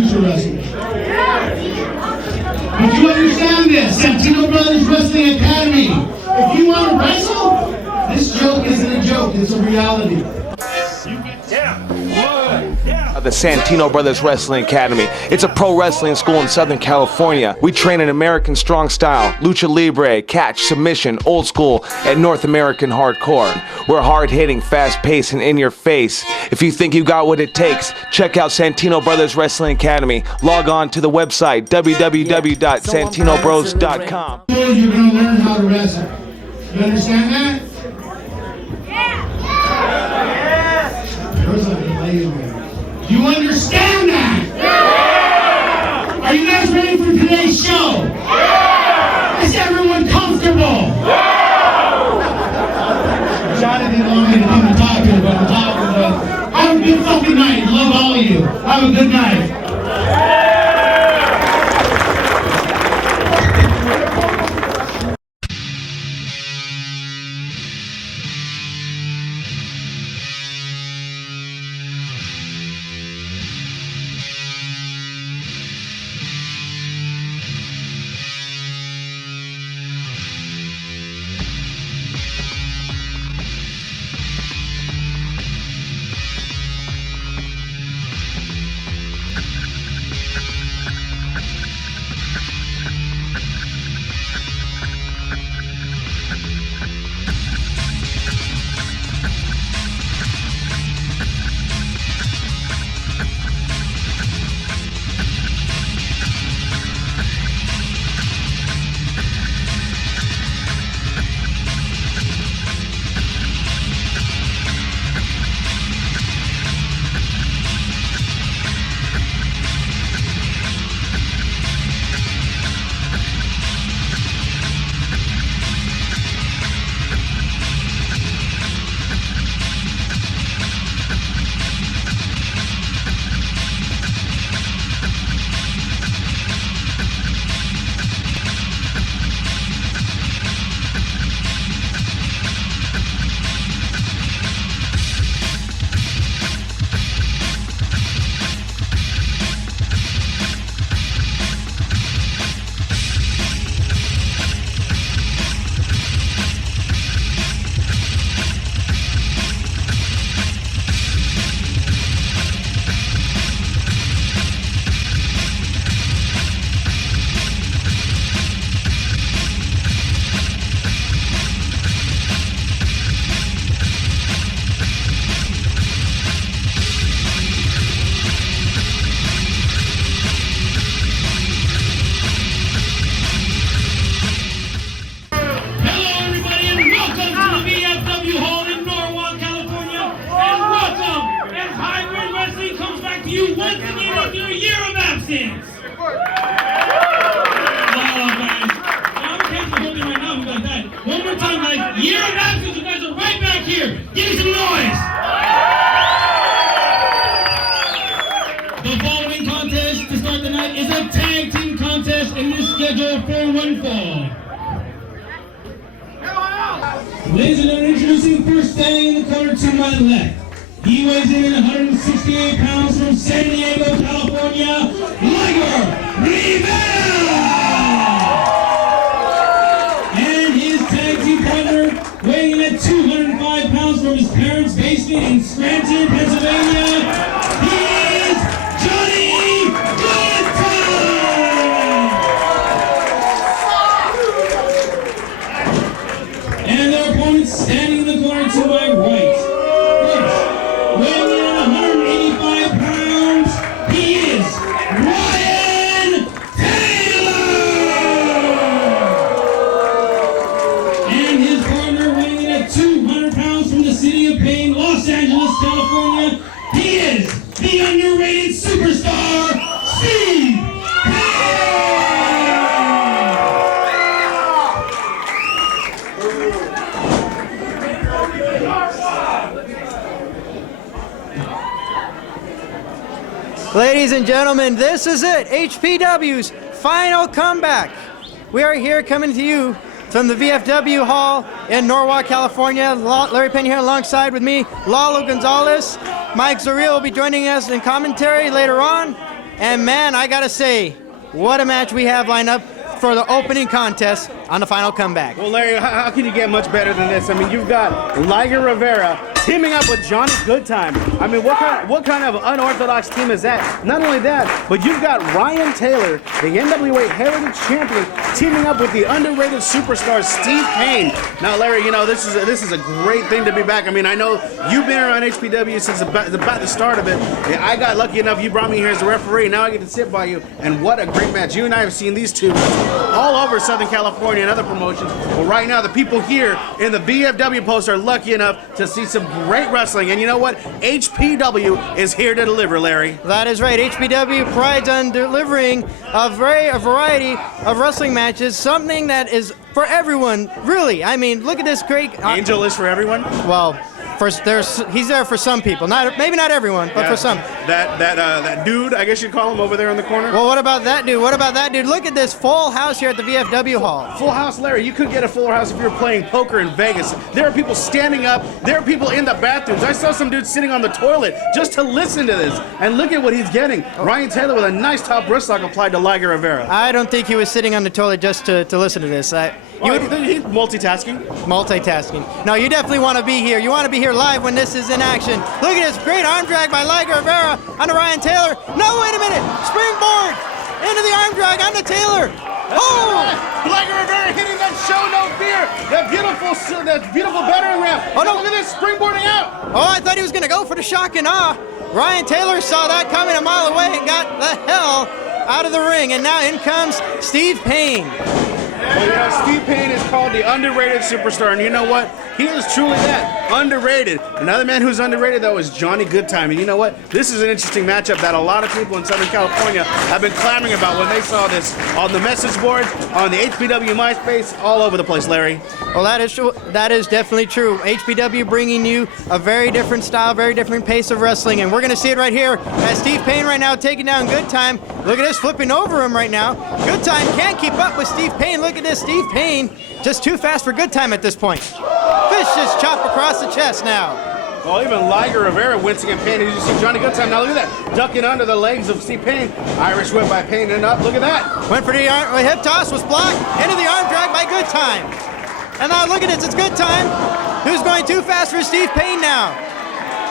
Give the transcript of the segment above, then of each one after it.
future wrestlers. But you understand this, SantinoBros Wrestling Academy. If you want to wrestle, this joke isn't a joke, it's a reality. The Santino Brothers Wrestling Academy. It's a pro wrestling school in Southern California. We train in American strong style, lucha libre, catch, submission, old school, and North American hardcore. We're hard-hitting, fast-paced, and in your face. If you think you got what it takes, check out Santino Brothers Wrestling Academy. Log on to the website www.santinobros.com. You're going to learn how to wrestle. You understand that? You understand that? Yeah! Are you guys ready for today's show? Yeah! Is everyone comfortable? Yeah! Johnny didn't want me to come and talk to you, but I'm talking about. Have a good fucking night. Love all of you. Have a good night. Ladies and gentlemen, introducing first standing in the corner to my left. He weighs in at 168 pounds from San Diego, California, Liger, Rivera! And his tag team partner, weighing in at 205 pounds from his parents' basement in Scranton, Pennsylvania, he is Johnny Goodtime! And their opponents standing in the corner to my right. First, weighing in at 185 pounds, he is Ryan Tylor! And his partner, weighing in at 200 pounds from the city of Payne, Los Angeles, California, he is the underrated superstar, Steve Ladies and gentlemen, this is it, HPW's final comeback. We are here coming to you from the VFW Hall in Norwalk, California. Larry Penn here alongside with me, Lalo Gonzalez. Mike Zareel will be joining us in commentary later on. And man, I gotta say, what a match we have lined up for the opening contest on the final comeback. Well, Larry, how can you get much better than this? I mean, you've got Liger Rivera teaming up with Johnny Goodtime. I mean, what kind of unorthodox team is that? Not only that, but you've got Ryan Tylor, the NWA Heritage Champion, teaming up with the underrated superstar Steve Payne. Now, Larry, you know, this is a great thing to be back. I mean, I know you've been around HPW since about the start of it. I got lucky enough, you brought me here as a referee. Now I get to sit by you, and what a great match. You and I have seen these two all over Southern California and other promotions. Well, right now, the people here in the VFW post are lucky enough to see some great wrestling, and you know what? HPW is here to deliver, Larry. That is right. HPW prides on delivering a variety of wrestling matches, something that is for everyone, really. I mean, look at this great... Angel is for everyone? Well, he's there for some people. Maybe not everyone, but for some. That dude, I guess you'd call him, over there in the corner? Well, what about that dude? What about that dude? Look at this full house here at the VFW Hall. Full house, Larry. You could get a full house if you were playing poker in Vegas. There are people standing up. There are people in the bathrooms. I saw some dude sitting on the toilet just to listen to this. And look at what he's getting. Ryan Tylor with a nice top wrist lock applied to Liger Rivera. I don't think he was sitting on the toilet just to listen to this. He's multitasking. Multitasking. No, you definitely want to be here. You want to be here live when this is in action. Look at this great arm drag by Liger Rivera onto Ryan Tylor. No, wait a minute. Springboard into the arm drag onto Tylor. Oh! Liger Rivera hitting that show no fear. That beautiful battering ram. Oh no! Look at this springboarding out. Oh, I thought he was going to go for the shock and awe. Ryan Tylor saw that coming a mile away and got the hell out of the ring. And now in comes Steve Payne. Well, you know, Steve Payne is called the underrated superstar, and you know what? He is truly that, underrated. Another man who's underrated, though, is Johnny Goodtime. And you know what? This is an interesting matchup that a lot of people in Southern California have been clamoring about when they saw this on the message boards, on the HPW MySpace, all over the place, Larry. Well, that is true. That is definitely true. HPW bringing you a very different style, very different pace of wrestling, and we're going to see it right here as Steve Payne right now taking down Goodtime. Look at this, flipping over him right now. Goodtime can't keep up with Steve Payne. Look at this, Steve Payne just too fast for Goodtime at this point. Vicious chop across the chest now. Well, even Liger Rivera wincing in pain. As you see Johnny Goodtime. Now look at that. Ducking under the legs of Steve Payne. Irish whip by Payne and up. Look at that. Went for the hip toss, was blocked. Into the arm drag by Goodtime. And now look at this, it's Goodtime. Who's going too fast for Steve Payne now?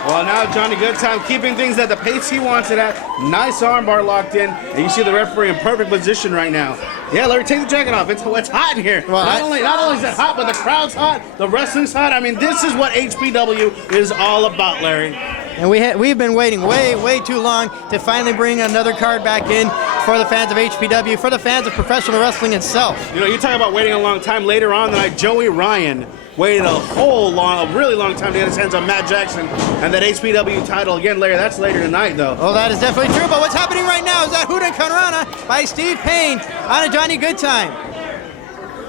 Well, now Johnny Goodtime keeping things at the pace he wants it at. Nice armbar locked in. And you see the referee in perfect position right now. Yeah, Larry, take the jacket off. It's hot in here. Well, not only is it hot, but the crowd's hot. The wrestling's hot. I mean, this is what HPW is all about, Larry. And we've been waiting way too long to finally bring another card back in for the fans of HPW, for the fans of professional wrestling itself. You know, you talk about waiting a long time. Later on tonight, Joey Ryan waited a really long time to get his hands on Matt Jackson and that HPW title. Again, Larry, that's later tonight, though. Well, that is definitely true, but what's happening right now is that Hurricanrana by Steve Payne on a Johnny Goodtime.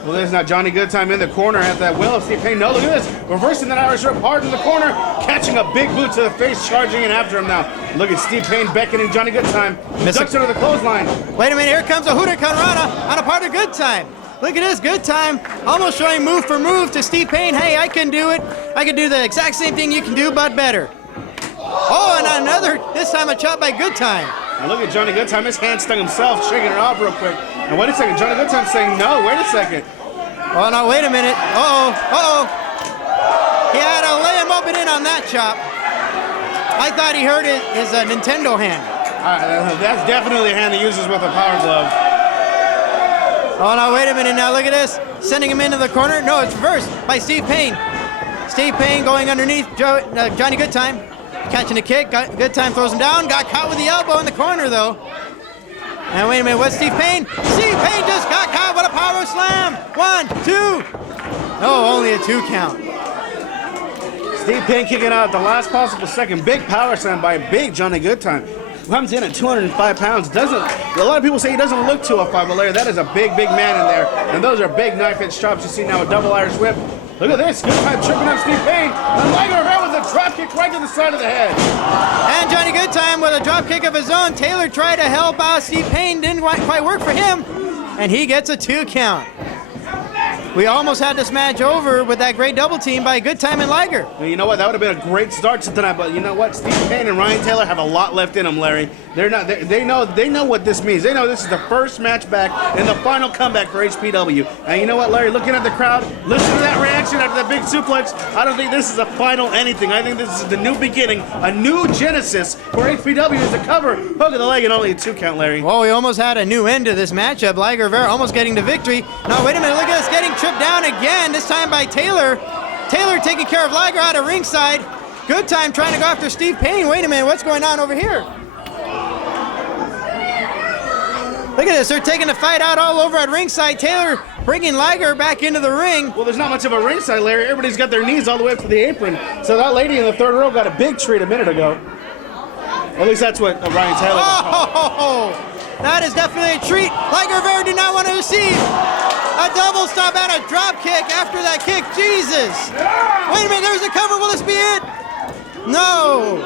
Well, there's now Johnny Goodtime in the corner at that will of Steve Payne. No, look at this. Reversing that Irish whip hard in the corner. Catching a big boot to the face, charging in after him now. Look at Steve Payne beckoning Johnny Goodtime. Ducks under the clothesline. Wait a minute, here comes a Hurricanrana on a part of Goodtime. Look at this, Goodtime almost showing move for move to Steve Payne. Hey, I can do it. I can do the exact same thing you can do, but better. Oh, and another, this time a chop by Goodtime. Now look at Johnny Goodtime. His hand stung himself, shaking it off real quick. And wait a second, Johnny Goodtime saying no. Wait a second. Oh, no, wait a minute. He had to lay him up and in on that chop. I thought he hurt his Nintendo hand. That's definitely a hand he uses with a power glove. Oh, no, wait a minute now. Look at this. Sending him into the corner. No, it's reversed by Steve Payne. Steve Payne going underneath Johnny Goodtime. Catching a kick. Goodtime throws him down. Got caught with the elbow in the corner, though. And wait a minute. What's Steve Payne? Steve Payne just got caught with a power slam. 1, 2. No, only a 2 count. Steve Payne kicking out at the last possible second. Big power slam by big Johnny Goodtime. Comes in at 205 pounds. A lot of people say he doesn't look 205, but Larry, that is a big man in there. And those are big knife-edge chops. You see now a double Irish whip. Look at this. Goodtime tripping up Steve Payne. And Liger Rivera with a drop kick right to the side of the head. And Johnny Goodtime with a drop kick of his own. Tylor tried to help out Steve Payne. Didn't quite work for him. And he gets a 2 count. we almost had this match over with that great double team by Goodtime and Liger. Well, you know what? That would have been a great start to tonight. But you know what? Steve Payne and Ryan Tylor have a lot left in them, Larry. They're not. They know what this means. They know this is the first match back and the final comeback for HPW. And you know what, Larry? Looking at the crowd, listen to that reaction after that big suplex. I don't think this is a final anything. I think this is the new beginning, a new genesis for HPW as a cover. Hook of the leg and only a 2 count, Larry. Well, we almost had a new end to this matchup. Liger Rivera almost getting the victory. No, wait a minute. Look at us getting tripped down again. This time by Tylor. Tylor taking care of Liger out of ringside. Goodtime trying to go after Steve Payne. Wait a minute. What's going on over here? Look at this. They're taking the fight out all over at ringside. Tylor bringing Liger back into the ring. Well, there's not much of a ringside, Larry. Everybody's got their knees all the way up to the apron. So that lady in the third row got a big treat a minute ago. At least that's what Ryan Tylor was called. That is definitely a treat. Liger Rivera did not want to receive a double stop and a drop kick after that kick. Jesus. Wait a minute, there's a cover. Will this be it? No.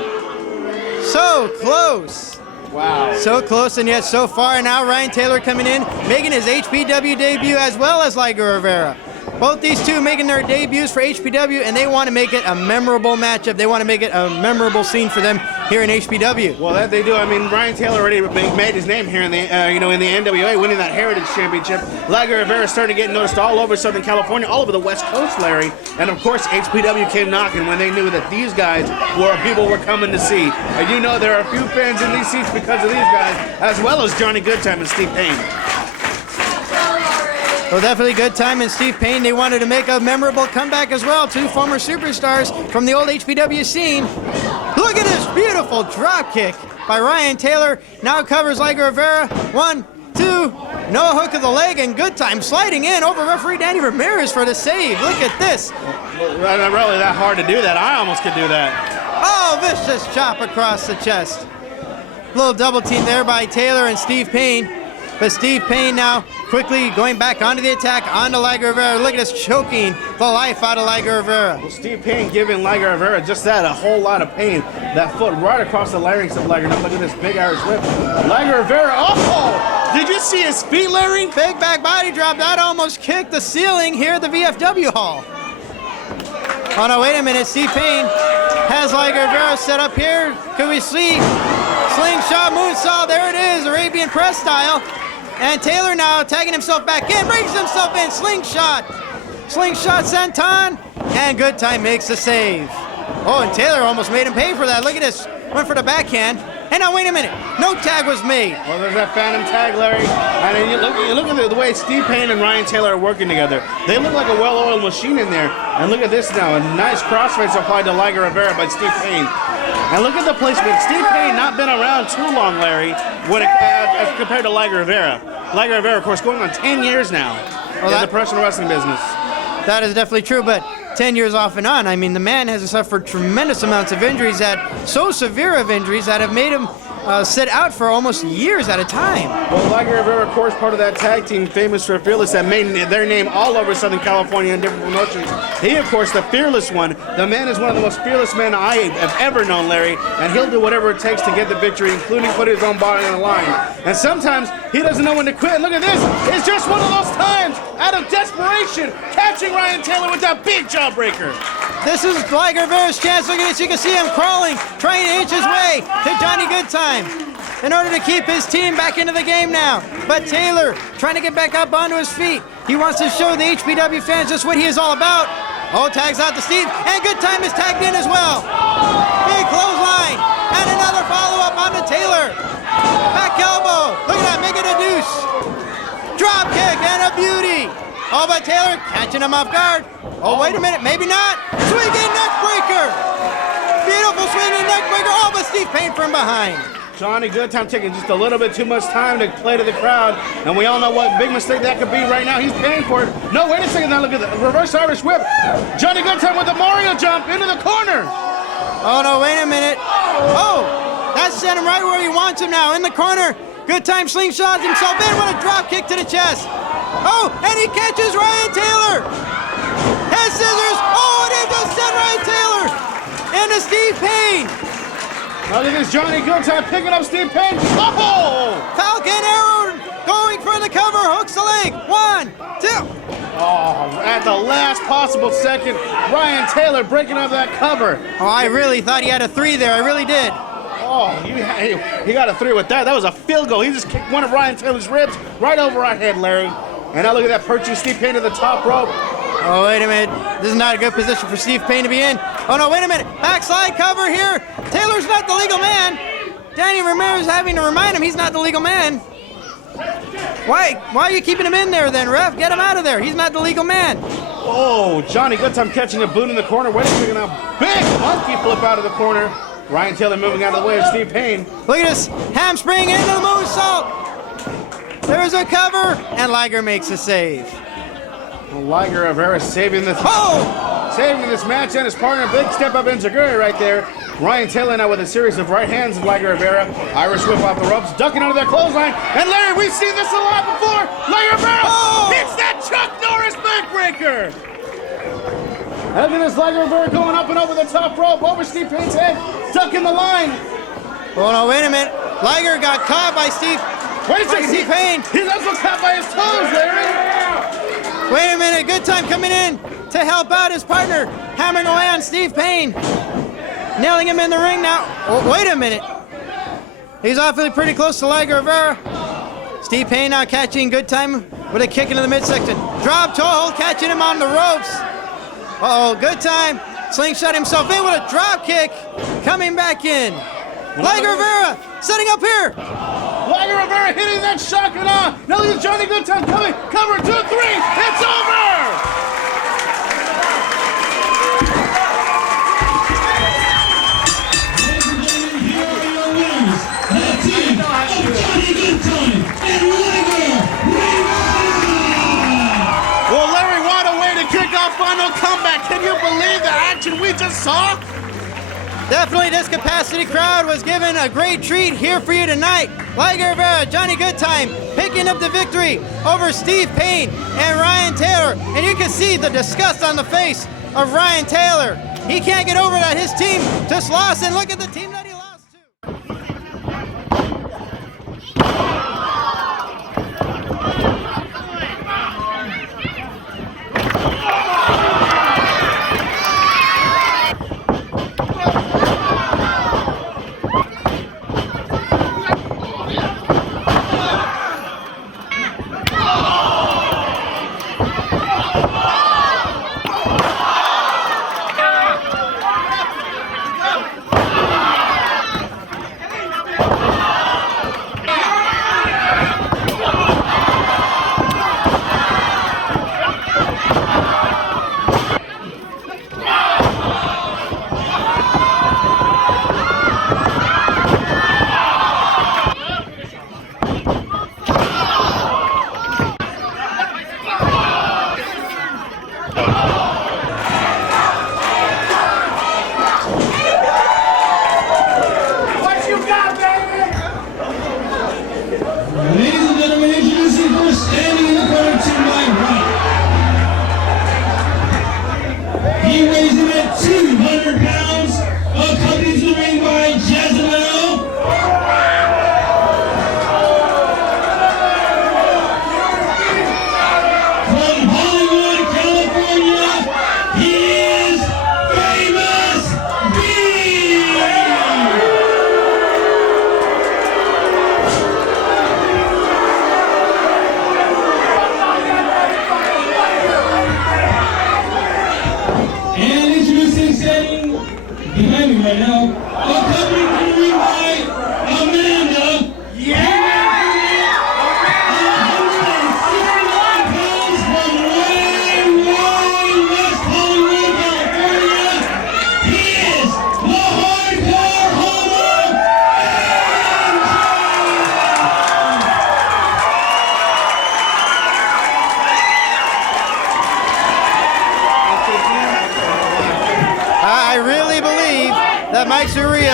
So close. Wow. So close and yet so far. And now Ryan Tylor coming in, making his HPW debut as well as Liger Rivera. Both these two making their debuts for HPW, and they want to make it a memorable matchup. They want to make it a memorable scene for them here in HPW. Well, that they do. I mean, Ryan Tylor already made his name here in the in the NWA, winning that Heritage Championship. Liger Rivera started to get noticed all over Southern California, all over the West Coast, Larry. And of course, HPW came knocking when they knew that these guys were people were coming to see. And you know there are a few fans in these seats because of these guys, as well as Johnny Goodtime and Steve Payne. Well, definitely Goodtime and Steve Payne. They wanted to make a memorable comeback as well. 2 former superstars from the old HPW scene. Look at this beautiful drop kick by Ryan Tylor. Now covers Liger Rivera. 1, 2, no hook of the leg, and Goodtime sliding in over referee Danny Ramirez for the save. Look at this. Well, not really that hard to do that. I almost could do that. Oh, vicious chop across the chest. Little double team there by Tylor and Steve Payne. But Steve Payne now quickly going back onto the attack, onto Liger Rivera. Look at us choking the life out of Liger Rivera. Well, Steve Payne giving Liger Rivera just that, a whole lot of pain. That foot right across the larynx of Liger. Now look at this big Irish whip. Liger Rivera, oh! Did you see his feet, Larry? Big back body drop. That almost kicked the ceiling here at the VFW Hall. Oh no, wait a minute. Steve Payne has Liger Rivera set up here. Could we see slingshot moonsault? There it is, Arabian press style. And Tylor now tagging himself back in, brings himself in, slingshot. Slingshot senton, and Goodtime makes the save. Oh, and Tylor almost made him pay for that. Look at this, went for the backhand. And now, wait a minute, no tag was made. Well, there's that phantom tag, Larry. And then you look at the way Steve Payne and Ryan Tylor are working together. They look like a well-oiled machine in there. And look at this now, a nice crossface applied to Liger Rivera by Steve Payne. And look at the placement. Steve Payne not been around too long, Larry, as compared to Liger Rivera. Liger Rivera, of course, going on 10 years now in the professional wrestling business. That is definitely true, but 10 years off and on. I mean, the man has suffered tremendous amounts of injuries, so severe of injuries that have made him sit out for almost years at a time. Well, Liger Rivera, of course, part of that tag team, famous for Fearless, that made their name all over Southern California in different promotions. He, of course, the fearless one. The man is one of the most fearless men I have ever known, Larry, and he'll do whatever it takes to get the victory, including put his own body on the line. And sometimes he doesn't know when to quit. And look at this. It's just one of those times, out of desperation, catching Ryan Tylor with that big jawbreaker. This is Liger Rivera's chance. Look at this. You can see him crawling, trying to inch his way to Johnny Goodtime in order to keep his team back into the game now. But Tylor trying to get back up onto his feet. He wants to show the HPW fans just what he is all about. Oh, tags out to Steve, and Goodtime is tagged in as well. Big clothesline, and another follow-up onto Tylor. Back elbow. Look at that, making a deuce. Drop kick and a beauty. Oh, but Tylor catching him off guard. Oh, wait a minute, maybe not. Swinging neck breaker. Beautiful swinging neck breaker. Oh, but Steve Payne from behind. Johnny Goodtime taking just a little bit too much time to play to the crowd, and we all know what big mistake that could be right now. He's paying for it. No, wait a second. Now look at the reverse Irish whip. Johnny Goodtime with the Mario jump into the corner. Oh, no, wait a minute. Oh, that sent him right where he wants him now, in the corner. Goodtime slingshots himself in with a drop kick to the chest. Oh, and he catches Ryan Tylor. Head scissors. Oh, and he just sent Ryan Tylor into Steve Payne. Now look at this, Johnny Goodtime picking up Steve Payne. Oh! Falcon arrow going for the cover. Hooks the leg. 1, 2. Oh, at the last possible second, Ryan Tylor breaking up that cover. Oh, I really thought he had a 3 there. I really did. Oh, he got a 3 with that. That was a field goal. He just kicked one of Ryan Taylor's ribs right over our head, Larry. And now look at that perching Steve Payne to the top rope. Oh, wait a minute. This is not a good position for Steve Payne to be in. Oh, no, wait a minute. Backslide cover here. Taylor's not the legal man. Danny Ramirez having to remind him he's not the legal man. Why are you keeping him in there then, ref? Get him out of there. He's not the legal man. Oh, Johnny Goodtime catching a boot in the corner. Wait a second now. Big monkey flip out of the corner. Ryan Tylor moving out of the way of Steve Payne. Look at this. Hamstring into the moonsault. There's a cover, and Liger makes a save. Well, Liger Rivera saving this match and his partner. Big step up in Zokre right there. Ryan Tylor now with a series of right hands of Liger Rivera. Irish whip off the ropes, ducking under that clothesline. And Larry, we've seen this a lot before. Liger Rivera hits that Chuck Norris backbreaker. Look at this Liger Rivera going up and over the top rope, over Steve Payne's head, ducking the line. Oh no, wait a minute. Liger got caught by Steve Payne. He's also caught by his toes, Larry. Wait a minute, Goodtime coming in to help out his partner, hammering away on Steve Payne. Nailing him in the ring now. Oh, wait a minute. He's awfully pretty close to Liger Rivera. Steve Payne now catching Goodtime with a kick into the midsection. Drop toe hold, catching him on the ropes. Uh-oh, Goodtime slingshot himself in with a drop kick. Coming back in. Liger Rivera setting up here. Liger Rivera hitting that shotgun on. Now look at Johnny Goodtime coming. Cover 2, 3. It's over. Well, Larry, what a way to kick off final comeback. Can you believe the action we just saw? Definitely this capacity crowd was given a great treat here for you tonight. Liger Rivera, Johnny Goodtime picking up the victory over Steve Payne and Ryan Tylor. And you can see the disgust on the face of Ryan Tylor. He can't get over that his team just lost, and look at the team that he lost to.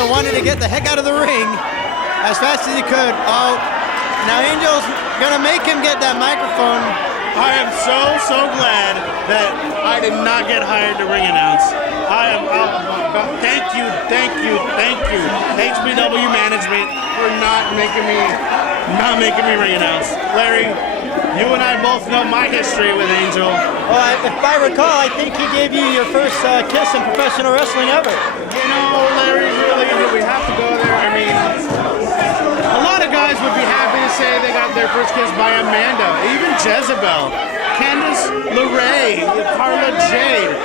Wanted to get the heck out of the ring as fast as he could. Oh, now Angel's gonna make him get that microphone. I am so glad that I did not get hired to ring announce. Thank you, HPW management for not making me ring announce. Larry, you and I both know my history with Angel. Well, if I recall, I think he gave you your first kiss in professional wrestling ever. You know, Larry, really, do we have to go there? I mean, a lot of guys would be happy to say they got their first kiss by Amanda, even Jezebel, Candice LeRae, Carla Jade.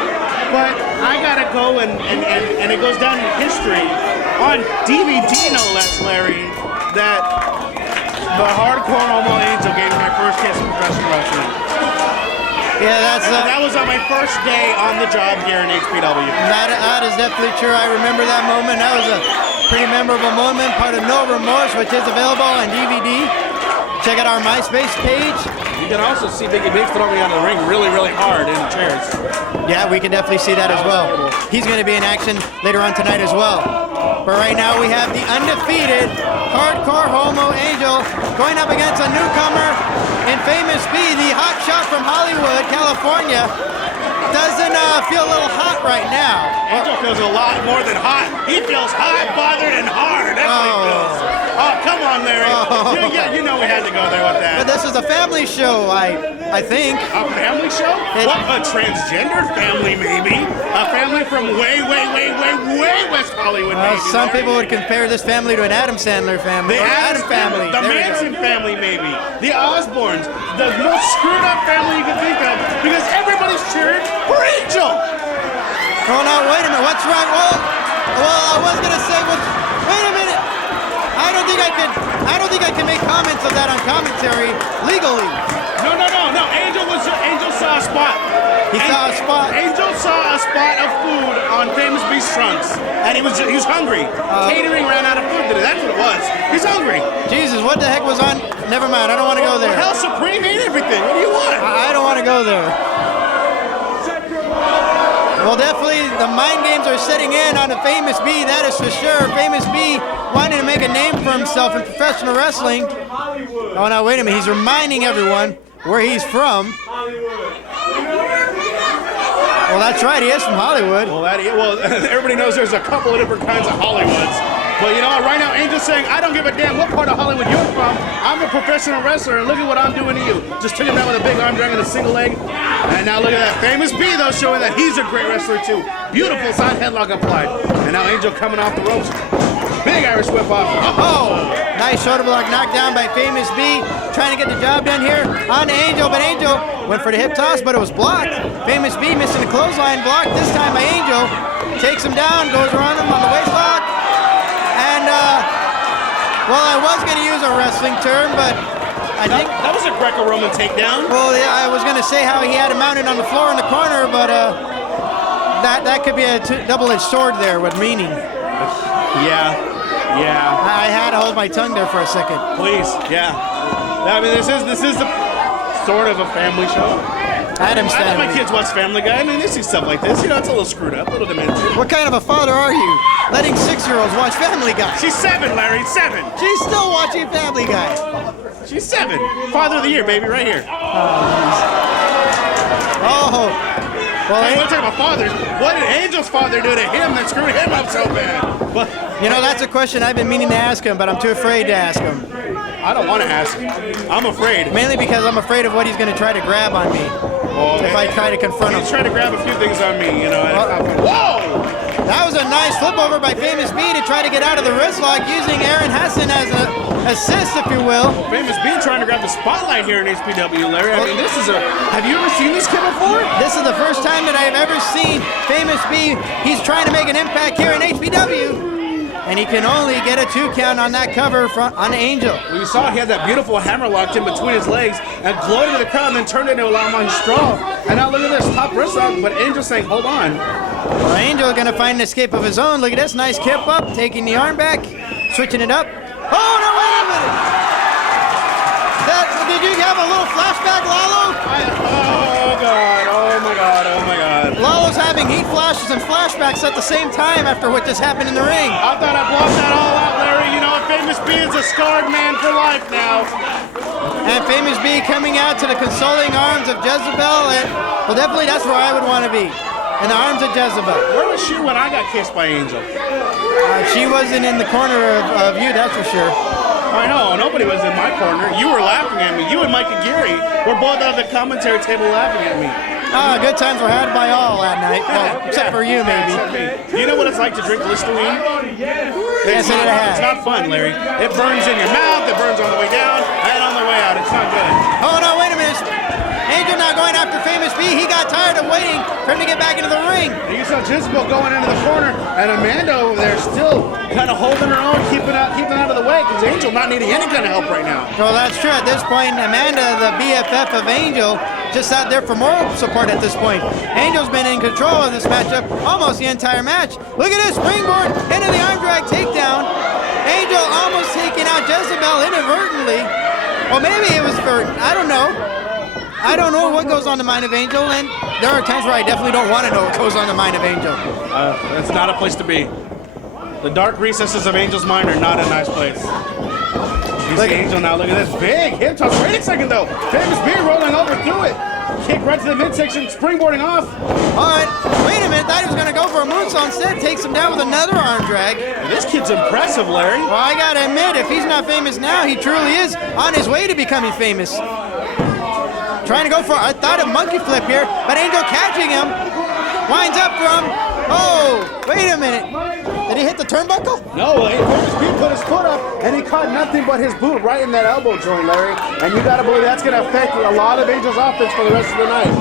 But I gotta go, and it goes down in history, on DVD no less, Larry, that the Hardcore Homo Angel gave me my first kiss in professional wrestling. Yeah, that was on my first day on the job here in HPW. That is definitely true. I remember that moment. That was a pretty memorable moment, part of No Remorse, which is available on DVD. Check out our MySpace page. You can also see Biggie Big throw me on the ring really, really hard in the chairs. Yeah, we can definitely see that as well. He's going to be in action later on tonight as well. But right now we have the undefeated Hardcore Homo Angel going up against a newcomer in Famous B, the hot shot from Hollywood, California. Doesn't feel a little hot right now. Angel feels a lot more than hot. He feels hot, bothered, and hard. That's what he feels. Oh, come on, Larry. Oh. You know we had to go there with that. But this is a family show, I think. A family show? What, a transgender family, maybe? A family from way West Hollywood, maybe. Some people would compare this family to an Adam Sandler family. The Addams family. The There we go. Manson family, maybe. The Osbournes. The most screwed up family you can think of. Because everybody's cheering for Angel. Oh, no, wait a minute. What's wrong? Well, I was going to say, wait a minute. I don't think I can make comments of that on commentary legally. No. Angel saw a spot. He saw a spot. Angel saw a spot of food on Famous Beast Trunks, and he was hungry. Catering ran out of food today. That's what it was. He's hungry. Jesus, what the heck was on? Never mind. I don't want to go there. Hell Supreme ate everything. What do you want? I don't want to go there. Well, definitely the mind games are setting in on the Famous B, that is for sure. Famous B wanting to make a name for himself in professional wrestling. Oh, now wait a minute. He's reminding everyone where he's from. Well, that's right. He is from Hollywood. Well, everybody knows there's a couple of different kinds of Hollywoods. But you know what? Right now, Angel's saying, I don't give a damn what part of Hollywood you're from. I'm a professional wrestler, and look at what I'm doing to you. Just took him down with a big arm drag and a single leg. And now look at that. Famous B, though, showing that he's a great wrestler, too. Beautiful side headlock applied. And now Angel coming off the ropes. Big Irish whip off. Oh! Nice shoulder block knocked down by Famous B. Trying to get the job done here on Angel, but Angel went for the hip toss, but it was blocked. Famous B missing the clothesline block, this time by Angel. Takes him down, goes around him on the waist lock. And, well, I was going to use a wrestling term, but I think... That was a Greco-Roman takedown. Well, yeah, I was going to say how he had him mounted on the floor in the corner, but that could be a double-edged sword there with meaning. Yeah. I had to hold my tongue there for a second. Please, yeah. I mean, this is the sort of a family show. Adam's I family. let my kids watch Family Guy. I mean, they see stuff like this. You know, it's a little screwed up, a little demented. What kind of a father are you? Letting 6-year-olds watch Family Guy. She's 7, Larry, 7. She's still watching Family Guy. She's 7. Father of the Year, baby, right here. Oh. Well, Hey, let's talk about fathers. What did Angel's father do to him that screwed him up so bad? But, you know, that's a question I've been meaning to ask him, but I'm too afraid to ask him. I don't want to ask. I'm afraid. Mainly because I'm afraid of what he's going to try to grab on me if I try to confront him. He's trying to grab a few things on me, you know. Whoa! That was a nice flip over by Famous B to try to get out of the wrist lock using Aaron Hassan as an assist, if you will. Famous B trying to grab the spotlight here in HPW, Larry. I mean, have you ever seen this kid before? This is the first time that I've ever seen Famous B. He's trying to make an impact here in HPW. And he can only get a 2 count on that cover on Angel. Well, you saw he had that beautiful hammer locked in between his legs and gloated to the crowd and then turned into a Lamont Straw. And now look at this, top wrist lock, but Angel saying, hold on. Well, Angel going to find an escape of his own. Look at this, nice kip up, taking the arm back, switching it up. Oh, no, wait a minute. Did you have a little flashback, Lalo? Oh, God, oh, my God, oh, my God. Lalo's having heat flashes and flashbacks at the same time after what just happened in the ring. I thought I blocked that all out, Larry. You know, Famous B is a scarred man for life now. And Famous B coming out to the consoling arms of Jezebel. And, well, definitely that's where I would want to be. In the arms of Jezebel. Where was she when I got kissed by Angel? She wasn't in the corner of you, that's for sure. I know, nobody was in my corner. You were laughing at me. You and Mike Aguirre were both on the commentary table laughing at me. Good times were had by all that night, well, except for you, maybe. You know what it's like to drink Listerine? Yes, it has. It's not fun, Larry. It burns in your mouth, it burns on the way down, and on the way out. It's not good. Oh, no, wait a minute. Angel now going after Famous B. He got tired of waiting for him to get back into the ring. And you saw Jezebel going into the corner, and Amanda over there still kind of holding her own, keeping out of the way, because Angel not needing any kind of help right now. Well, that's true. At this point, Amanda, the BFF of Angel, just out there for moral support at this point. Angel's been in control of this matchup almost the entire match. Look at this springboard into the arm drag takedown. Angel almost taking out Jezebel inadvertently. Well, maybe it was for, I don't know. I don't know what goes on the mind of Angel, and there are times where I definitely don't want to know what goes on the mind of Angel. That's not a place to be. The dark recesses of Angel's mind are not a nice place. You see Angel now, look at this big hip toss. Wait a second though. Famous B rolling over through it. Kick right to the midsection, springboarding off. All right, wait a minute. Thought he was going to go for a moonsault instead. Takes him down with another arm drag. This kid's impressive, Larry. Well, I got to admit, if he's not famous now, he truly is on his way to becoming famous. Trying to go for, I thought, a monkey flip here, but Angel catching him. Winds up from, oh, wait a minute. Did he hit the turnbuckle? No, Famous B put his foot up, and he caught nothing but his boot right in that elbow joint, Larry. And you got to believe that's going to affect a lot of Angel's offense for the rest of the night.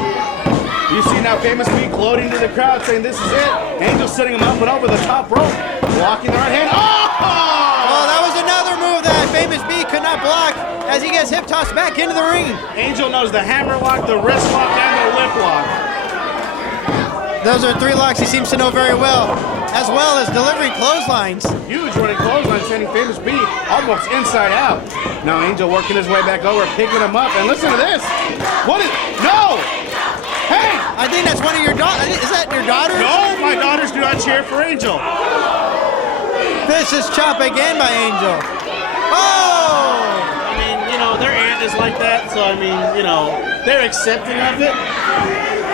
You see now Famous B gloating to the crowd, saying this is it. Angel setting him up and over the top rope, blocking the right hand. Oh, that was another move that Famous B could not block as he gets hip tossed back into the ring. Angel knows the hammer lock, the wrist lock, and the lip lock. Those are three locks he seems to know very well as delivering clotheslines. Huge running clothesline, sending Famous B almost inside out. Now Angel working his way back over, picking him up, and listen to this. What is, no! Hey! I think that's one of your daughters. Is that your daughter? No, my daughters do not cheer for Angel. Vicious chop again by Angel. Oh! I mean, you know, their aunt is like that, so I mean, you know, they're accepting of it.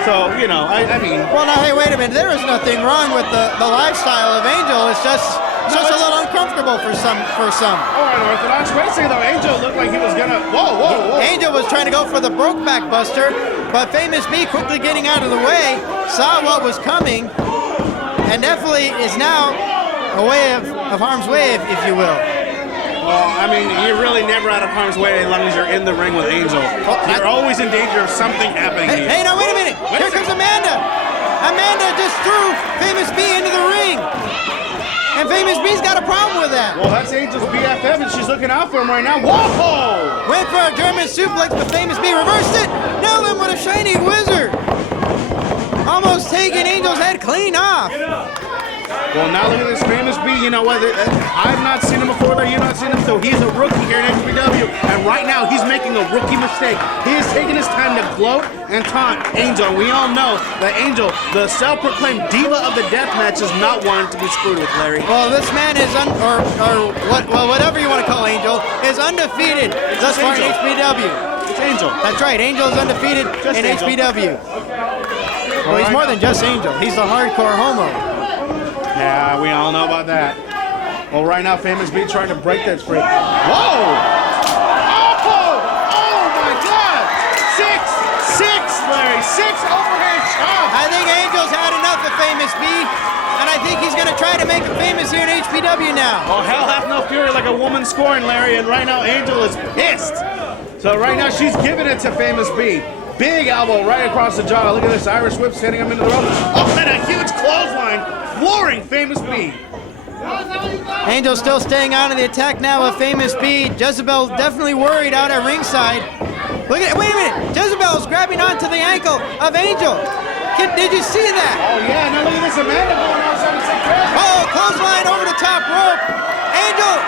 So, you know, I mean... Well, now, hey, wait a minute. There is nothing wrong with the lifestyle of Angel. It's just a little uncomfortable for some. All right, Orthodox. Wait a second, though. Angel looked like he was gonna... Whoa. Angel was trying to go for the Brokeback Buster, but Famous B quickly getting out of the way, saw what was coming, and definitely is now away of harm's way, if you will. Well, I mean, you're really never out of harm's way as long as you're in the ring with Angel. You're always in danger of something happening to you. Hey, now wait a minute. Here comes Amanda. Amanda just threw Famous B into the ring. And Famous B's got a problem with that. Well, that's Angel's BFF, and she's looking out for him right now. Whoa! Went for a German suplex, but Famous B reversed it. Nailed him with a Shining Wizard. Almost taking Angel's head clean off. Well, now look at this Famous B. You know what? I've not seen him before, you've not seen him, so he's a rookie here in HPW. And right now, he's making a rookie mistake. He is taking his time to gloat and taunt Angel. We all know that Angel, the self-proclaimed diva of the deathmatch, is not one to be screwed with, Larry. Well, this man is, whatever you want to call Angel, is undefeated thus far in HPW. It's Angel. That's right. Angel is undefeated in HPW. Well, he's more than just Angel. He's the hardcore homo. Yeah, we all know about that. Well, right now, Famous B trying to break that streak. Whoa! Oh my God! Six, Larry. 6 overhand chops. I think Angel's had enough of Famous B, and I think he's going to try to make him famous here in HPW now. Oh, hell hath no fury like a woman scorned, Larry, and right now Angel is pissed. So right now she's giving it to Famous B. Big elbow right across the jaw. Look at this Irish whip sending him into the rope. Oh, and a huge clothesline flooring Famous B. Angel still staying on in the attack now with Famous B. Jezebel definitely worried out at ringside. Look at it. Wait a minute. Jezebel's grabbing onto the ankle of Angel. Did you see that? Oh, yeah. Now look at this Amanda going outside. Oh, clothesline over the top rope. Angel's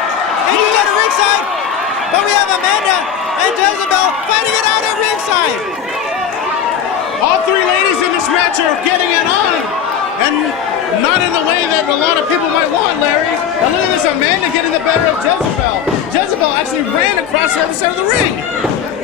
at ringside. But we have Amanda and Jezebel fighting it out at ringside. All three ladies in this match are getting it on. And not in the way that a lot of people might want, Larry. And look at this Amanda getting the better of Jezebel. Jezebel actually ran across the other side of the ring.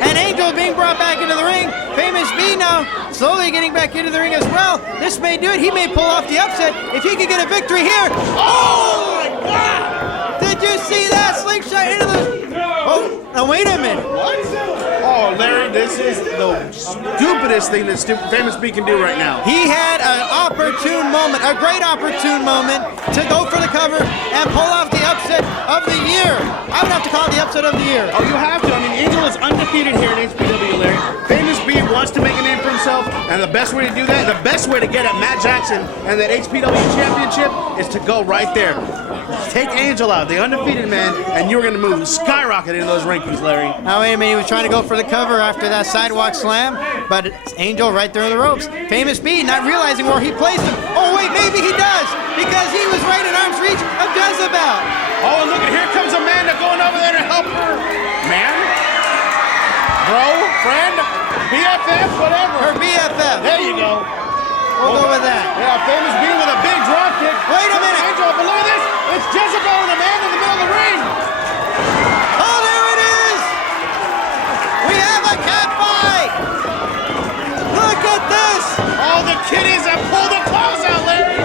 And Angel being brought back into the ring. Famous B now slowly getting back into the ring as well. This may do it. He may pull off the upset if he can get a victory here. Oh my God! Did you see that slingshot into the... Oh. Now wait a minute. What? Oh, Larry, this is the stupidest thing that Famous B can do right now. He had an opportune moment, a great opportune moment to go for the cover and pull off the upset of the year. I would have to call it the upset of the year. Oh, you have to. I mean, Angel is undefeated here in HPW, Larry. Famous B wants to make a name for himself, and the best way to do that, the best way to get at Matt Jackson and that HPW Championship is to go right there. Take Angel out, the undefeated man, and you're going to move skyrocket into those rankings, Larry. Now wait a minute, he was trying to go for the cover after that sidewalk slam, but it's Angel right there in the ropes. Famous B not realizing where he placed him. Oh wait, maybe he does, because he was right in arm's reach of Jezebel. Oh, and look at, here comes Amanda going over there to help her. Man? Bro? Friend? BFF? Whatever. Her BFF. There you go. We'll go with that. Yeah, Famous B with a big drop kick. Wait a minute. Angel, but look at this. It's Jezebel and Amanda in the middle of the ring. Oh, there it is. We have a cat fight. Look at this. All the kiddies have pulled the claws out, Larry.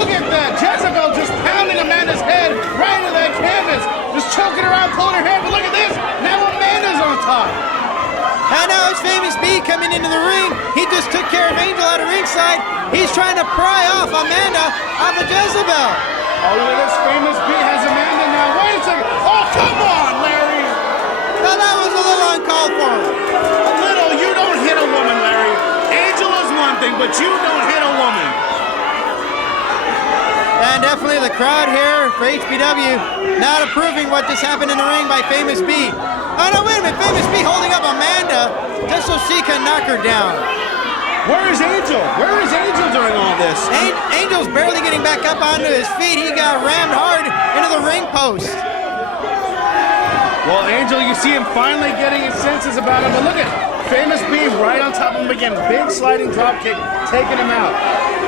Look at that. Jezebel just pounding Amanda's head right into that canvas. Just choking her out, pulling her hair. But look at this. Now Amanda's on top. And now it's Famous B coming into the ring. He just took care of Angel out of ringside. He's trying to pry off Amanda off of Jezebel. Oh, look at this. Famous B has Amanda now. Wait a second. Oh, come on, Larry. Now that was a little uncalled for. A little. You don't hit a woman, Larry. Angel is one thing, but you don't hit a woman. And definitely the crowd here for HPW not approving what just happened in the ring by Famous B. Oh, no, wait a minute. Famous B holding up Amanda just so she can knock her down. Where is Angel? Where is Angel during all this? Angel's barely getting back up onto his feet. He got rammed hard into the ring post. Well, Angel, you see him finally getting his senses about him. But look at Famous B right on top of him again. Big sliding drop kick, taking him out.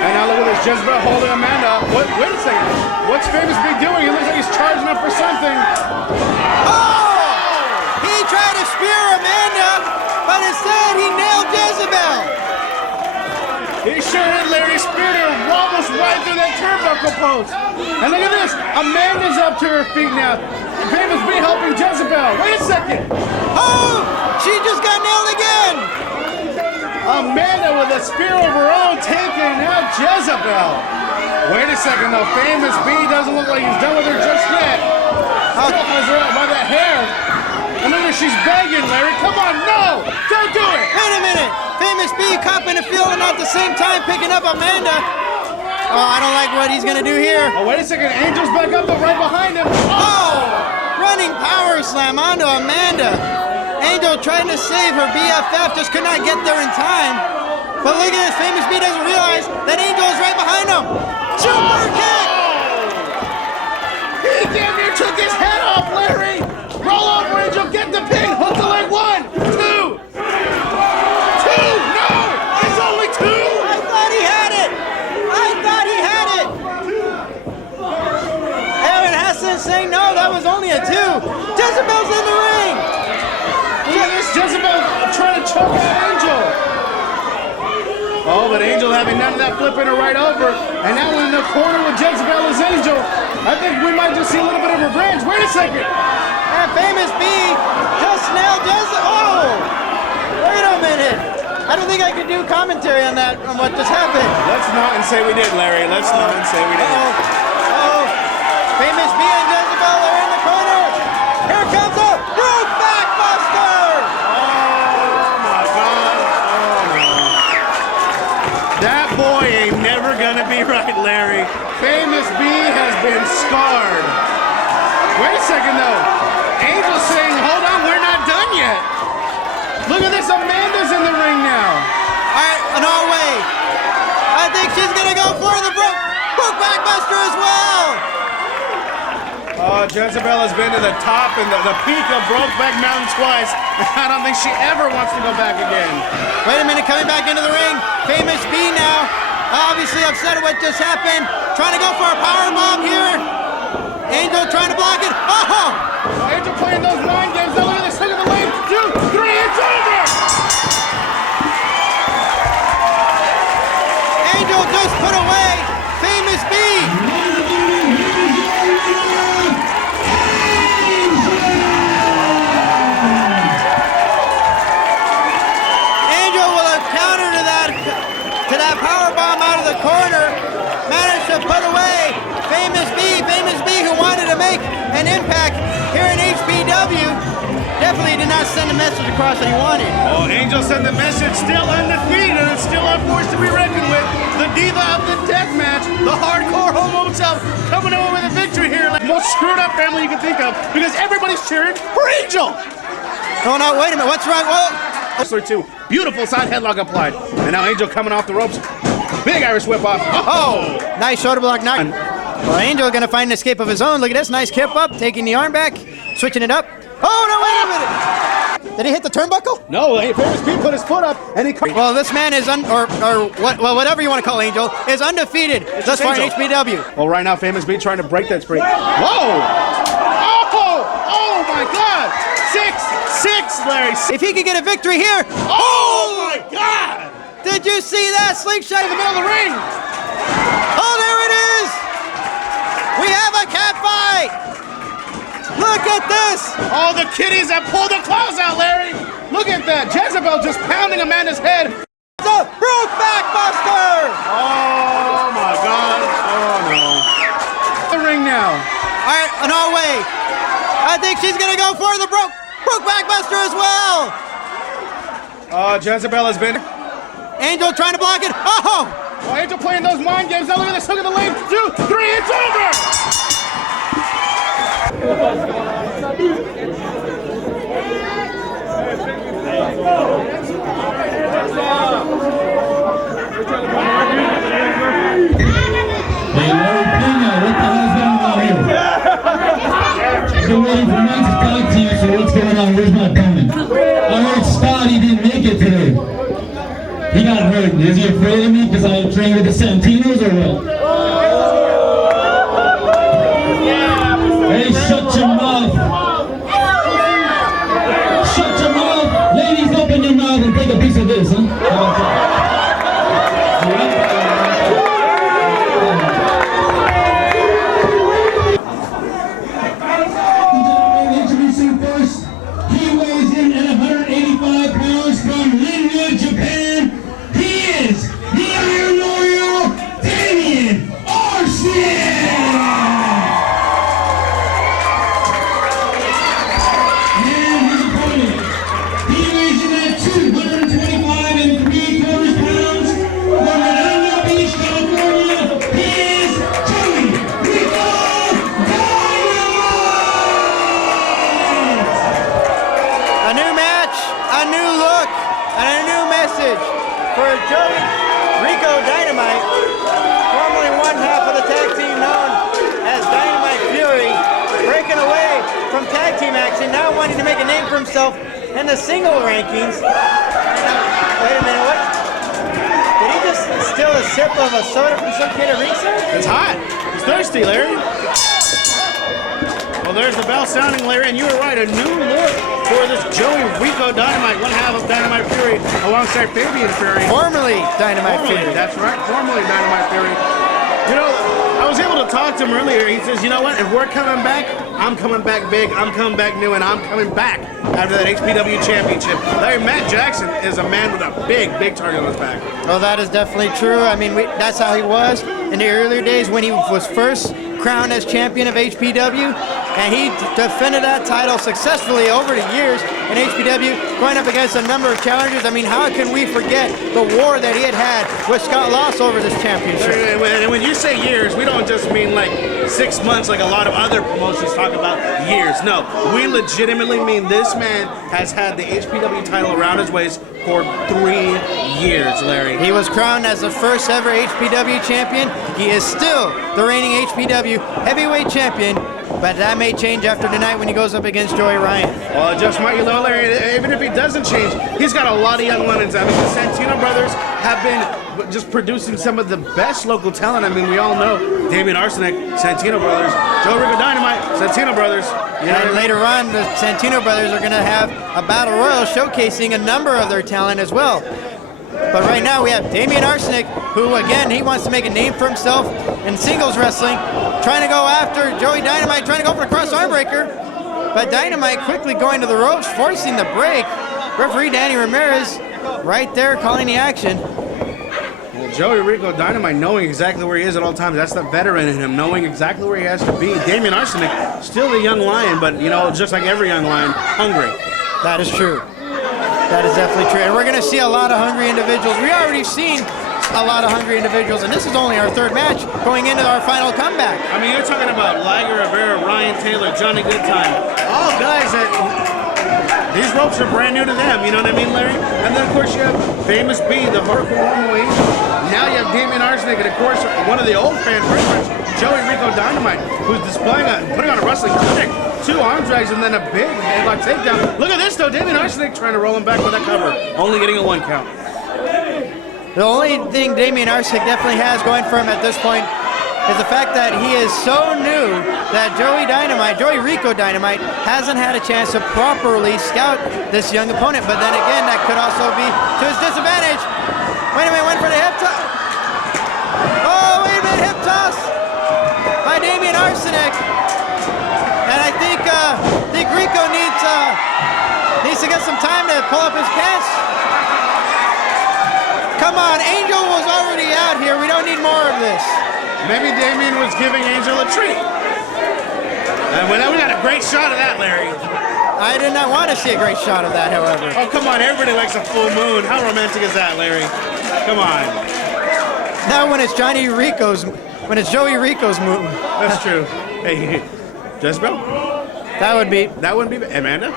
And now look at this, Jezebel holding Amanda up. Wait a second. What's Famous B doing? He looks like he's charging up for something. Oh! He tried to spear Amanda, but instead he nailed Jezebel. He sure did, Larry. Speared her almost right through that turnbuckle post. And look at this. Amanda's up to her feet now. Famous B helping Jezebel. Wait a second. Oh! She just got nailed again. Amanda with a spear of her own taking out Jezebel. Wait a second though. Famous B doesn't look like he's done with her just yet. Still has her out by that hair. And look at her, she's begging, Larry. Come on, no! Don't do it! Wait a minute. Famous B copping a feeling at the same time picking up Amanda. Oh, I don't like what he's going to do here. Oh, wait a second. Angel's back up, but right behind him. Oh! Running power slam onto Amanda. Angel trying to save her BFF, just could not get there in time. But look at this, Famous B doesn't realize that Angel is right behind him. Super kick! He damn near took his head off, Larry! Roll over, Angel, get the pin! Hook the leg, 1, 2! 2! No! It's only 2! I thought he had it! I thought he had it! Aaron Hassan saying no, that was only a 2. Jezebel's in the ring! Look at this, Jezebel trying to choke out Angel. Oh, but Angel having none of that, flipping her right over. And now in the corner with Jezebel is Angel. I think we might just see a little bit of revenge. Wait a second. And Famous B just nailed Jezebel. Oh! Wait a minute. I don't think I could do commentary on that, on what just happened. Let's not and say we did, Larry. Let's not and say we did. Oh! Famous B and Jezebel are in the corner. Here comes a Brokeback Buster! That boy ain't never gonna be right, Larry. Famous B has been scarred. Wait a second, though. Angel's saying, hold on, we're not done yet. Look at this, Amanda's in the ring now. All right, no way. I think she's gonna go for the Brokeback Buster as well. Oh, Jezebel has been to the top and the peak of Brokeback Mountain twice. I don't think she ever wants to go back again. Wait a minute, coming back into the ring. Famous B now, obviously upset at what just happened. Trying to go for a powerbomb here. Angel trying to block it. Oh! Angel playing those mind games. Look at this. Look at the lane. 2, 3, it's over! Angel just put away Famous B. send a message across that he wanted. Oh, Angel sent the message, still undefeated and still a force to be reckoned with. The diva of the death match, the hardcore homo himself, coming over with a victory here. Like the most screwed up family you can think of, because everybody's cheering for Angel. Oh no, wait a minute, what's wrong? Whoa! Two. Beautiful side headlock applied. And now Angel coming off the ropes. Big Irish whip off. Oh, nice shoulder block knock. Well, Angel gonna find an escape of his own. Look at this, nice kip up, taking the arm back, switching it up. Oh no, wait a minute! Did he hit the turnbuckle? No, Famous Pete put his foot up and he... Well, this man is, whatever you want to call Angel, is undefeated thus far in HPW. Well, right now, Famous Pete trying to break that spree. Whoa! Oh my God! 6-6, Larry. If he could get a victory here. Oh my God! Did you see that slingshot in the middle of the ring? Oh, there it is! We have a cat fight! Look at this! All the kitties that pulled the claws out, Larry! Look at that! Jezebel just pounding Amanda's head. The Brokeback Buster! Oh my God! Oh no! The ring now. All right, no way. I think she's gonna go for the Brokeback Buster as well. Jezebel has been. Angel trying to block it. Oh! Angel playing those mind games. Now look at this. Look at the lane. 2, 3. It's over. Hey, Larry Pena, what the hell's going on here? I've been waiting for months to talk to you, so what's going on? Where's my opponent? I heard Scotty didn't make it today. He got hurt. Is he afraid of me because I train with the Santinos or what? Hey, shut your mouth. Shut your mouth. Ladies, open your mouth and take a piece of this, huh? Introducing first, he weighs in at 185 pounds from Liger, Japan. He is the Iron Warrior, Dynamite Arsenick! And his opponent, he weighs in at 225 3/4 pounds from Redondo Beach, California. He is Joey Rico Dynamite! A new match, a new look, and a new message for Joey Rico Dynamite, formerly one half of the tag team known as Dynamite Fury, breaking away from tag team action, now wanting to make a name for himself in the single rankings. Wait a minute, what? Did he just steal a sip of a soda from some kid at ringside? It's hot. He's thirsty, Larry. Well, there's the bell sounding, Larry, and you were right. A new look for this Joey Rico Dynamite, one half of Dynamite Fury, alongside Fabian Fury. Formerly Dynamite Fury. That's right, formerly Dynamite Fury. You know, I was able to talk to him earlier. He says, you know what, if we're coming back, I'm coming back big, I'm coming back new, and I'm coming back after that HPW Championship. Larry, Matt Jackson is a man with a big, big target on his back. Well, that is definitely true. I mean, that's how he was in the earlier days when he was first crowned as champion of HPW, and he defended that title successfully over the years in HPW, going up against a number of challengers. I mean, how can we forget the war that he had with Scott Loss over this championship? And when you say years, we don't just mean like 6 months like a lot of other promotions talk about years. No, we legitimately mean this man has had the HPW title around his waist for 3 years, Larry. He was crowned as the first ever HPW champion. He is still the reigning HPW heavyweight champion, but that may change after tonight when he goes up against Joey Ryan. Well, just might, you know, Larry, even if he doesn't change, he's got a lot of young lemons. I mean, the Santino brothers have been just producing some of the best local talent. I mean, we all know Damian Arsenick, Santino brothers, Joe Rico Dynamite, Santino brothers. And later on, the Santino brothers are going to have a battle royal showcasing a number of their talent as well. But right now we have Damian Arsenick, who again, he wants to make a name for himself in singles wrestling, trying to go after Joey Dynamite, trying to go for a cross arm breaker. But Dynamite quickly going to the ropes, forcing the break. Referee Danny Ramirez right there calling the action. Well, Joey Rico Dynamite knowing exactly where he is at all times. That's the veteran in him, knowing exactly where he has to be. Damian Arsenick, still a young lion, but you know, just like every young lion, hungry. That is true. That is definitely true. And we're going to see a lot of hungry individuals. We already seen a lot of hungry individuals, and this is only our third match going into our final comeback. I mean, you're talking about Liger, Rivera, Ryan Tylor, Johnny Goodtime. All guys that these ropes are brand new to them, you know what I mean, Larry? And then, of course, you have Famous B, the hardcore Homo Angel. Now you have Damian Arsenick, and of course, one of the old fan favorites, Joey Rico Dynamite, who's putting on a wrestling clinic. 2 arm drags and then a big headlock takedown. Look at this though, Damian Arsenick trying to roll him back with that cover, only getting a 1 count. The only thing Damian Arsenick definitely has going for him at this point is the fact that he is so new that Joey Rico Dynamite hasn't had a chance to properly scout this young opponent. But then again, that could also be to his disadvantage. Wait a minute, went for the hip toss. Oh, wait a minute, hip toss by Damian Arsenick. And I think Rico needs to get some time to pull up his pants. Come on, Angel was already out here. We don't need more of this. Maybe Damian was giving Angel a treat. And we got a great shot of that, Larry. I did not want to see a great shot of that, however. Oh, come on, everybody likes a full moon. How romantic is that, Larry? Come on. Now when it's Joey Rico's moon. That's true. Hey, Jezebel? That wouldn't be Amanda?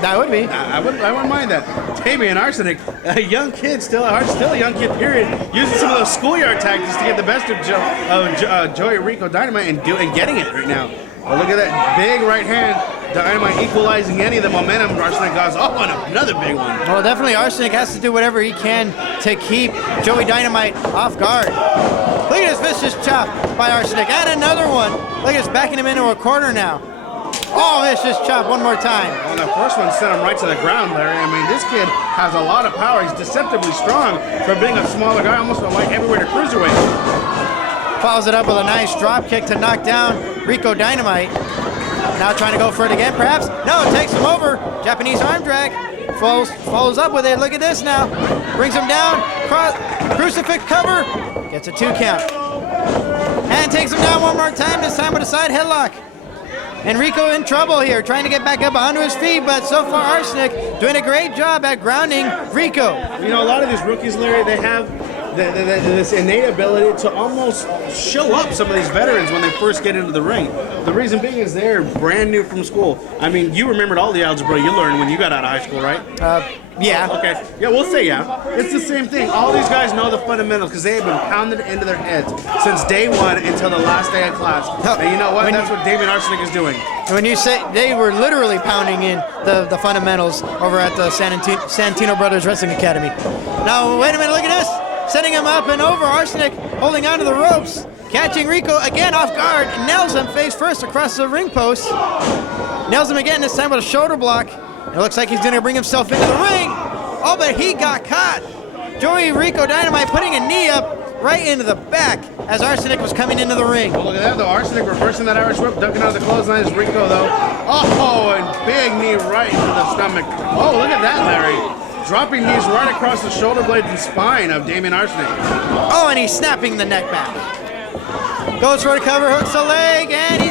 That would be. I wouldn't mind that. Damian Arsenick, a young kid, still a young kid, period, using some of those schoolyard tactics to get the best of Joey Rico Dynamite and getting it right now. Oh, look at that big right hand. Dynamite equalizing any of the momentum Arsenic got. Oh, and another big one. Well, definitely Arsenic has to do whatever he can to keep Joey Dynamite off guard. Look at this vicious chop by Arsenic. And another one. Look at this, backing him into a corner now. Oh, vicious chop one more time. Well, that first one sent him right to the ground, Larry. I mean, this kid has a lot of power. He's deceptively strong for being a smaller guy, almost a light heavyweight or cruiserweight. Follows it up with a nice drop kick to knock down Rico Dynamite. Now trying to go for it again, perhaps. No, it takes him over. Japanese arm drag. Follows up with it. Look at this now. Brings him down. Crucifix cover. Gets a 2 count. And takes him down one more time, this time with a side headlock. And Rico in trouble here, trying to get back up onto his feet, but so far Arsenic doing a great job at grounding Rico. You know, a lot of these rookies, Larry, they have this innate ability to almost show up some of these veterans when they first get into the ring. The reason being is they're brand new from school. I mean, you remembered all the algebra you learned when you got out of high school, right? Yeah. Okay. Yeah, we'll say yeah. It's the same thing. All these guys know the fundamentals because they have been pounded into their heads since day one until the last day of class. And you know what? That's what Damian Arsenic is doing. When you say they were literally pounding in the fundamentals over at the SantinoBros Wrestling Academy. Now, wait a minute, look at this. Setting him up and over, Arsenic holding onto the ropes. Catching Rico again off guard. Nails him face first across the ring post. Nails him again, this time with a shoulder block. It looks like he's going to bring himself into the ring. Oh, but he got caught. Joey Rico Dynamite putting a knee up right into the back as Arsenic was coming into the ring. Well, look at that, though. Arsenic reversing that Irish whip, ducking out of the clothesline is Rico, though. Oh, and big knee right into the stomach. Oh, look at that, Larry. Dropping knees right across the shoulder blades and spine of Damian Arsenic. Oh, and he's snapping the neck back. Goes for a cover, hooks the leg, and he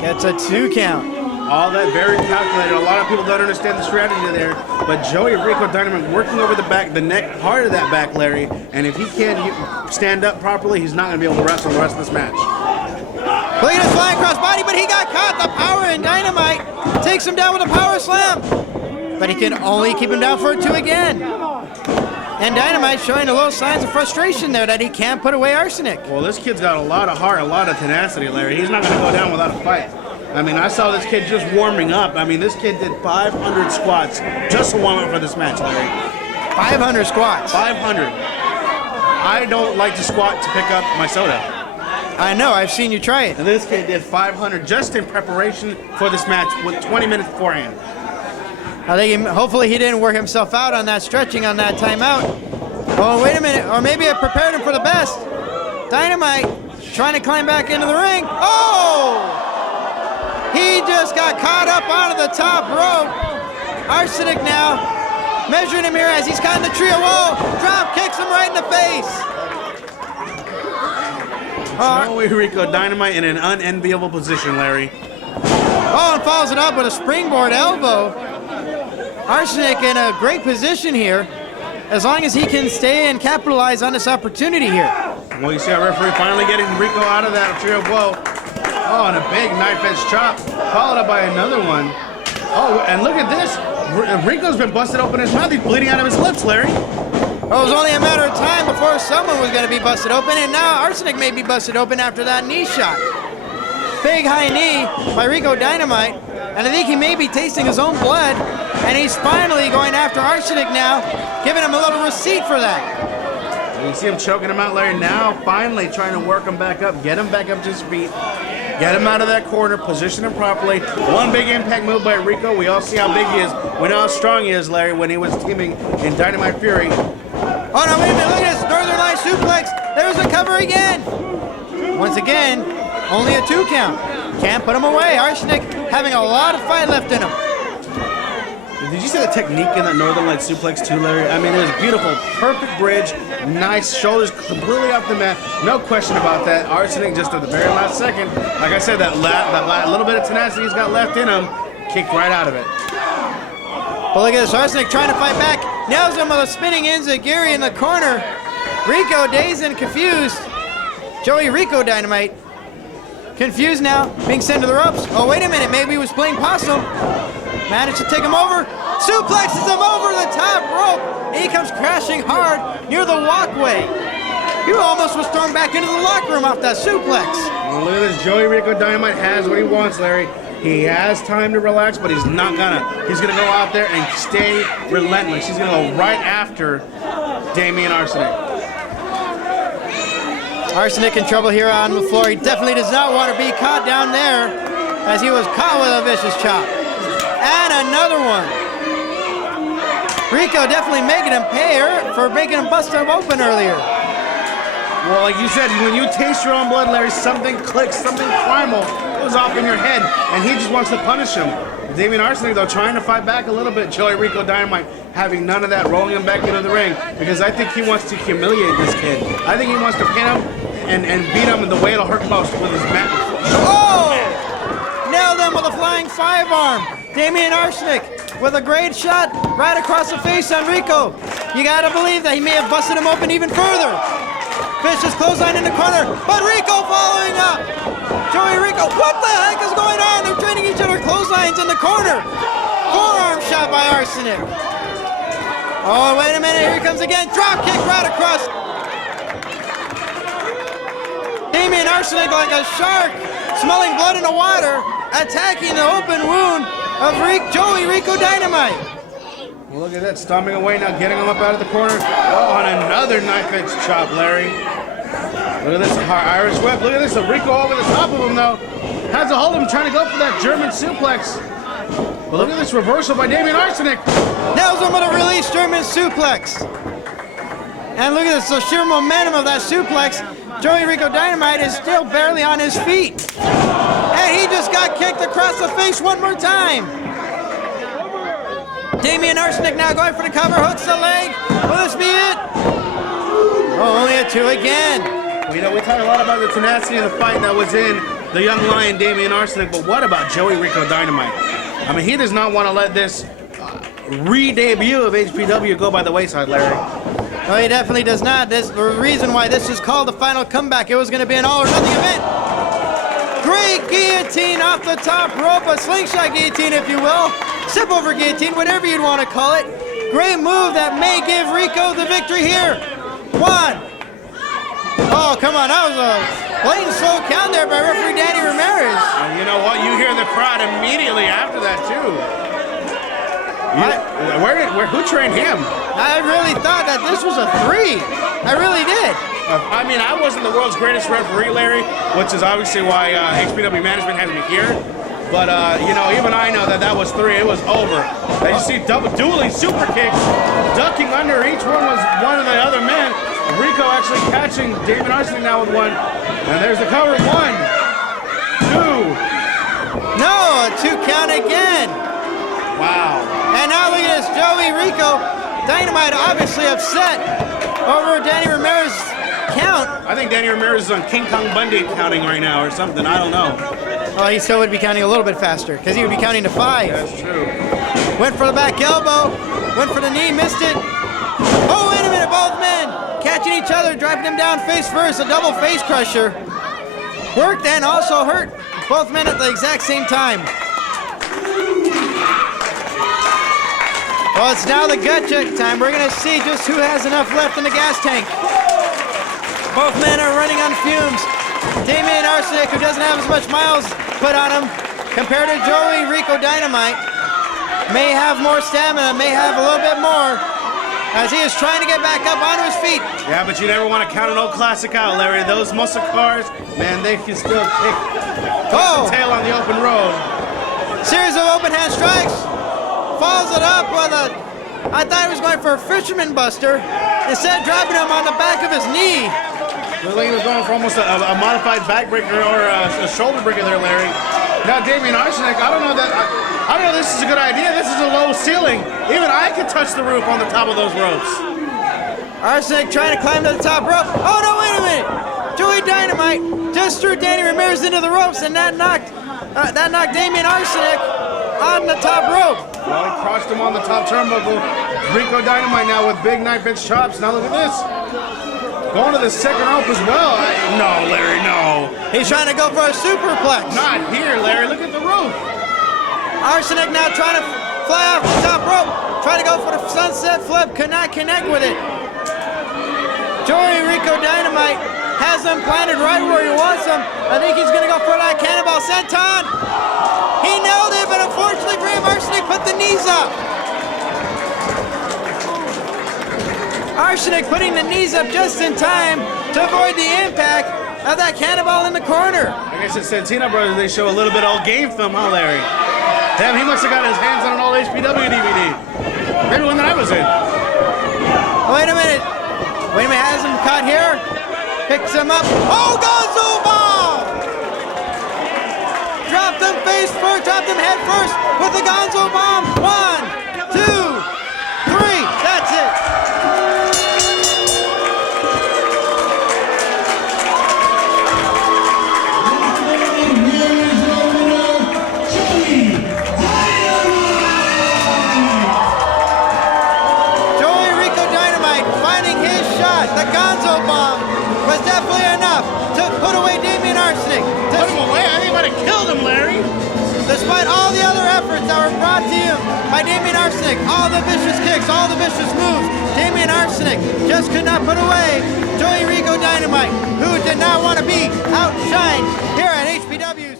gets a 2 count. All that very calculated. A lot of people don't understand the strategy there, but Joey Rico Dynamite working over the back, the neck part of that back, Larry, and if he can't stand up properly, he's not going to be able to wrestle the rest of this match. Look at his flying cross body, but he got caught. The power in Dynamite takes him down with a power slam, but he can only keep him down for a 2 again. And Dynamite showing a little signs of frustration there that he can't put away Arsenic. Well, this kid's got a lot of heart, a lot of tenacity, Larry. He's not going to go down without a fight. I mean, I saw this kid just warming up. I mean, this kid did 500 squats just to warm up for this match, Larry. 500 squats? 500. I don't like to squat to pick up my soda. I know, I've seen you try it. And this kid did 500 just in preparation for this match with 20 minutes beforehand. I think hopefully he didn't work himself out on that stretching on that timeout. Oh, wait a minute, or maybe it prepared him for the best. Dynamite trying to climb back into the ring. Oh! He just got caught up onto the top rope. Arsenic now measuring him here as he's caught in the trio. Whoa! Drop kicks him right in the face. Joey Rico Dynamite in an unenviable position, Larry. Oh, and follows it up with a springboard elbow. Arsenick in a great position here, as long as he can stay and capitalize on this opportunity here. Well, you see our referee finally getting Rico out of that trio blow. Oh, and a big knife edge chop, followed up by another one. Oh, and look at this. Rico's been busted open his mouth. He's bleeding out of his lips, Larry. Well, it was only a matter of time before someone was going to be busted open, and now Arsenick may be busted open after that knee shot. Big high knee by Rico Dynamite, and I think he may be tasting his own blood, and he's finally going after Arsenick now, giving him a little receipt for that. You see him choking him out, Larry, now finally trying to work him back up, get him back up to his feet, get him out of that corner, position him properly. One big impact move by Rico. We all see how big he is. We know how strong he is, Larry, when he was teaming in Dynamite Fury. Oh no, wait a minute, look at this, Northern Light suplex. There's a cover again. Once again, only a 2 count. Can't put him away. Arsenick having a lot of fight left in him. Did you see the technique in that Northern Light suplex too, Larry? I mean, it was beautiful. Perfect bridge, nice shoulders completely off the mat. No question about that. Arsenick just at the very last second, like I said, that little bit of tenacity he's got left in him, kicked right out of it. But look at this, Arsenick trying to fight back. Nails him with a spinning enziguri in the corner. Rico dazed and confused. Joey Rico Dynamite. Confused now, being sent to the ropes. Oh, wait a minute, maybe he was playing possum. Managed to take him over. Suplexes him over the top rope. And he comes crashing hard near the walkway. He almost was thrown back into the locker room off that suplex. Well, look at this, Joey Rico Dynamite has what he wants, Larry. He has time to relax, but he's not gonna. He's gonna go out there and stay relentless. He's gonna go right after Damien Arsenick. Arsenick in trouble here on the floor. He definitely does not want to be caught down there, as he was caught with a vicious chop. And another one. Rico definitely making him pay for making him bust him open earlier. Well, like you said, when you taste your own blood, Larry, something clicks, something primal goes off in your head, and he just wants to punish him. Damien Arsenick, though, trying to fight back a little bit. Joey Rico Dynamite having none of that, rolling him back into the ring, because I think he wants to humiliate this kid. I think he wants to pin him and beat him in the way it'll hurt most with his mat. Oh! Nailed him with a flying 5-arm. Damien Arsenick with a great shot right across the face on Rico. You gotta believe that he may have busted him open even further. Vicious clothesline in the corner, but Rico following up. Joey Rico, what the heck is going on? They're trading each other clotheslines in the corner. 4-arm shot by Arsenick. Oh, wait a minute, here he comes again. Drop kick right across. Damien Arsenick like a shark, smelling blood in the water, attacking the open wound of Joey Rico Dynamite. Well, look at that, stomping away now, getting him up out of the corner. Oh, and another knife edge chop, Larry. Look at this Irish whip. Look at this, Rico over the top of him, though. Has a hold of him, trying to go for that German suplex. But look at this reversal by Damien Arsenick. Nails him with a release German suplex. And look at this, the sheer momentum of that suplex. Joey Rico Dynamite is still barely on his feet. And he just got kicked across the face one more time. Damien Arsenick now going for the cover, hooks the leg. Will this be it? Oh, only a 2 again. You know, we talk a lot about the tenacity of the fight that was in the young lion, Damien Arsenick, but what about Joey Rico Dynamite? I mean, he does not want to let this re-debut of HPW go by the wayside, Larry. No, he definitely does not. This is the reason why this is called the final comeback. It was going to be an all-or-nothing event. Great guillotine off the top rope, a slingshot guillotine, if you will. Sip-over guillotine, whatever you'd want to call it. Great move that may give Rico the victory here. 1. Oh, come on, that was a blatant slow count there by referee Danny Ramirez. And you know what? You hear the crowd immediately after that, too. Who trained him? I really thought that this was a 3. I really did. I mean, I wasn't the world's greatest referee, Larry, which is obviously why HPW management has me here. But, you know, even I know that was 3. It was over. As you see, dueling super kicks, ducking under. Each one was one of the other men. Rico actually catching Damien Arsenick now with 1. And there's the cover. 1, 2. No, a 2 count again. Wow. And now look at this, Joey Rico Dynamite obviously upset over Danny Ramirez's count. I think Danny Ramirez is on King Kong Bundy counting right now or something. I don't know. Oh, he still would be counting a little bit faster because he would be counting to 5. That's true. Went for the back elbow. Went for the knee, missed it. Oh, wait a minute, both men catching each other, driving them down face first, a double face crusher. Worked and also hurt both men at the exact same time. Well, it's now the gut check time. We're gonna see just who has enough left in the gas tank. Both men are running on fumes. Dynamite Arsenick, who doesn't have as much miles put on him, compared to Joey Rico Dynamite, may have more stamina, may have a little bit more, as he is trying to get back up onto his feet. Yeah, but you never want to count an old classic out, Larry. Those muscle cars, man, they can still kick the tail on the open road. Series of open hand strikes. Follows it up with a, I thought he was going for a fisherman buster, instead dropping him on the back of his knee. Looked like he was going for almost a modified backbreaker or a shoulder breaker there, Larry. Now, Dynamite Arsenick, I don't know if this is a good idea. This is a low ceiling. Even I could touch the roof on the top of those ropes. Arsenick trying to climb to the top rope. Oh no, wait a minute! Joey Dynamite just threw Danny Ramirez into the ropes, and that knocked Dynamite Arsenick on the top rope. Well, he crushed him on the top turnbuckle. Rico Dynamite now with big knife-edge chops. Now look at this. Going to the second rope as well. No, Larry, no. He's trying to go for a superplex. Not here, Larry. Look at the roof. Arsenick now trying to fly off the top rope. Trying to go for the sunset flip. Could not connect with it. Joey Rico Dynamite has him planted right where he wants him. I think he's going to go for that cannonball senton. He nailed it, but unfortunately for him, Arsenick put the knees up. Arsenick putting the knees up just in time to avoid the impact of that cannonball in the corner. I guess at SantinoBros, they show a little bit of old game film, huh, Larry? Damn, he must have got his hands on an old HPW DVD. Maybe one that I was in. Wait a minute. Wait a minute, has him caught here. Picks him up. Oh, Gonzo bomb! Dropped him face first, dropped him head first with the Gonzo bomb. 1, 2, 3. That's it. Joey Rico Dynamite finding his shot. The Gonzo bomb was definitely enough to put away Dynamite Arsenick. Put him away? I think he might have killed him, Larry. Despite all the other efforts that were brought to you by Dynamite Arsenick, all the vicious kicks, all the vicious moves, Dynamite Arsenick just could not put away Joey Rico Dynamite, who did not want to be outshined here at HPW's.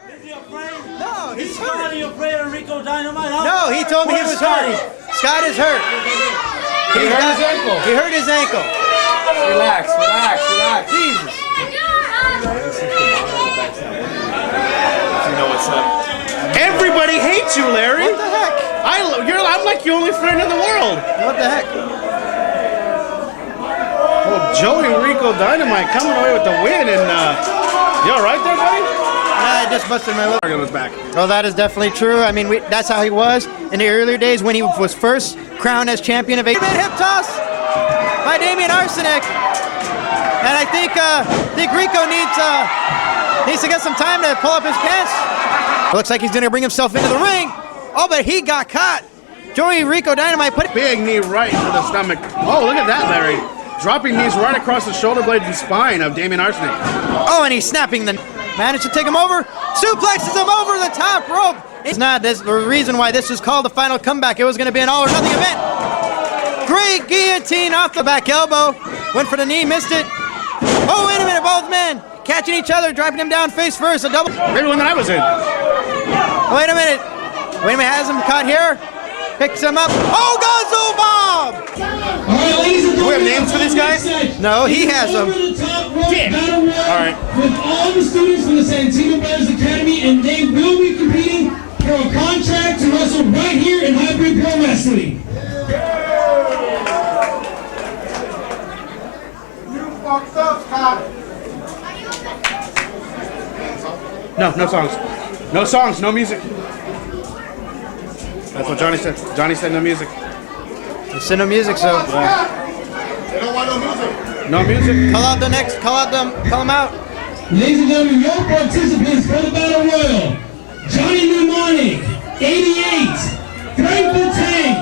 Is he afraid? No, he's Scott, hurt. are you afraid of Rico Dynamite? Huh? No, he told me he was hurt. Scott is hurt. He hurt his ankle. He hurt his ankle. Relax, relax, relax. Jesus. You know what's up. Everybody hates you, Larry. What the heck? I'm like your only friend in the world. What the heck? Oh, Joey Rico Dynamite coming away with the win, and you all right there, buddy? I just busted my lip. On his back. Well, that is definitely true. I mean, that's how he was in the earlier days when he was first crowned as champion of hip toss by Dynamite Arsenic. And I think Rico needs to get some time to pull up his pants. It looks like he's going to bring himself into the ring. Oh, but he got caught. Joey Rico Dynamite put Big knee right to the stomach. Oh, look at that, Larry. Dropping knees right across the shoulder blades and spine of Dynamite Arsenic. Oh, and he's snapping the... Managed to take him over. Suplexes him over the top rope. It's not this, the reason why this was called the final comeback. It was going to be an all or nothing event. Great guillotine off the back elbow. Went for the knee, missed it. Oh, wait a minute, both men catching each other, dropping him down face first. A double. Maybe one that I was in. Wait a minute. Wait a minute, has him caught here. Picks him up. Oh, Gonzo bomb! All right, ladies and Do we have gentlemen, names for these guys? No, he has them. Over the top rope. battle royal with all the students from the SantinoBros Academy, and they will be competing for a contract to wrestle right here in Hybrid Pro Wrestling. You fucked up, Scott. No songs. No songs, no music. That's what Johnny said. Johnny said no music. They said no music, so. Yeah. They don't want no music. No music. Call out the next, call them out. Ladies and gentlemen, your participants for the Battle Royal: Johnny Mnemonic, 88, Frank the Tank,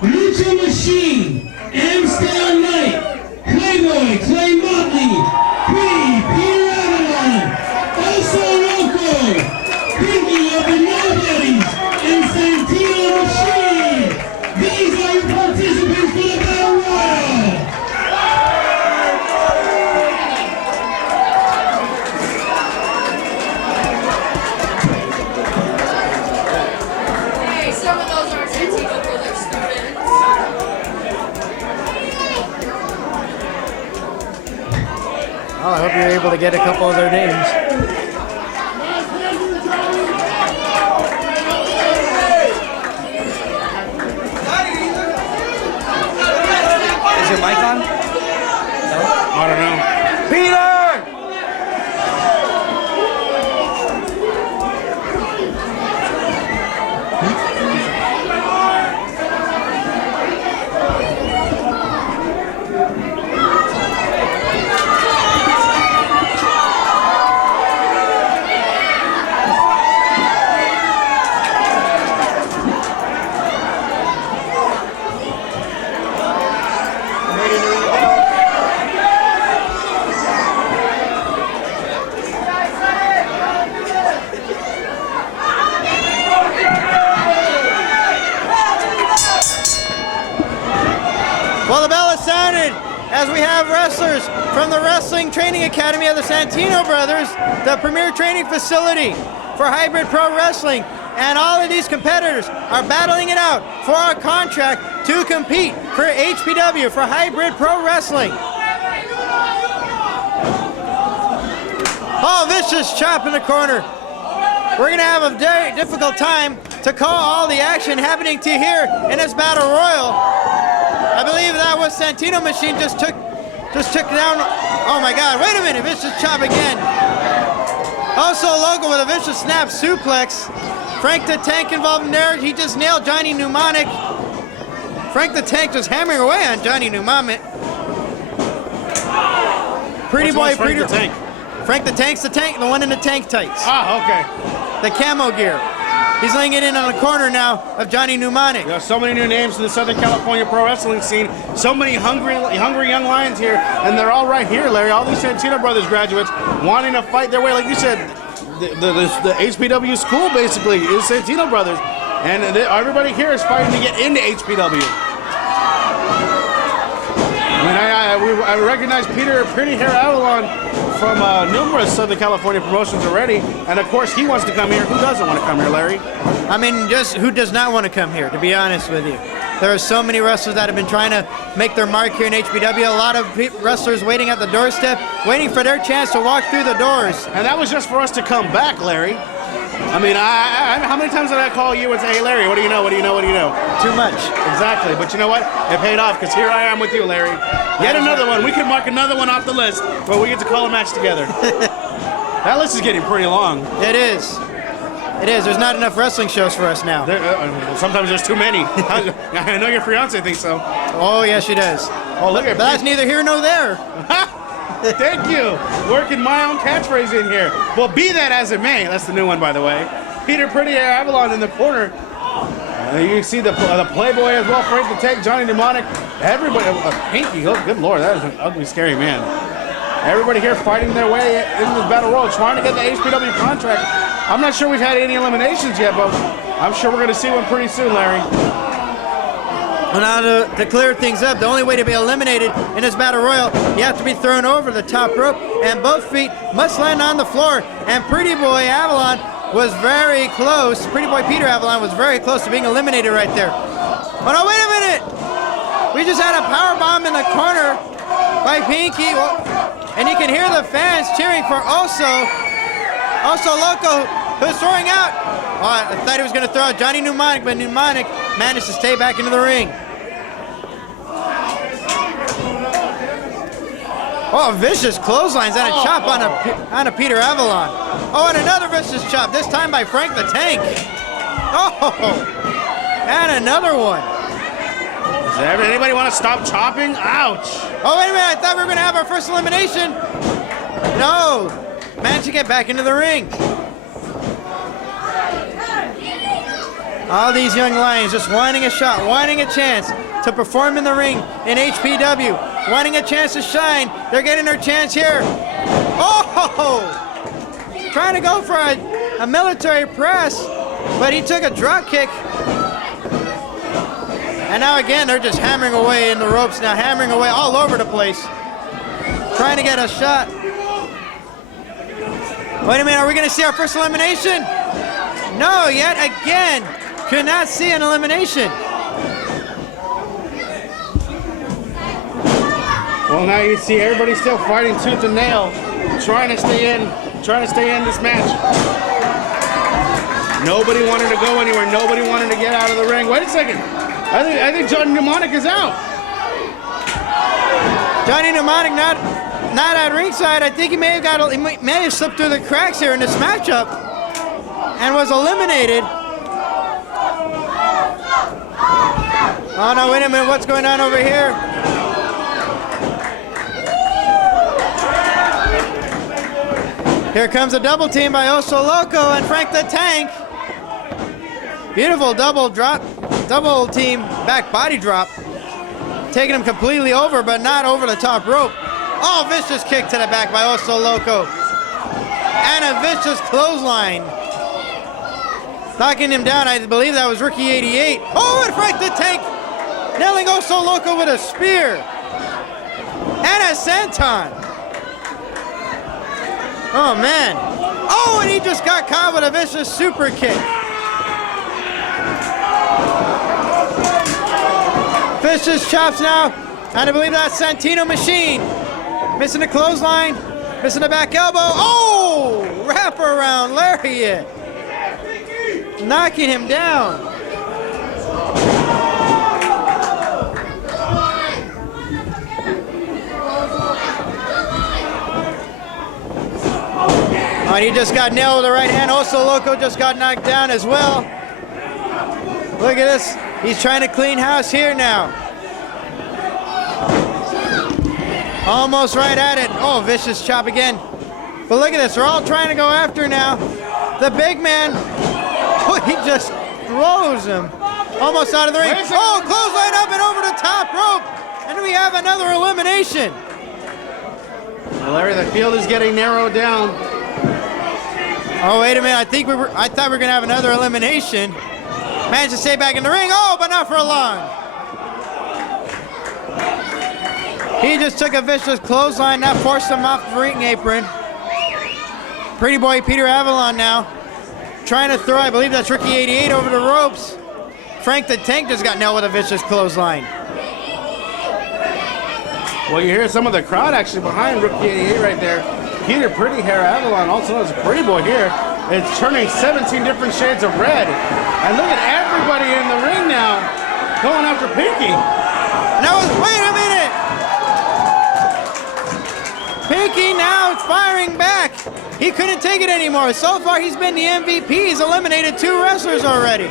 Lucha Machine, Amstel Knight, Playboy, Clay Motley, Peter Avalon, Also Loco, Biggie of the Nobodies, and Santino Machine. These are your participants for the Battle Royal. Some of those are Santino Brothers students. Oh, I hope you're able to get a couple of their names. Is your mic on? I don't know. Peter! Well, the bell is sounded as we have wrestlers from the Wrestling Training Academy of the Santino Brothers, the premier training facility for hybrid pro wrestling. And all of these competitors are battling it out for a contract to compete for HPW, for hybrid pro wrestling. Oh, vicious chop in the corner. We're going to have a very difficult time to call all the action happening to here in this battle royal. I believe that was Santino Machine just took down. Oh my God! Wait a minute! Vicious chop again. Also Logo with a vicious snap suplex. Frank the Tank involved in there. He just nailed Johnny Mnemonic. Frank the Tank just hammering away on Johnny Mnemonic. Pretty boy, Frank Peter. the Tank? Frank the Tank's the tank, the one in the tank tights. Ah, okay. The camo gear. He's laying it in on the corner now of Johnny Mnemonic. There are so many new names in the Southern California pro wrestling scene. So many hungry young lions here, and they're all right here, Larry. All these Santino Brothers graduates wanting to fight their way. Like you said, the HPW school basically is Santino Brothers, and everybody here is fighting to get into HPW. I mean, I recognize Peter Pretty Hair Avalon from numerous Southern California promotions already, and of course he wants to come here. Who doesn't want to come here, Larry? I mean, just who does not want to come here, to be honest with you? There are so many wrestlers that have been trying to make their mark here in HPW. A lot of wrestlers waiting at the doorstep, waiting for their chance to walk through the doors. And that was just for us to come back, Larry. I mean, how many times did I call you and say, hey, Larry, what do you know? Too much. Exactly. But you know what? It paid off, because here I am with you, Larry. Yet another one. We can mark another one off the list where we get to call a match together. That list is getting pretty long. It is. It is. There's not enough wrestling shows for us now. Sometimes there's too many. I know your fiance thinks so. Oh, yes, she does. Oh, look at But that's neither here nor there. Thank you. Working my own catchphrase in here. Well, be that as it may. That's the new one, by the way. Peter Pretty Hair Avalon in the corner. You see the Playboy as well. Frank the Tank, Johnny Mnemonic. Everybody. Pinky. Oh, good Lord. That is an ugly, scary man. Everybody here fighting their way into this battle royal, trying to get the HPW contract. I'm not sure we've had any eliminations yet, but I'm sure we're going to see one pretty soon, Larry. Well, now to clear things up, the only way to be eliminated in this battle royal, you have to be thrown over the top rope, and both feet must land on the floor. And Pretty Boy Avalon was very close. Pretty Boy Peter Avalon was very close to being eliminated right there. Oh no, wait a minute! We just had a power bomb in the corner by Pinky. And you can hear the fans cheering for Oso Loco, who's throwing out. Oh, I thought he was going to throw out Johnny Mnemonic, but Mnemonic managed to stay back into the ring. Oh, vicious clotheslines and a chop on a Peter Avalon. Oh, and another vicious chop, this time by Frank the Tank. Oh, and another one. Does anybody want to stop chopping? Ouch. Oh, wait a minute, I thought we were going to have our first elimination. No, managed to get back into the ring. All these young lions just wanting a shot, wanting a chance to perform in the ring in HPW, wanting a chance to shine. They're getting their chance here. Oh! Trying to go for a military press, but he took a drop kick. And now again, they're just hammering away in the ropes now, hammering away all over the place. Trying to get a shot. Wait a minute, are we gonna see our first elimination? No, yet again. Could not see an elimination. Well, now you see everybody still fighting tooth and nail, trying to stay in this match. Nobody wanted to go anywhere. Nobody wanted to get out of the ring. Wait a second. I think Johnny Mnemonic is out. Johnny Mnemonic not at ringside. I think he may have slipped through the cracks here in this matchup and was eliminated. Oh no, wait a minute, what's going on over here? Here comes a double team by Oso Loco and Frank the Tank. Beautiful double team back body drop. Taking him completely over, but not over the top rope. Oh, vicious kick to the back by Oso Loco. And a vicious clothesline. Knocking him down, I believe that was Rookie 88. Oh, and Frank the Tank nailing Oso Loco with a spear. And a senton. Oh, man. Oh, and he just got caught with a vicious super kick. Vicious chops now. And I believe that's Santino Machine. Missing the clothesline. Missing the back elbow. Oh! Wraparound lariat. Knocking him down. Oh, and he just got nailed with the right hand. Oso Loco just got knocked down as well. Look at this. He's trying to clean house here now. Almost right at it. Oh, vicious chop again. But look at this. They're all trying to go after now. The big man, oh, he just throws him almost out of the ring. Oh, clothesline up and over the top rope. And we have another elimination. Well, Larry, the field is getting narrowed down. Oh, wait a minute. I thought we were going to have another elimination. Managed to stay back in the ring. Oh, but not for long. He just took a vicious clothesline. That forced him off the ring apron. Pretty boy Peter Avalon now. Trying to throw, I believe that's Rookie 88 over the ropes. Frank the Tank just got nailed with a vicious clothesline. Well, you hear some of the crowd actually behind Rookie 88 right there. Peter Pretty Hair Avalon, also known as Pretty Boy here, is turning 17 different shades of red. And look at everybody in the ring now going after Pinky. Now, wait a minute! Pinky now firing back. He couldn't take it anymore. So far, he's been the MVP. He's eliminated 2 wrestlers already.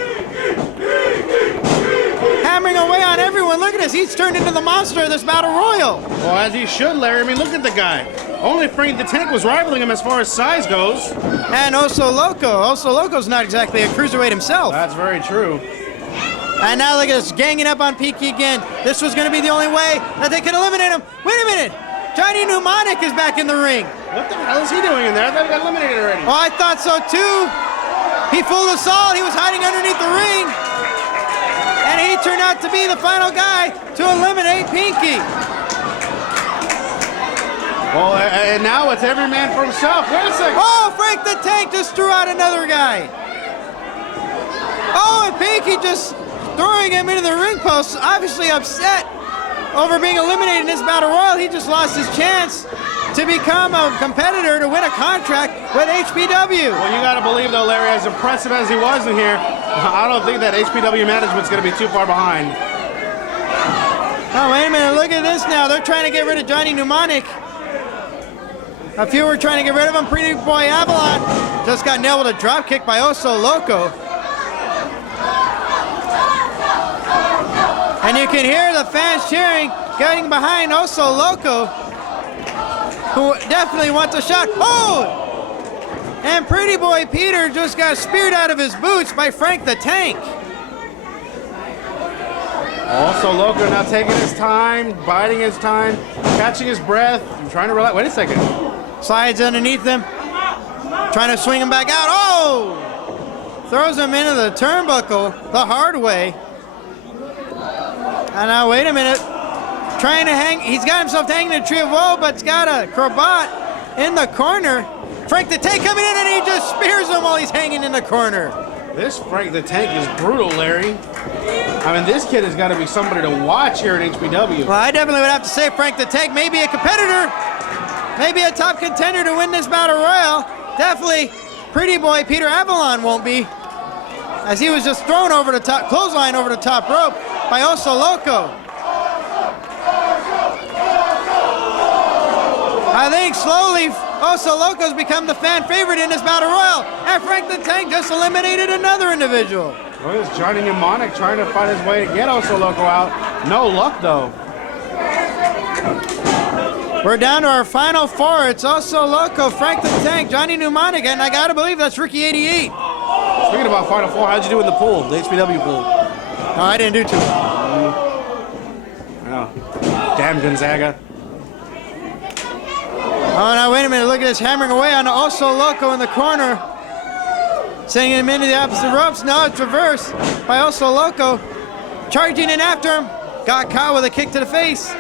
Hammering away on everyone. Look at this. He's turned into the monster of this battle royal. Well, as he should, Larry. I mean, look at the guy. Only Frank the Tank was rivaling him as far as size goes. And Oso Loco. Oso Loco's not exactly a cruiserweight himself. That's very true. And now look at this, ganging up on Pinky again. This was going to be the only way that they could eliminate him. Wait a minute. Johnny Mnemonic is back in the ring. What the hell is he doing in there? I thought he got eliminated already. Oh, I thought so too. He fooled us all. He was hiding underneath the ring. And he turned out to be the final guy to eliminate Pinky. Well, and now it's every man for himself. Wait a second. Oh, Frank the Tank just threw out another guy. Oh, and Pinky just throwing him into the ring post, obviously upset over being eliminated in this battle royal. He just lost his chance. to become a competitor to win a contract with HPW. Well, you got to believe, though, Larry, as impressive as he was in here, I don't think that HPW management's going to be too far behind. Oh, wait a minute. Look at this now. They're trying to get rid of Johnny Mnemonic. A few were trying to get rid of him. Pretty Boy Avalon just got nailed with a drop kick by Oso Loco. And you can hear the fans cheering, getting behind Oso Loco, who definitely wants a shot. Oh! And Pretty Boy Peter just got speared out of his boots by Frank the Tank. Also, Loco now taking his time, biding his time, catching his breath, and trying to relax. Wait a second. Slides underneath him, trying to swing him back out. Oh! Throws him into the turnbuckle the hard way. And now, wait a minute. Trying to hang, he's got himself hanging in a tree of woe, but it's got a Crobat in the corner. Frank the Tank coming in, and he just spears him while he's hanging in the corner. This Frank the Tank is brutal, Larry. I mean, this kid has got to be somebody to watch here at HPW. Well, I definitely would have to say Frank the Tank may be a competitor, maybe a top contender to win this Battle Royal. Definitely Pretty Boy Peter Avalon won't be, as he was just thrown over the top, clothesline over the top rope by Oso Loco. I think slowly Oso Loco's become the fan favorite in this Battle Royal, and Frank the Tank just eliminated another individual. Look at this Johnny Mnemonic trying to find his way to get Oso Loco out. No luck, though. We're down to our final four. It's Oso Loco, Frank the Tank, Johnny Mnemonic, and I gotta believe that's Ricky 88. Speaking about final four, how'd you do in the pool, the HPW pool? No, I didn't do too well. I know. Damn Gonzaga. Oh, now wait a minute. Look at this, hammering away on Oso Loco in the corner. Sending him into the opposite ropes. Now it's reversed by Oso Loco. Charging in after him. Got caught with a kick to the face.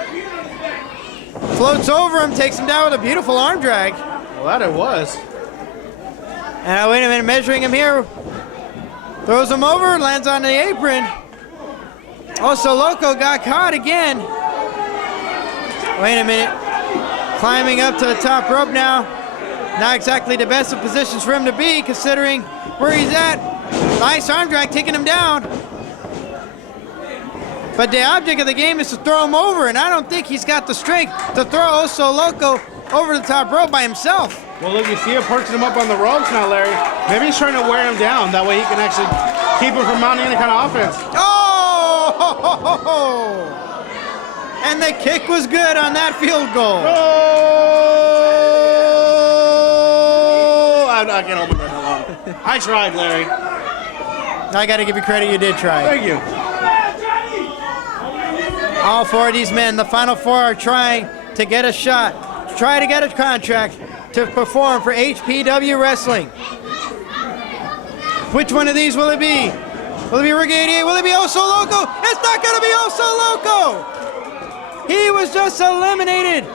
Floats over him, takes him down with a beautiful arm drag. Well, that it was. And now wait a minute, measuring him here. Throws him over, lands on the apron. Oso Loco got caught again. Wait a minute. Climbing up to the top rope now. Not exactly the best of positions for him to be, considering where he's at. Nice arm drag taking him down. But the object of the game is to throw him over, and I don't think he's got the strength to throw Oso Loco over the top rope by himself. Well, look, you see him perching him up on the ropes now, Larry. Maybe he's trying to wear him down. That way he can actually keep him from mounting any kind of offense. Oh! Ho, ho, ho, ho. And the kick was good on that field goal. Oh! I can't hold my breath that long. I tried, Larry. I got to give you credit, you did try. Thank you. All four of these men, the final four, are trying to get a shot, try to get a contract to perform for HPW Wrestling. Which one of these will it be? Will it be Ricky 88? Will it be Oso Loco? It's not going to be Oso Loco! He was just eliminated.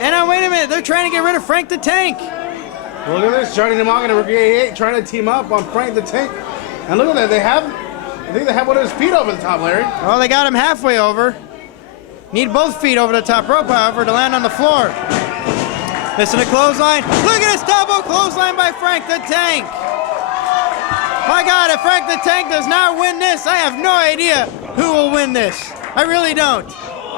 And now, wait a minute, they're trying to get rid of Frank the Tank. Look at this, Johnny Mnemonic and Ricky 88 trying to team up on Frank the Tank. And look at that, I think they have one of his feet over the top, Larry. Well, they got him halfway over. Need both feet over the top rope, however, to land on the floor. Missing a clothesline. Look at this double clothesline by Frank the Tank. My God, if Frank the Tank does not win this, I have no idea who will win this. I really don't.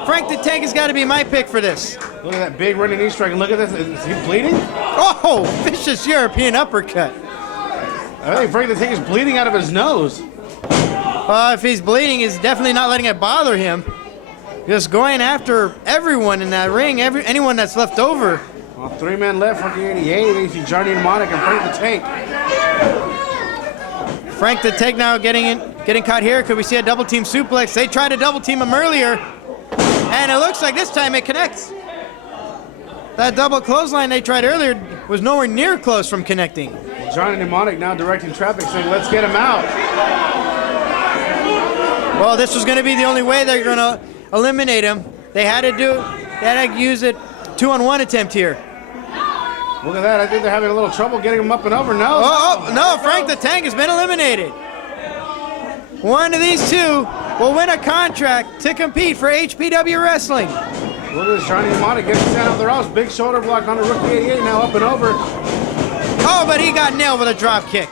Frank the Tank has got to be my pick for this. Look at that big running knee strike. And look at this. Is he bleeding? Oh, vicious European uppercut. I think Frank the Tank is bleeding out of his nose. If he's bleeding, he's definitely not letting it bother him. Just going after everyone in that ring, anyone that's left over. Well, 3 men left, Ricky 88. They see Johnny Mnemonic and Frank the Tank. Frank the Tank now getting caught here. Could we see a double team suplex? They tried to double team him earlier, and it looks like this time it connects. That double clothesline they tried earlier was nowhere near close from connecting. Johnny Mnemonic now directing traffic, saying, let's get him out. Well, this was going to be the only way they're going to eliminate him. They had to use it 2-on-1 attempt here. Look at that. I think they're having a little trouble getting him up and over. No. No, Frank the Tank has been eliminated. One of these two will win a contract to compete for HPW Wrestling. Look at this, Johnny Mnemonic getting sent off the ropes. Big shoulder block on the rookie 88, now up and over. Oh, but he got nailed with a drop kick.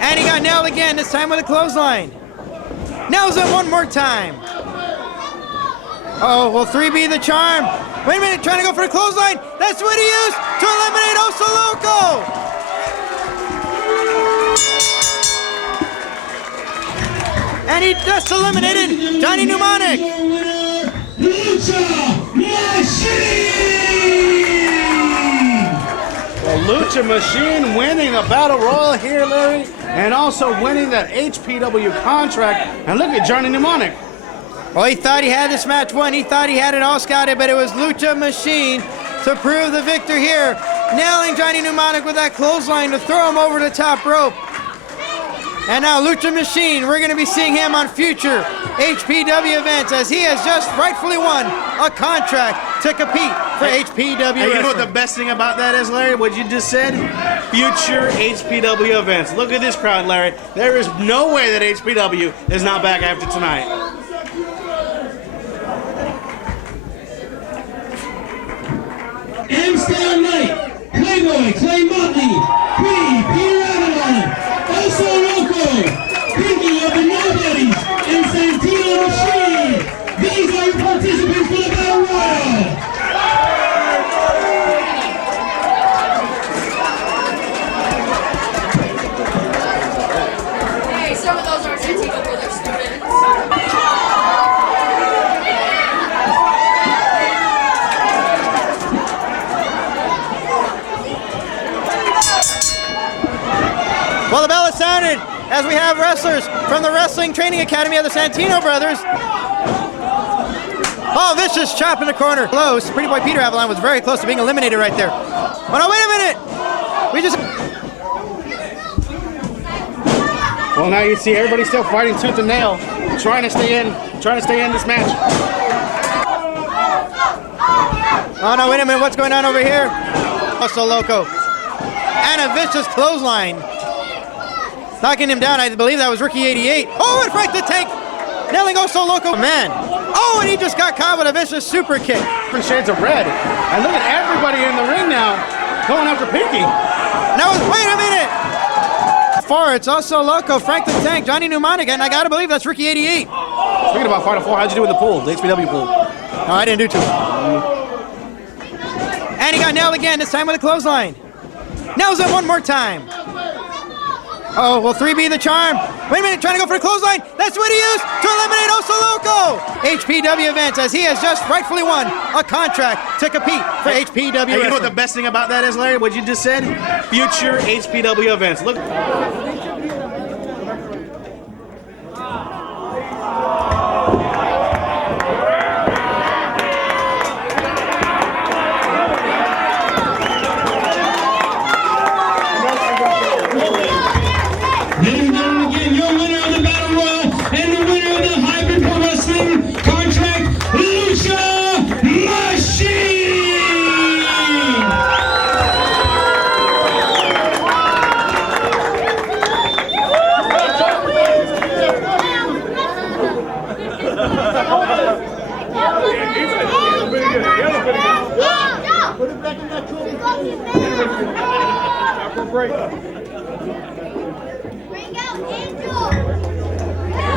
And he got nailed again, this time with a clothesline. Nails him one more time. Oh, will 3 be the charm? Wait a minute, trying to go for the clothesline. That's what he used to eliminate Oso Loco. And he just eliminated Johnny Mnemonic. Lucha Machine! Well, Lucha Machine winning the Battle Royal here, Larry, and also winning that HPW contract. And look at Johnny Mnemonic. Well, he thought he had this match won. He thought he had it all scouted, but it was Lucha Machine to prove the victor here, nailing Johnny Mnemonic with that clothesline to throw him over the top rope. And now Lucha Machine, we're going to be seeing him on future HPW events as he has just rightfully won a contract to compete for HPW. And you know what the best thing about that is, Larry? What you just said? Future HPW events. Look at this crowd, Larry. There is no way that HPW is not back after tonight. Amstel Knight, Playboy, Clay Motley, Peter Avalon, Oso Loco, Biggie of the Nobodies, and Santino Machine. These are your participants for the Battle Royal. Hey, some of those are SantinoBros students. Well, the bell has sounded as we have wrestlers from the Wrestling Training Academy of the Santino Brothers. Oh, vicious chop in the corner. Close. Pretty boy Peter Avalon was very close to being eliminated right there. Oh no, wait a minute. We just... Well, now you see everybody still fighting tooth and nail, trying to stay in this match. Oh no, wait a minute. What's going on over here? Oso Loco. And a vicious clothesline. Knocking him down, I believe that was Rookie 88. Oh, and Frank the Tank nailing Oso Loco. Man. Oh, and he just got caught with a vicious super kick. Different shades of red. And look at everybody in the ring now going after Pinky. Now, wait a minute. It's Oso Loco, Frank the Tank, Johnny Mnemonic, and I gotta believe that's Rookie 88. Speaking about Final Four, how'd you do in the pool, the HPW pool? No, I didn't do too well. And he got nailed again, this time with a clothesline. Nails him one more time. Oh, will 3 be the charm? Wait a minute, trying to go for the clothesline. That's what he used to eliminate Oso Loco. HPW events as he has just rightfully won a contract to compete for HPW. And you know what the best thing about that is, Larry? What you just said? Future HPW events. Look.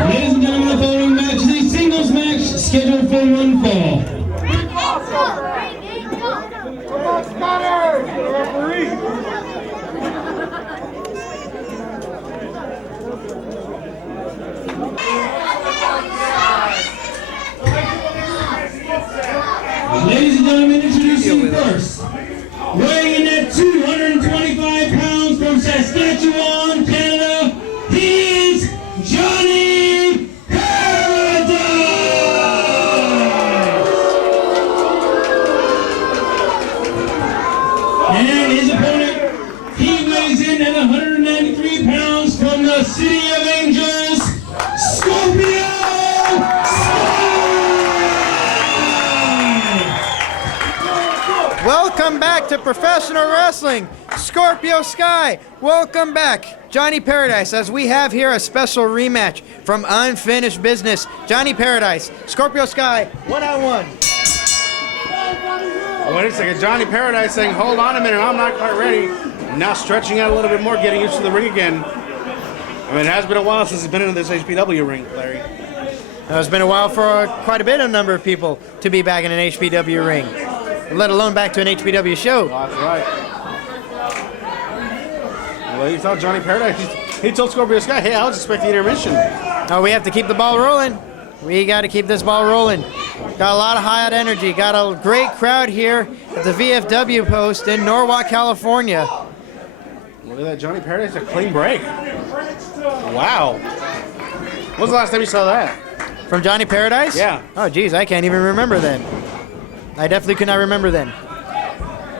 Ladies and gentlemen, the following match is a singles match scheduled for one fall. Ladies and gentlemen, introducing first, weighing in at 225 pounds from Saskatchewan, Canada, he is Johnny and his opponent, he weighs in at 193 pounds from the City of Angels, Scorpio. Welcome back to professional wrestling. Scorpio Sky, welcome back. Johnny Paradise, as we have here a special rematch from Unfinished Business. Johnny Paradise, Scorpio Sky, 1-on-1. Wait a second. Johnny Paradise saying, hold on a minute, I'm not quite ready. Now stretching out a little bit more, getting used to the ring again. I mean, it has been a while since he's been in this HPW ring, Larry. It's been a while for quite a bit of number of people to be back in an HPW ring, let alone back to an HPW show. Oh, that's right. Well, you thought Johnny Paradise, he told Scorpio Sky, hey, I was expecting intermission. Oh, we have to keep the ball rolling. We got to keep this ball rolling. Got a lot of high energy. Got a great crowd here at the VFW post in Norwalk, California. Look at that, Johnny Paradise, a clean break. Wow. When was the last time you saw that? From Johnny Paradise? Yeah. Oh, geez, I can't even remember then. I definitely could not remember then.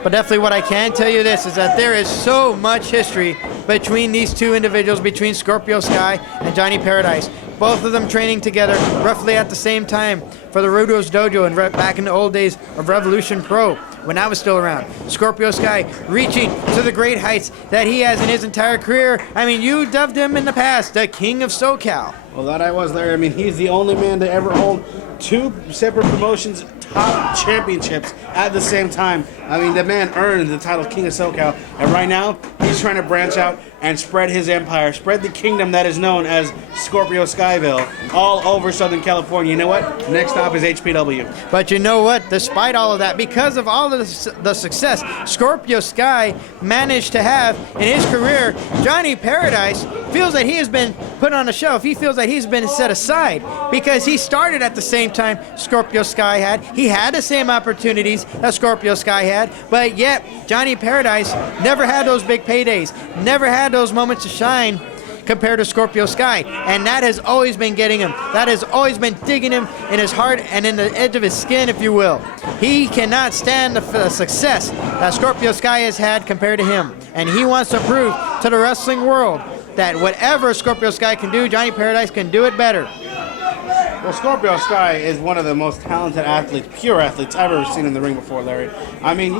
But definitely what I can tell you this is that there is so much history between these two individuals, between Scorpio Sky and Johnny Paradise. Both of them training together roughly at the same time for the Rudo's Dojo and back in the old days of Revolution Pro when I was still around. Scorpio Sky reaching to the great heights that he has in his entire career. I mean, you dubbed him in the past the King of SoCal. Well, that I was there. I mean, he's the only man to ever hold two separate promotions, top championships at the same time. I mean, the man earned the title King of SoCal, and right now he's trying to branch out and spread his empire, spread the kingdom that is known as Scorpio Skyville all over Southern California. You know what? Next stop is HPW. But you know what? Despite all of that, because of all of the success Scorpio Sky managed to have in his career, Johnny Paradise feels that he has been put on a shelf. He feels that he's been set aside because he started at the same time Scorpio Sky had. He had the same opportunities that Scorpio Sky had, but yet Johnny Paradise never had those big paydays, never had those moments to shine compared to Scorpio Sky, and that has always been getting him. That has always been digging him in his heart and in the edge of his skin, if you will. He cannot stand the success that Scorpio Sky has had compared to him, and he wants to prove to the wrestling world that whatever Scorpio Sky can do, Johnny Paradise can do it better. Well, Scorpio Sky is one of the most talented athletes, pure athletes I've ever seen in the ring before, Larry. I mean,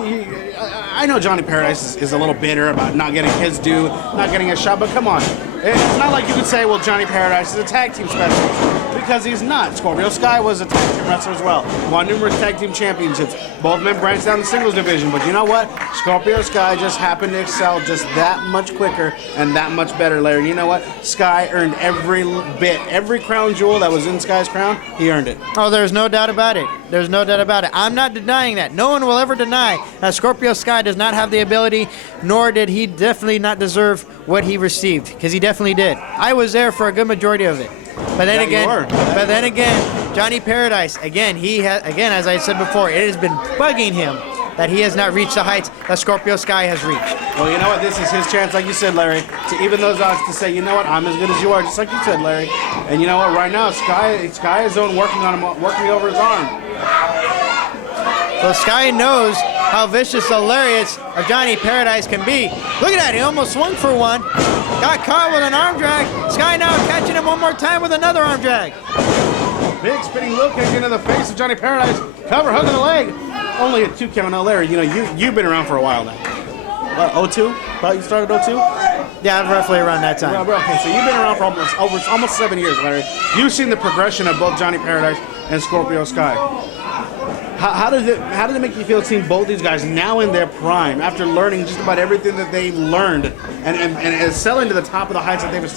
I know Johnny Paradise is a little bitter about not getting his due, not getting a shot, but come on. It's not like you could say, well, Johnny Paradise is a tag team specialist, because he's not. Scorpio Sky was a tag team wrestler as well. Won numerous tag team championships. Both men branched down the singles division, but you know what? Scorpio Sky just happened to excel just that much quicker and that much better, Larry. You know what? Sky earned every bit, every crown jewel that was in Sky's crown, he earned it. Oh, there's no doubt about it. There's no doubt about it. I'm not denying that. No one will ever deny that Scorpio Sky does not have the ability, nor did he definitely not deserve what he received, because he definitely did. I was there for a good majority of it. But then again, Johnny Paradise, again, as I said before, it has been bugging him that he has not reached the heights that Scorpio Sky has reached. Well, you know what? This is his chance, like you said, Larry, to even those odds to say, you know what? I'm as good as you are, just like you said, Larry. And you know what? Right now, Sky is working on him, working over his arm. So Sky knows how vicious the lariats of Johnny Paradise can be. Look at that, he almost swung for one. Got caught with an arm drag. Sky now catching him one more time with another arm drag. Big spinning low kick into the face of Johnny Paradise. Cover hook of the leg. Only a 2 count. Now, Larry, you know, you've been around for a while now. What, 02? About you started 02? Yeah, roughly around that time. Well, okay, so you've been around for almost 7 years, Larry. You've seen the progression of both Johnny Paradise and Scorpio Sky. How does it make you feel seeing both these guys now in their prime, after learning just about everything that they've learned and excelling to the top of the heights that they've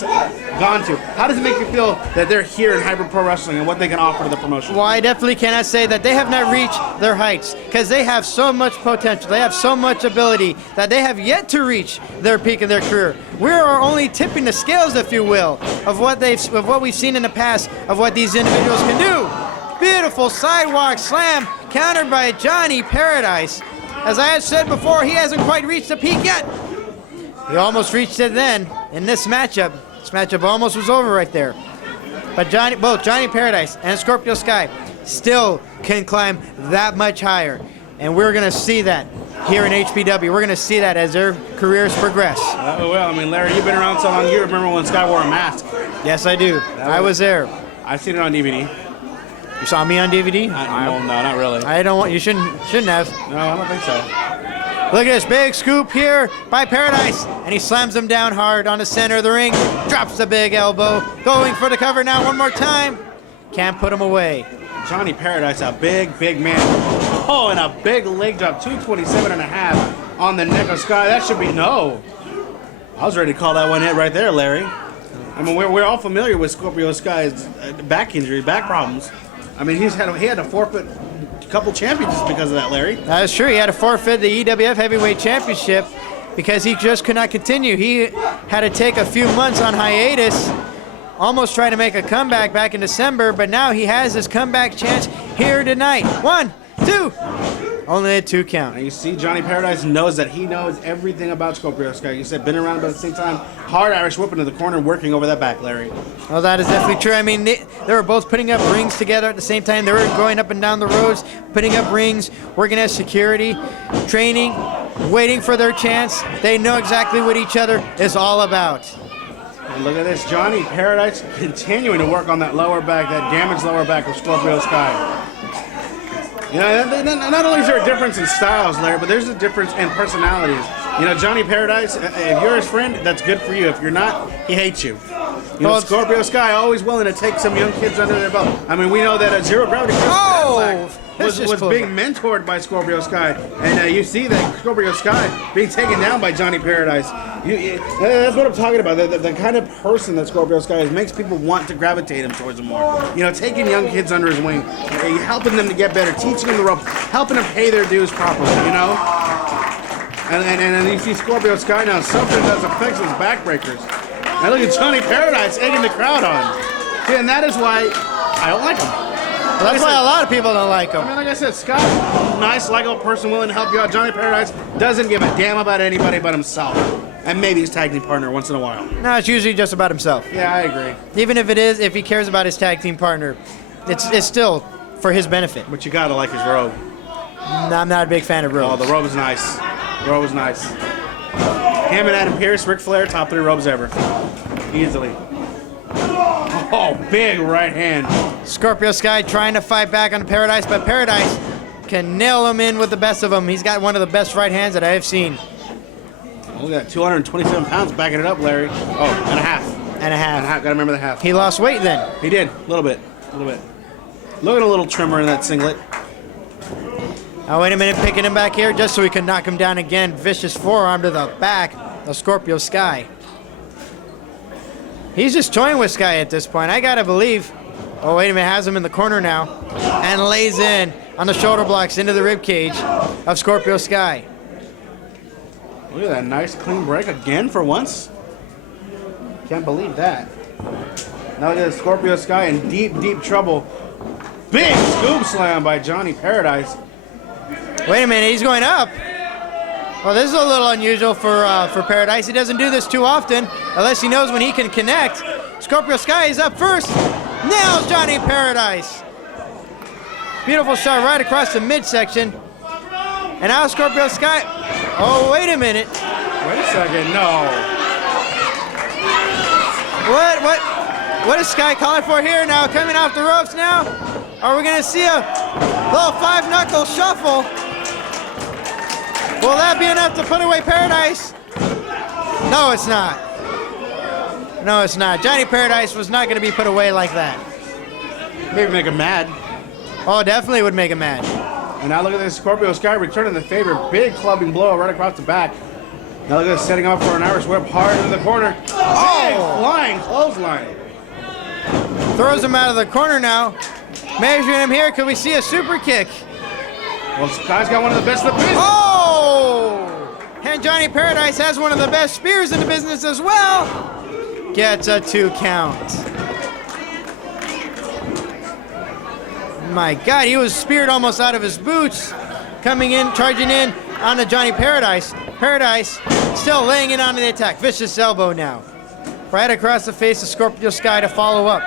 gone to? How does it make you feel that they're here in Hybrid Pro Wrestling and what they can offer to the promotion? Well, I definitely cannot say that they have not reached their heights, because they have so much potential, they have so much ability that they have yet to reach their peak in their career. We are only tipping the scales, if you will, of what we've seen in the past of what these individuals can do. Beautiful sidewalk slam countered by Johnny Paradise. As I had said before, he hasn't quite reached the peak yet. He almost reached it then in this matchup. This matchup almost was over right there. But both Johnny Paradise and Scorpio Sky still can climb that much higher. And we're going to see that here in HPW. We're going to see that as their careers progress. Well, I mean, Larry, you've been around so long. You remember when Sky wore a mask? Yes, I do. I was there. I've seen it on DVD. You saw me on DVD? No, not really. You shouldn't have. No, I don't think so. Look at this big scoop here by Paradise, and he slams him down hard on the center of the ring, drops the big elbow, going for the cover now one more time. Can't put him away. Johnny Paradise, a big, big man. Oh, and a big leg drop, 227.5 on the neck of Sky. That should be no. I was ready to call that one hit right there, Larry. I mean, we're all familiar with Scorpio Sky's back injury, back problems. I mean, he had to forfeit a couple championships because of that, Larry. That is true. He had to forfeit the EWF Heavyweight Championship because he just could not continue. He had to take a few months on hiatus, almost tried to make a comeback back in December, but now he has his comeback chance here tonight. 1, 2. Only a 2 count. And you see, Johnny Paradise knows that he knows everything about Scorpio Sky. You said been around about the same time. Hard Irish whip into the corner, working over that back, Larry. Well, that is definitely true. I mean, they were both putting up rings together at the same time. They were going up and down the roads, putting up rings, working as security, training, waiting for their chance. They know exactly what each other is all about. And look at this, Johnny Paradise continuing to work on that lower back, that damaged lower back of Scorpio Sky. You know, not only is there a difference in styles, Larry, but there's a difference in personalities. You know, Johnny Paradise, if you're his friend, that's good for you. If you're not, he hates you. You know, Scorpio Sky always willing to take some young kids under their belt. I mean, we know that Zero Gravity was being mentored by Scorpio Sky, and you see that Scorpio Sky being taken down by Johnny Paradise. That's what I'm talking about. The kind of person that Scorpio Sky is makes people want to gravitate him towards him more. You know, taking young kids under his wing, helping them to get better, teaching them the ropes, helping them pay their dues properly. You know, and you see Scorpio Sky now suffering those effects of his backbreakers. And look at Johnny Paradise egging the crowd on. See, and that is why I don't like him. Well, that's why a lot of people don't like him. I mean, like I said, Scott, nice, likable person, willing to help you out. Johnny Paradise doesn't give a damn about anybody but himself. And maybe his tag team partner once in a while. No, it's usually just about himself. Yeah, I agree. Even if he cares about his tag team partner, it's still for his benefit. But you gotta like his robe. No, I'm not a big fan of robes. Oh, the robe is nice. The robe is nice. Him and Adam Pearce, Ric Flair, top 3 robes ever. Easily. Oh, big right hand. Scorpio Sky trying to fight back on Paradise, but Paradise can nail him in with the best of them. He's got one of the best right hands that I have seen. Look at that, 227 pounds backing it up, Larry. Oh, and a half. And a half. Gotta remember the half. He lost weight then. He did, a little bit. Look at a little trimmer in that singlet. Oh, wait a minute, picking him back here just so he can knock him down again. Vicious forearm to the back of Scorpio Sky. He's just toying with Sky at this point. I gotta believe. Oh, wait a minute, has him in the corner now. And lays in on the shoulder blocks into the rib cage of Scorpio Sky. Look at that nice clean break again for once. Can't believe that. Now look at Scorpio Sky in deep, deep trouble. Big scoop slam by Johnny Paradise. Wait a minute, he's going up. Well, this is a little unusual for Paradise. He doesn't do this too often, unless he knows when he can connect. Scorpio Sky is up first. Nails Johnny Paradise. Beautiful shot right across the midsection. And now Scorpio Sky. Oh, wait a minute. Wait a second, no. What is Sky calling for here now? Coming off the ropes now? Are we gonna see a little 5-knuckle shuffle? Will that be enough to put away Paradise? No, it's not. No, it's not. Johnny Paradise was not gonna be put away like that. Maybe make him mad. Oh, definitely would make him mad. And now look at this, Scorpio Sky returning the favor. Big clubbing blow right across the back. Now look at this, setting up for an Irish whip hard in the corner. Oh! Big flying clothesline. Throws him out of the corner now. Measuring him here, could we see a super kick? Well, Sky's got one of the best in the business. Oh! And Johnny Paradise has one of the best spears in the business as well. Gets a 2 count. My God, he was speared almost out of his boots. Coming in, charging in onto Johnny Paradise. Paradise still laying in on the attack. Vicious elbow now. Right across the face of Scorpio Sky to follow up.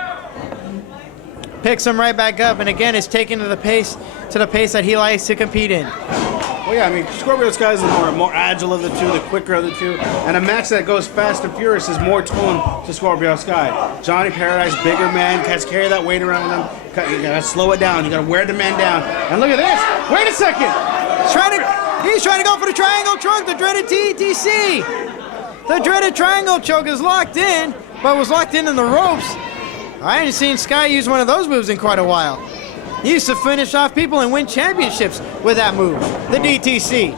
Picks him right back up, and again is taken to the pace that he likes to compete in. Well, yeah, I mean, Scorpio Sky is the more agile of the two, the quicker of the two, and a match that goes fast and furious is more toned to Scorpio Sky. Johnny Paradise, bigger man, has to carry that weight around with him. You gotta slow it down. You gotta wear the man down. And look at this. Wait a second. He's trying to go for the triangle choke, the dreaded TTC. The dreaded triangle choke is locked in, but was locked in the ropes. I haven't seen Sky use one of those moves in quite a while. He used to finish off people and win championships with that move, the DTC.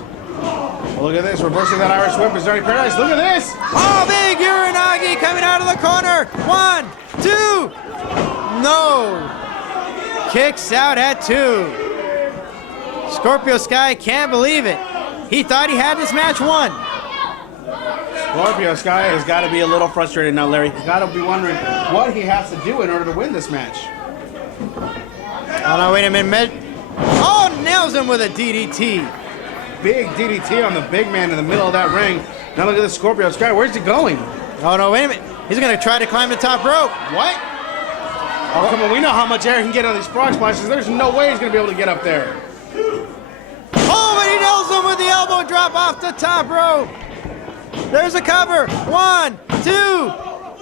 Well, look at this, reversing that Irish whip is Johnny Paradise. Look at this. Oh, big Uranagi coming out of the corner. 1, 2. No. Kicks out at 2. Scorpio Sky can't believe it. He thought he had this match won. Scorpio Sky has got to be a little frustrated now, Larry. He's got to be wondering what he has to do in order to win this match. Oh, no, wait a minute. Oh, nails him with a DDT. Big DDT on the big man in the middle of that ring. Now look at the Scorpio Sky. Where's he going? Oh, no, wait a minute. He's going to try to climb the top rope. What? Oh, come on. We know how much air he can get on these frog splashes. There's no way he's going to be able to get up there. Oh, but he nails him with the elbow drop off the top rope. There's a cover. 1, 2.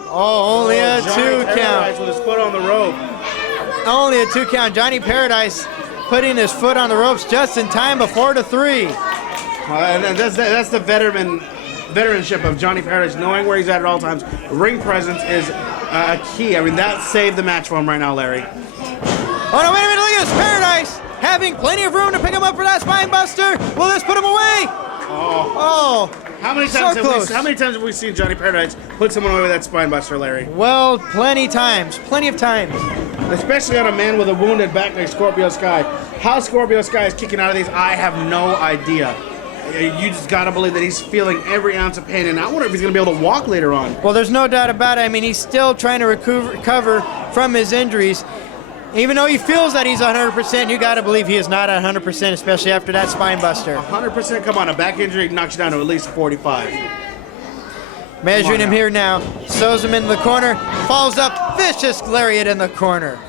Oh, only a 2 count. With his foot on the rope. Only a 2 count. Johnny Paradise putting his foot on the ropes just in time before the 3. That's the veteranship of Johnny Paradise, knowing where he's at all times. Ring presence is a key. I mean, that saved the match for him right now, Larry. Oh, no, wait a minute. Look at this. Paradise having plenty of room to pick him up for that spine buster. Will this put him away? Oh. How many times have we seen Johnny Paradise put someone away with that spine buster, Larry? Well, plenty of times. Especially on a man with a wounded back like Scorpio Sky. How Scorpio Sky is kicking out of these, I have no idea. You just gotta believe that he's feeling every ounce of pain, and I wonder if he's gonna be able to walk later on. Well, there's no doubt about it. I mean, he's still trying to recover from his injuries. Even though he feels that he's 100%, you gotta believe he is not 100%, especially after that spine buster. 100%, come on, a back injury knocks you down to at least 45. Measuring him here now, sews him in the corner, follows up, vicious lariat in the corner.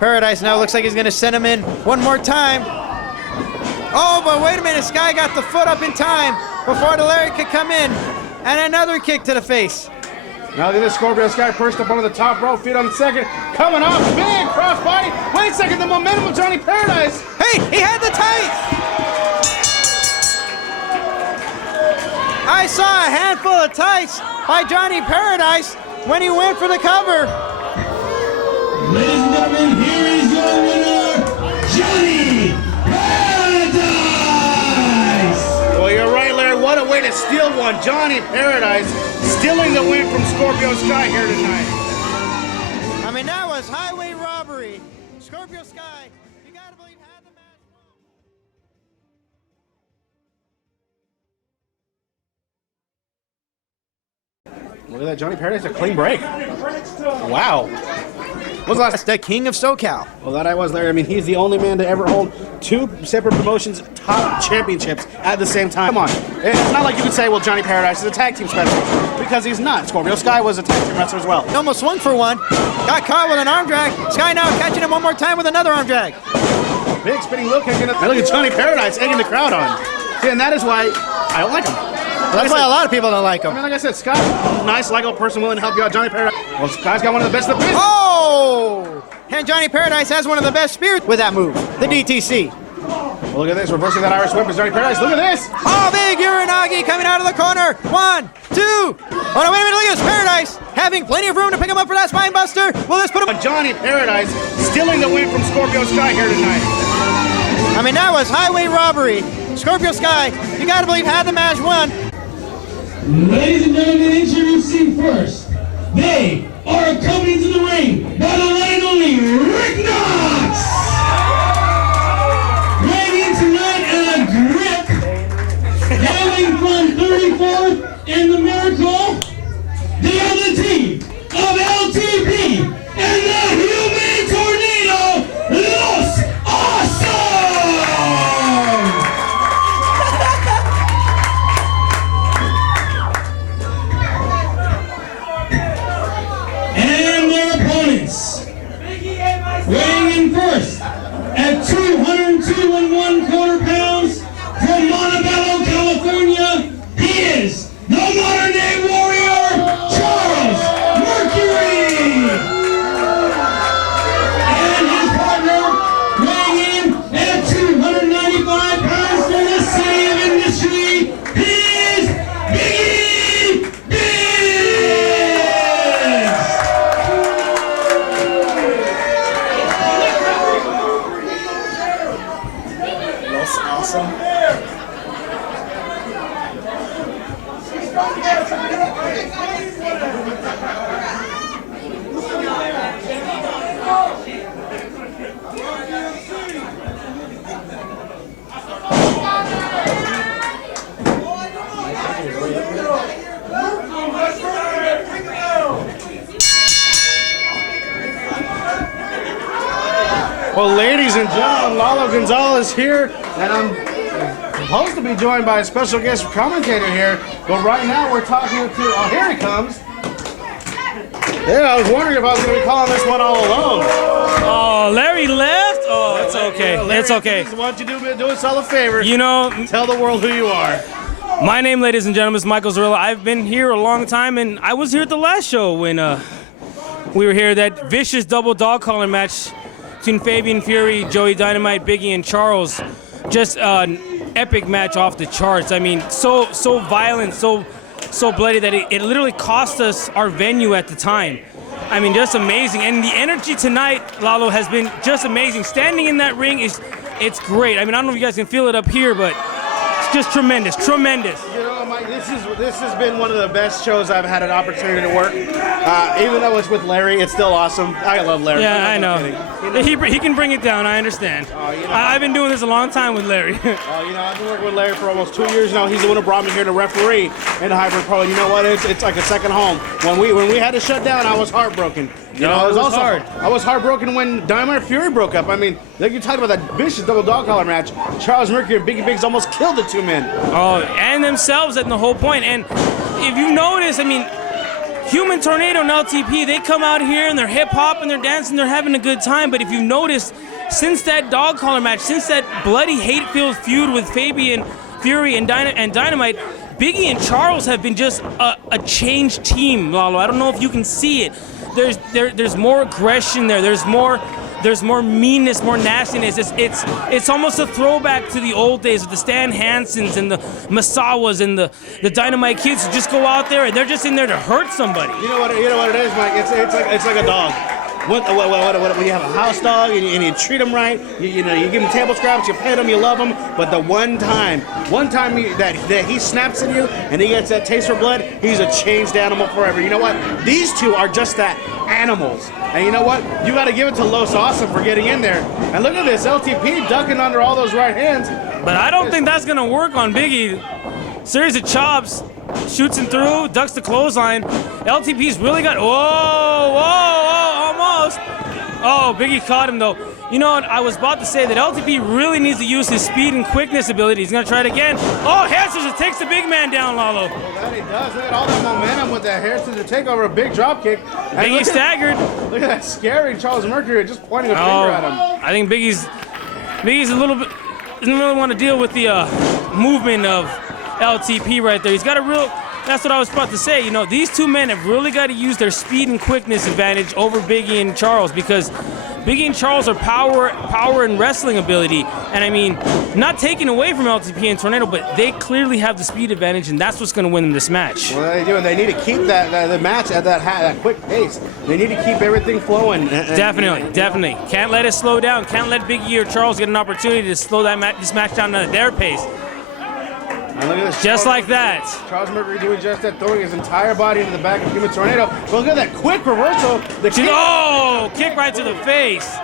Paradise now looks like he's gonna send him in one more time. Oh, but wait a minute, Sky got the foot up in time before the lariat could come in, and another kick to the face. Now look at this, Scorpio Sky perched up onto the top rope, feet on the second, coming off, big crossbody. Wait a second, the momentum of Johnny Paradise. Hey, he had the tights. I saw a handful of tights by Johnny Paradise when he went for the cover. Ladies and gentlemen, here is your winner, Johnny Paradise! Well, you're right, Larry. What a way to steal one. Johnny Paradise stealing the win from Scorpio Sky here tonight. I mean, that was highway robbery. Scorpio Sky, you gotta believe had the match won. Look at that, Johnny Paradise, a clean break. Wow. What's the last? That's the king of SoCal. Well, that I was, Larry. I mean, he's the only man to ever hold 2 separate promotions top championships at the same time. Come on. It's not like you could say, well, Johnny Paradise is a tag team specialist, because he's not. Scorpio Sky was a tag team wrestler as well. He almost swung for one. Got caught with an arm drag. Sky now catching him one more time with another arm drag. Big spinning wheel kick. And look at Johnny Paradise egging the crowd on. See, and that is why I don't like him. That's why a lot of people don't like him. I mean, like I said, Sky's a nice, likable person willing to help you out. Johnny Paradise, well, Sky's got one of the best of the business. Oh! And Johnny Paradise has one of the best spirits with that move, the DTC. Well, look at this, reversing that Irish whip is Johnny Paradise. Look at this. Oh, big Uranagi coming out of the corner. 1, 2. Oh, no, wait a minute, look at this. Paradise having plenty of room to pick him up for that spine buster. Will this put him... Johnny Paradise stealing the win from Scorpio Sky here tonight. I mean, that was highway robbery. Scorpio Sky, you gotta believe had the match won. Ladies and gentlemen, introducing first, they are accompanied to the ring by the one and only Rick Knox! Weighing tonight at a grip, hailing from 34th and the Miracle, they are the team of LTP and the Human Tornado, Los weighing in first at 202 1/4 pounds from Montebello, California, he is the modern day warrior, Charles Mercury! And his partner weighing in at 200 Well, ladies and gentlemen, Lalo Gonzalez here, and I'm supposed to be joined by a special guest commentator here, but right now we're talking to, oh, here he comes. Yeah, I was wondering if I was going to be calling this one all alone. Oh, Larry left? Oh, it's okay. Larry, It's okay. Why don't you do us all a favor? You know, Tell the world who you are. my name, ladies and gentlemen, is Michael Zorilla. I've been here a long time, and I was here at the last show when we were here. That vicious double dog collar match between Fabian Fury, Joey Dynamite, Biggie, and Charles. Just an epic match off the charts. I mean, so violent, so bloody that it literally cost us our venue at the time. I mean, just amazing. And the energy tonight, Lalo, has been just amazing. Standing in that ring it's great. I mean, I don't know if you guys can feel it up here, but it's just tremendous. You know, Mike, this has been one of the best shows I've had an opportunity to work. Even though it's with Larry, it's still awesome. I love Larry. Yeah, I know. He can bring it down, I understand. I've been doing this a long time with Larry. I've been working with Larry for almost 2 years now. He's the one who brought me here to referee in Hybrid Pro. And you know what? It's like a second home. When we had to shut down, I was heartbroken. It was hard. I was heartbroken when Dynamite and Fury broke up. I mean, like you talked about that vicious double dog collar match. Charles Mercury and Biggie Biggs almost killed the two men. Oh, and themselves at the whole point. And if you notice, I mean, Human Tornado and LTP, they come out here and they're hip-hop and they're dancing, they're having a good time. But if you notice, since that dog collar match, since that bloody hate-filled feud with Fabian Fury and Dynamite, Biggie and Charles have been just a changed team, Lalo. I don't know if you can see it. There's more aggression there. There's more meanness, more nastiness. It's almost a throwback to the old days of the Stan Hansens and the Masawas and the Dynamite kids who just go out there and they're just in there to hurt somebody. You know what it is, Mike? It's like a dog. When you have a house dog and you treat him right, you give him table scraps, you pet him, you love him, but the one time that he snaps at you and he gets that taste for blood, he's a changed animal forever. You know what? These two are just that, animals. And you know what? You got to give it to Los Awesome for getting in there. And look at this, LTP ducking under all those right hands. But I don't think that's going to work on Biggie. Series of chops, shoots him through, ducks the clothesline. LTP's really got, whoa, almost. Oh, Biggie caught him though. You know what, I was about to say that LTP really needs to use his speed and quickness ability. He's gonna try it again. Oh, hair scissors takes the big man down, Lalo. Well, that he does. Look at all that momentum with that hair scissors take over a big drop kick. Biggie staggered. Look at that scary Charles Mercury just pointing a finger at him. I think Biggie's a little bit, doesn't really want to deal with the movement of LTP right there. He's got a real, that's what I was about to say. You know, these two men have really got to use their speed and quickness advantage over Biggie and Charles, because Biggie and Charles are power and wrestling ability. And I mean, not taking away from LTP and Tornado, but they clearly have the speed advantage, and that's what's going to win them this match. Well, they do, and they need to keep the match at that quick pace. They need to keep everything flowing. Definitely. Can't let it slow down. Can't let Biggie or Charles get an opportunity to slow this match down to their pace. And look at this. Just like that. Charles Mercury doing just that, throwing his entire body into the back of Human Tornado. But look at that quick reversal. Kick right to the face.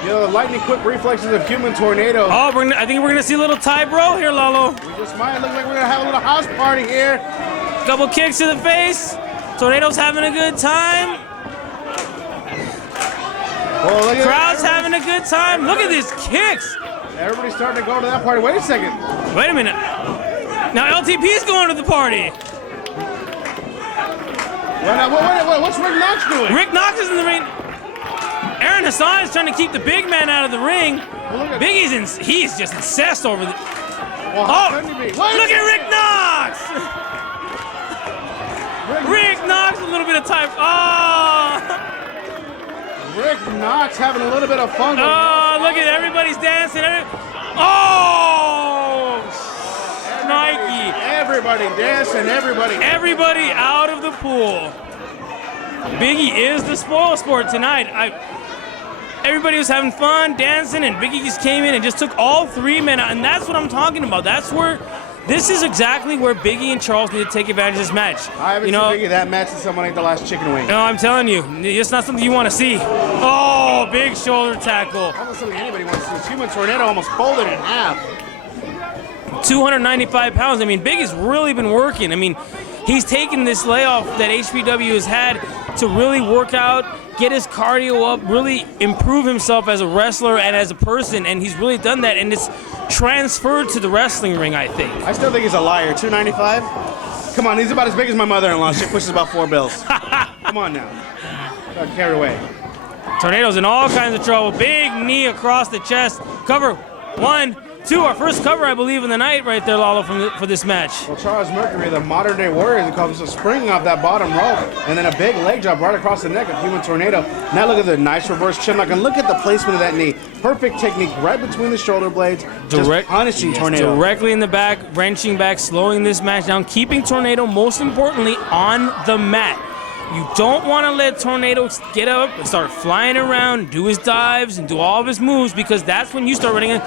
You know, the lightning quick reflexes of Human Tornado. Oh, I think we're going to see a little Tylor here, Lalo. We just might. Looks like we're going to have a little house party here. Couple kicks to the face. Tornado's having a good time. Oh, look at Crowd's having a good time. Look at these kicks. Everybody's starting to go to that party. Wait a second. Wait a minute. Now LTP's going to the party. What's Rick Knox doing? Rick Knox is in the ring. Aaron Hassan is trying to keep the big man out of the ring. Well, he's just incensed over the. Well, look at Rick Knox! Rick Knox, a little bit of time. Oh! Rick Knox having a little bit of fun. Oh, look at everybody's dancing. Oh! Nike. Everybody dancing, Everybody out of the pool. Biggie is the spoil sport tonight. Everybody was having fun, dancing, and Biggie just came in and just took all three men out. And that's what I'm talking about. This is exactly where Biggie and Charles need to take advantage of this match. I haven't seen Biggie that match since someone ate the last chicken wing. No, I'm telling you, it's not something you want to see. Oh, big shoulder tackle. I don't think anybody wants to see. Human Tornado almost folded in half. 295 pounds. I mean, Biggie's really been working. I mean, he's taken this layoff that HPW has had to really work out, get his cardio up, really improve himself as a wrestler and as a person, and he's really done that, and it's transferred to the wrestling ring, I think. I still think he's a liar. 295? Come on, he's about as big as my mother-in-law. She pushes about 4 bills. Come on now. Got carried away. Tornado's in all kinds of trouble. Big knee across the chest. Cover. 1, 2. Our first cover, I believe, in the night right there, Lalo, for this match. Well, Charles Mercury, the modern-day warrior, comes springing off that bottom rope, and then a big leg drop right across the neck of Human Tornado. Now look at the nice reverse chin lock, and look at the placement of that knee. Perfect technique right between the shoulder blades, just punishing Tornado. Directly in the back, wrenching back, slowing this match down, keeping Tornado, most importantly, on the mat. You don't want to let Tornado get up and start flying around, do his dives, and do all of his moves, because that's when you start running in.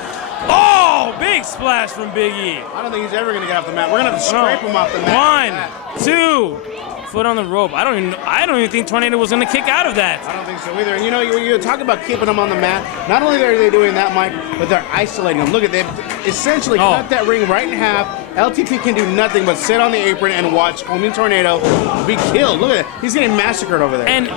Oh, big splash from Biggie. I don't think he's ever going to get off the mat. We're going to have to scrape him off the mat. 1, 2. Foot on the rope. I don't even think Tornado was going to kick out of that. I don't think so either. And you know, you talk about keeping them on the mat. Not only are they doing that, Mike, but they're isolating them. Look at, they've essentially cut that ring right in half. LTP can do nothing but sit on the apron and watch Human Tornado be killed. Look at it. He's getting massacred over there. And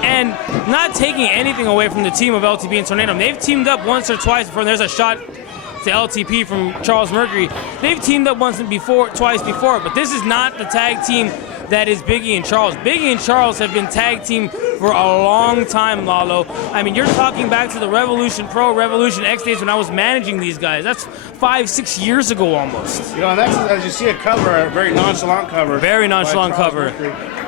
not taking anything away from the team of LTP and Tornado. They've teamed up once or twice before. There's a shot to LTP from Charles Mercury. They've teamed up twice before, but this is not the tag team that is Biggie and Charles. Biggie and Charles have been tag team for a long time, Lalo. I mean, you're talking back to the Revolution Pro, Revolution X days when I was managing these guys. That's 5-6 years ago almost. You know, and that's, as you see a cover, a very nonchalant cover. Very nonchalant cover.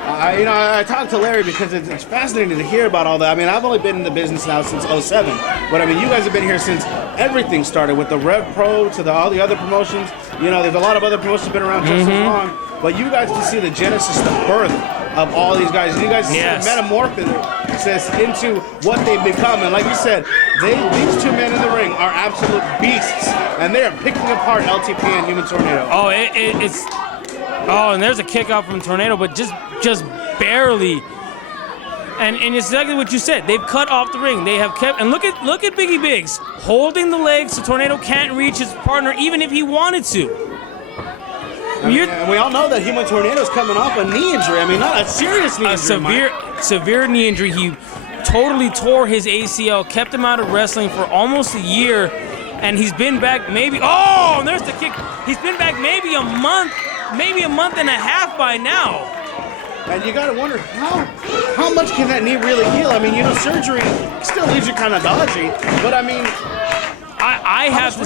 I talked to Larry because it's fascinating to hear about all that. I mean, I've only been in the business now since 07, but I mean, you guys have been here since everything started, with the Rev Pro to all the other promotions. You know, there's a lot of other promotions been around just as long, but you guys can see the genesis, the birth of all these guys. You guys see the metamorphosis into what they've become, and like you said, these two men in the ring are absolute beasts, and they are picking apart LTP and Human Tornado. Oh, it's. Oh, and there's a kick out from Tornado, but just barely. And it's exactly what you said. They've cut off the ring. They have kept, and look at Biggie Biggs holding the legs so Tornado can't reach his partner even if he wanted to. And we all know that Human Tornado's coming off a knee injury. I mean, not a serious knee injury. Severe knee injury. He totally tore his ACL, kept him out of wrestling for almost a year, and he's been back maybe. Oh, and there's the kick. He's been back maybe a month and a half by now. And you got to wonder how much can that knee really heal? I mean, you know, surgery still leaves you kind of dodgy, but I mean, I have to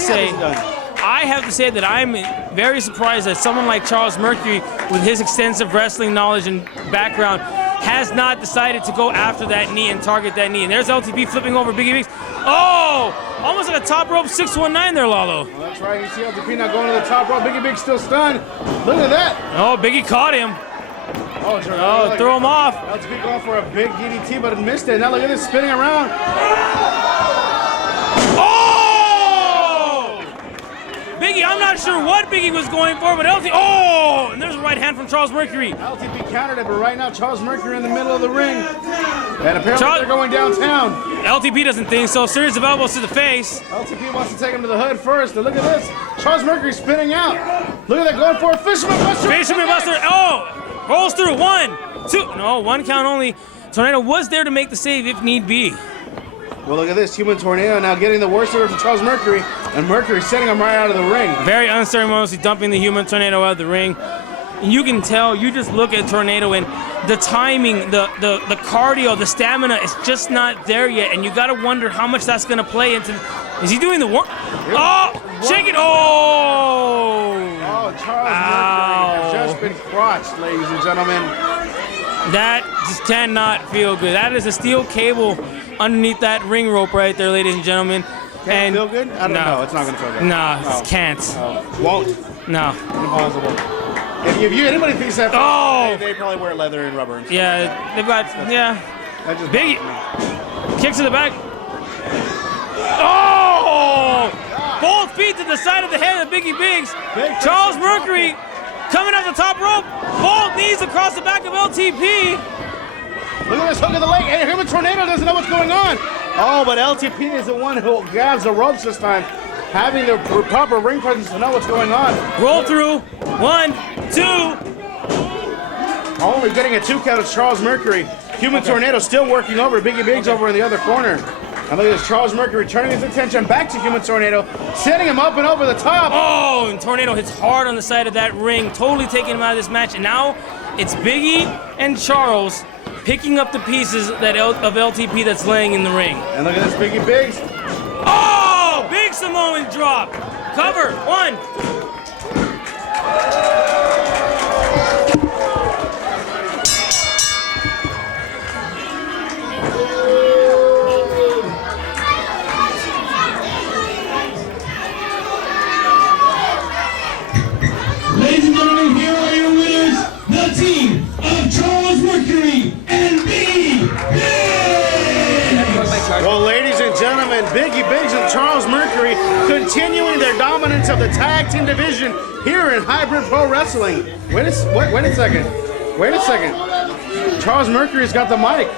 say that I'm very surprised that someone like Charles Mercury, with his extensive wrestling knowledge and background, has not decided to go after that knee and target that knee. And there's LTP flipping over Biggie Biggs. Oh, almost like a top rope 619 there, Lalo. Well, that's right. You see LTP now going to the top rope. Biggie Biggs still stunned. Look at that. Oh, Biggie caught him. Oh, throw him off. LTP going for a big DDT, but it missed it. Now look at this spinning around. Oh! Biggie, I'm not sure what Biggie was going for, but LTP. Oh! And there's a right hand from Charles Mercury. LTP countered it, but right now Charles Mercury in the middle of the ring. And apparently they're going downtown. LTP doesn't think so. Series of elbows to the face. LTP wants to take him to the hood first. And look at this. Charles Mercury spinning out. Look at that, going for a Fisherman Buster. Fisherman Buster. Oh! Rolls through. 1, 2. No, 1 count only. Tornado was there to make the save if need be. Well, look at this. Human Tornado now getting the worst of it from Charles Mercury. And Mercury setting him right out of the ring. Very unceremoniously dumping the Human Tornado out of the ring. And you can tell, you just look at Tornado and the timing, the cardio, the stamina is just not there yet. And you got to wonder how much that's going to play into. Is he doing the work? Oh, shake it. Oh. Oh, Charles Mercury has just been crotched, ladies and gentlemen. That just cannot feel good. That is a steel cable underneath that ring rope right there, ladies and gentlemen. Can't feel good? I don't know. It's not going to feel good. No, can't. Won't. No. Impossible. If anybody thinks that, they probably wear leather and rubber and stuff. Yeah, they've got, Biggie kicks to the back. Oh! Both feet to the side of the head of Biggie Biggs. Charles Mercury coming off the top rope. Both knees across the back of LTP. Look at this hook of the leg. And Human Tornado doesn't know what's going on. Oh, but LTP is the one who grabs the ropes this time, having the proper ring presence to know what's going on. Roll through. 1, 2. Only getting a 2 count is Charles Mercury. Human Tornado still working over. Biggie Biggs over in the other corner. And look at this, Charles Mercury turning his attention back to Human Tornado, setting him up and over the top. Oh, and Tornado hits hard on the side of that ring, totally taking him out of this match. And now it's Biggie and Charles picking up the pieces of LTP that's laying in the ring. And look at this, Biggie Biggs. Oh, big Samoan drop. Cover, 1. Ladies and gentlemen, here are your winners, the team of Charles Mercury and Biggie Biggs. Well, ladies and gentlemen, Biggie Biggs and Charles Mercury continuing their dominance of the tag team division here in Hybrid Pro Wrestling. Wait a second. Charles Mercury's got the mic.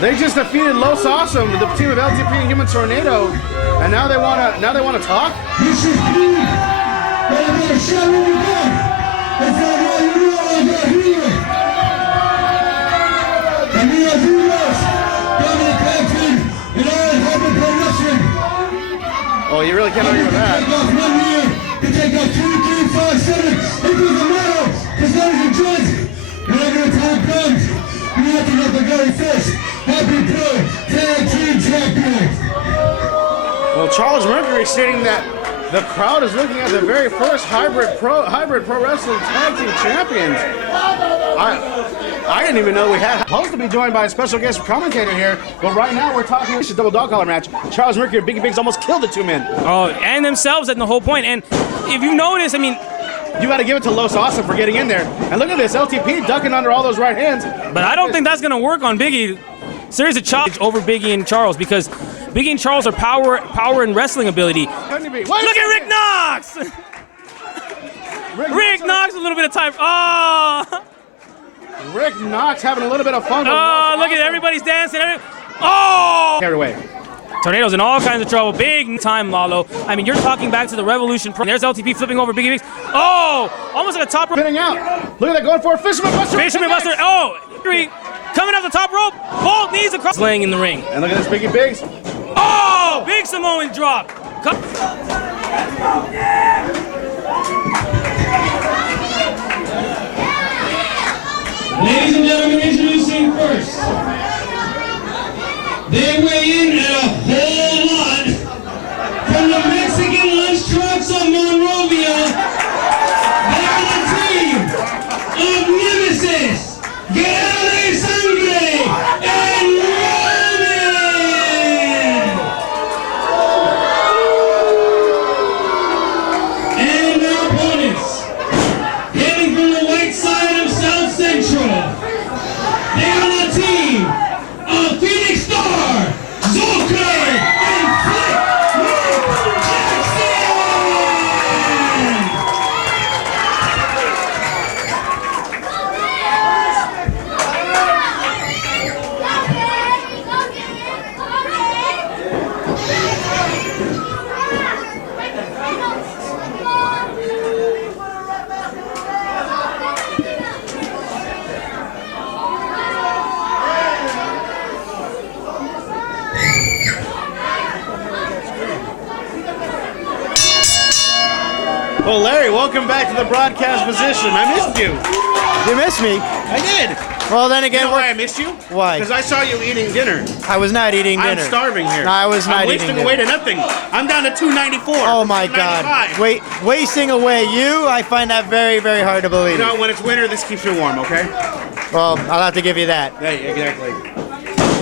They just defeated Los Awesome, the team of LTP and Human Tornado, and now they wanna talk. This is Biggie. Let's show what we got. Let's go all you know I got here. And we are heroes. Dominant tag team in all Hybrid Pro Wrestling. Oh, you really can't argue with that. Take off 1 year to take off 2, 3, 5, 7. It doesn't matter. Because ladies and gents, whenever the time comes, we have to get the very first Hybrid Pro Tag Team Champion. Well, Charles Mercury stating that the crowd is looking at the very first Hybrid Pro Wrestling Tag Team Champions. I didn't even know we had. Supposed to be joined by a special guest commentator here, but right now we're talking. It's a double dog collar match. Charles Mercury and Biggie Biggs almost killed the 2 men. Oh, and themselves at the whole point. And if you notice, I mean, you got to give it to Los Awesome for getting in there. And look at this, LTP ducking under all those right hands. But I don't think that's going to work on Biggie. Series of chops over Biggie and Charles because Biggie and Charles are power and wrestling ability. Look at Rick Knox! Rick Knox, a little bit of time. Oh! Rick Knox having a little bit of fun. Oh, look at everybody's dancing. Oh! Every way. Tornado's in all kinds of trouble. Big time, Lalo. I mean, you're talking back to the Revolution. There's LTP flipping over Biggie Biggs. Oh! Almost like a top rope. Spinning out. Look at that, going for a Fisherman Buster. Fisherman Buster. Oh! Coming off the top rope. Both knees across. Laying in the ring. And look at this, Biggie Biggs. Oh! Big Samoan drop. Ladies and gentlemen, introducing first. They weigh in at a whole lot from the Mexican lunch trucks of Monrovia. They are the team of Nemesis Guerrero de Sangre and Ronin. And their opponents, hailing from the white side of South Central, they are the team of Phoenix Star Zokre and Flip Jackson. Well, Larry, welcome back to the broadcast position. I missed you. You missed me. I did. Well, then You again, know why I missed you? Why? Because I saw you eating dinner. I was not eating dinner. I'm starving here. No, I was not I'm eating wasting dinner. away to nothing. I'm down to 294. Oh my God! 295. Wasting away you? I find that very, very hard to believe. You know, when it's winter, this keeps you warm, okay? Well, I'll have to give you that. Yeah, exactly.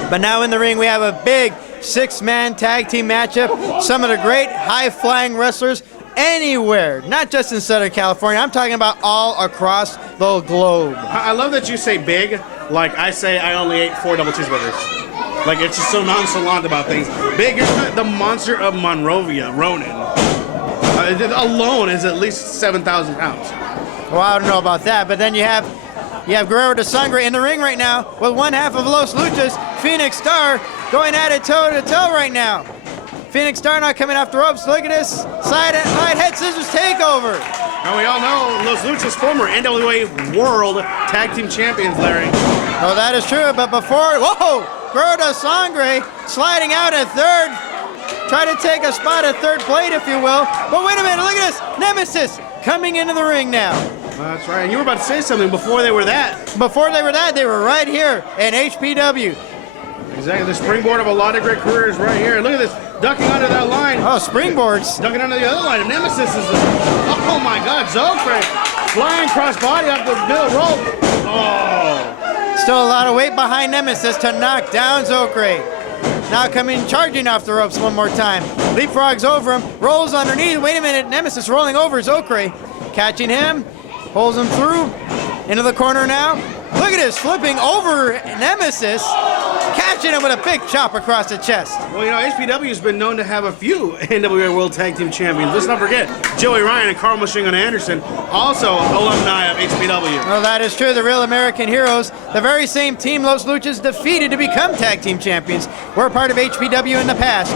But now in the ring, we have a big 6-man tag team matchup. Some of the great high-flying wrestlers anywhere, not just in Southern California. I'm talking about all across the globe. I love that you say big, like I say I only ate 4 double cheeseburgers. Like, it's just so nonchalant about things. Big, you're the monster of Monrovia, Ronin. Alone is at least 7,000 pounds. Well, I don't know about that, but then you have Guerrero de Sangre in the ring right now with one half of Los Luchas, Phoenix Star, going at it toe-to-toe right now. Phoenix Star now coming off the ropes. Look at this. Side head scissors takeover. Now we all know Los Luchas former NWA World Tag Team Champions, Larry. Oh, that is true, but before, whoa! Guerrero de Sangre sliding out at third. Try to take a spot at third plate, if you will. But wait a minute, look at this. Nemesis coming into the ring now. That's right. And you were about to say something before they were that. Before they were that, they were right here in HPW. Exactly. The springboard of a lot of great careers right here. Look at this. Ducking under that line. Oh, springboards. Ducking under the other line. And Nemesis is oh my God, Zokre flying cross body up the middle rope. Oh. Still a lot of weight behind Nemesis to knock down Zokre. Now coming charging off the ropes one more time. Leapfrogs over him, rolls underneath. Wait a minute, Nemesis rolling over Zokre. Catching him, pulls him through. Into the corner now. Look at this, flipping over Nemesis. Catching him with a big chop across the chest. Well, you know, HPW has been known to have a few NWA World Tag Team Champions. Let's not forget Joey Ryan and Carl Machine Gun Anderson, also alumni of HPW. Well, that is true. The real American heroes, the very same team Los Luchas defeated to become Tag Team Champions, were part of HPW in the past.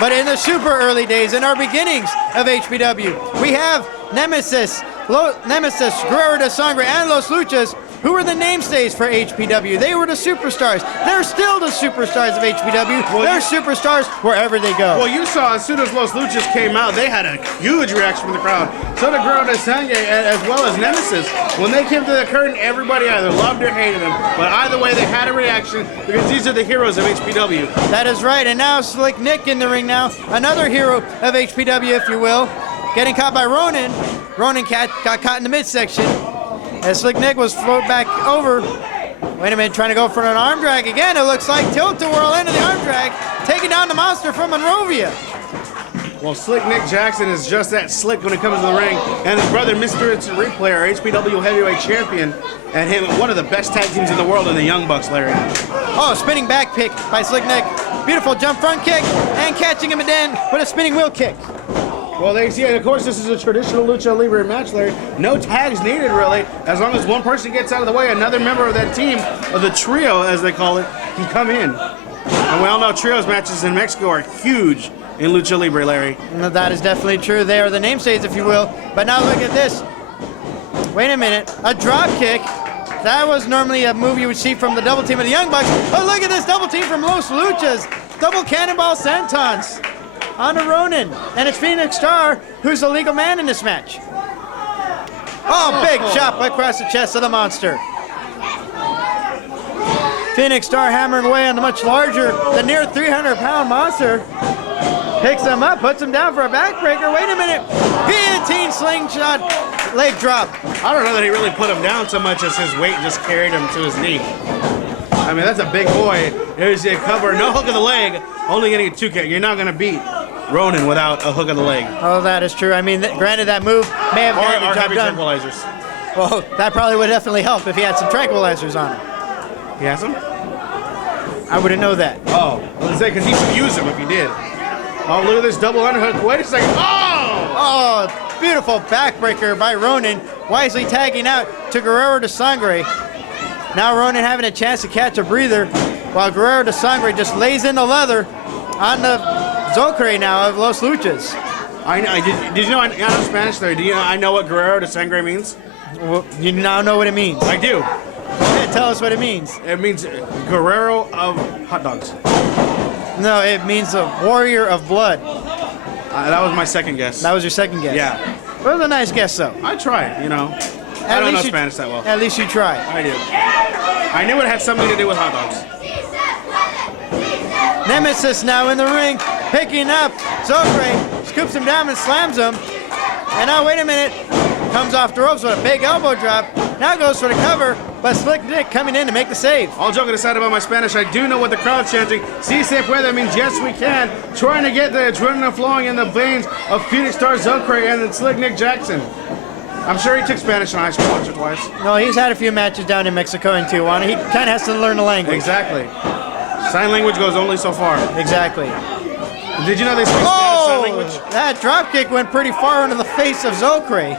But in the super early days, in our beginnings of HPW, we have Nemesis Guerrero de Sangre, and Los Luchas, who were the namestays for HPW. They were the superstars. They're still the superstars of HPW. They're superstars wherever they go. Well, you saw as soon as Los Luchas came out, they had a huge reaction from the crowd. So did Guerrero de Sangre as well as Nemesis. When they came to the curtain, everybody either loved or hated them. But either way, they had a reaction because these are the heroes of HPW. That is right. And now Slick Nick in the ring now. Another hero of HPW, if you will. Getting caught by Ronin. Ronin got caught in the midsection. As Slick Nick was floated back over. Wait a minute, trying to go for an arm drag again. It looks like tilt-a-whirl into the arm drag, taking down the monster from Monrovia. Well, Slick Nick Jackson is just that slick when it comes to the ring. And his brother, Mr. Replay, our HPW Heavyweight Champion, and him, one of the best tag teams in the world in the Young Bucks, Larry. Oh, spinning back pick by Slick Nick. Beautiful jump front kick, and catching him again with a spinning wheel kick. Well, they see, of course, this is a traditional lucha libre match, Larry. No tags needed, really. As long as one person gets out of the way, another member of that team, of the trio, as they call it, can come in. And we all know trios matches in Mexico are huge in lucha libre, Larry. No, that is definitely true. They are the namestays, if you will. But now look at this. Wait a minute. A drop kick. That was normally a move you would see from the double team of the Young Bucks. Oh, look at this double team from Los Luchas. Double cannonball sentons on the Ronin. And it's Phoenix Star who's the legal man in this match. Oh, big chop across the chest of the monster. Phoenix Star hammering away on the much larger, the near 300-pound monster. Picks him up, puts him down for a backbreaker. Wait a minute. Guillotine slingshot leg drop. I don't know that he really put him down so much as his weight just carried him to his knee. I mean, that's a big boy. There's a cover, no hook of the leg, only getting a 2 count. You're not going to beat Ronin without a hook of the leg. Oh, that is true. I mean, granted, that move may have gotten the job done. Tranquilizers. Well, that probably would definitely help if he had some tranquilizers on him. He has them? I wouldn't know that. Oh, I was going to say, because he should use them if he did. Oh, look at this double underhook. Wait a second. Oh! Oh, beautiful backbreaker by Ronin, wisely tagging out to Guerrero de Sangre. Now Ronin having a chance to catch a breather, while Guerrero de Sangre just lays in the leather on the Zokre now of Los Luchas. Did you know I know Spanish there? Do you know I know what Guerrero de Sangre means? Well, you now know what it means. I do. Okay, tell us what it means. It means Guerrero of hot dogs. No, it means a warrior of blood. That was my second guess. That was your second guess? Yeah. It was a nice guess, though. I tried, you know. I don't know Spanish that well. At least you tried. I did. I knew it had something to do with hot dogs. Nemesis now in the ring, picking up Zokre, scoops him down and slams him. And now, wait a minute, comes off the ropes with a big elbow drop. Now goes for the cover, but Slick Nick coming in to make the save. All joking aside about my Spanish, I do know what the crowd's chanting. Si se puede means yes we can. Trying to get the adrenaline flowing in the veins of Phoenix Star Zokre and Slick Nick Jackson. I'm sure he took Spanish in high school once or twice. No, he's had a few matches down in Mexico and Tijuana. He kind of has to learn the language. Exactly. Sign language goes only so far. Exactly. Did you know they speak Spanish sign language? That dropkick went pretty far into the face of Zokre.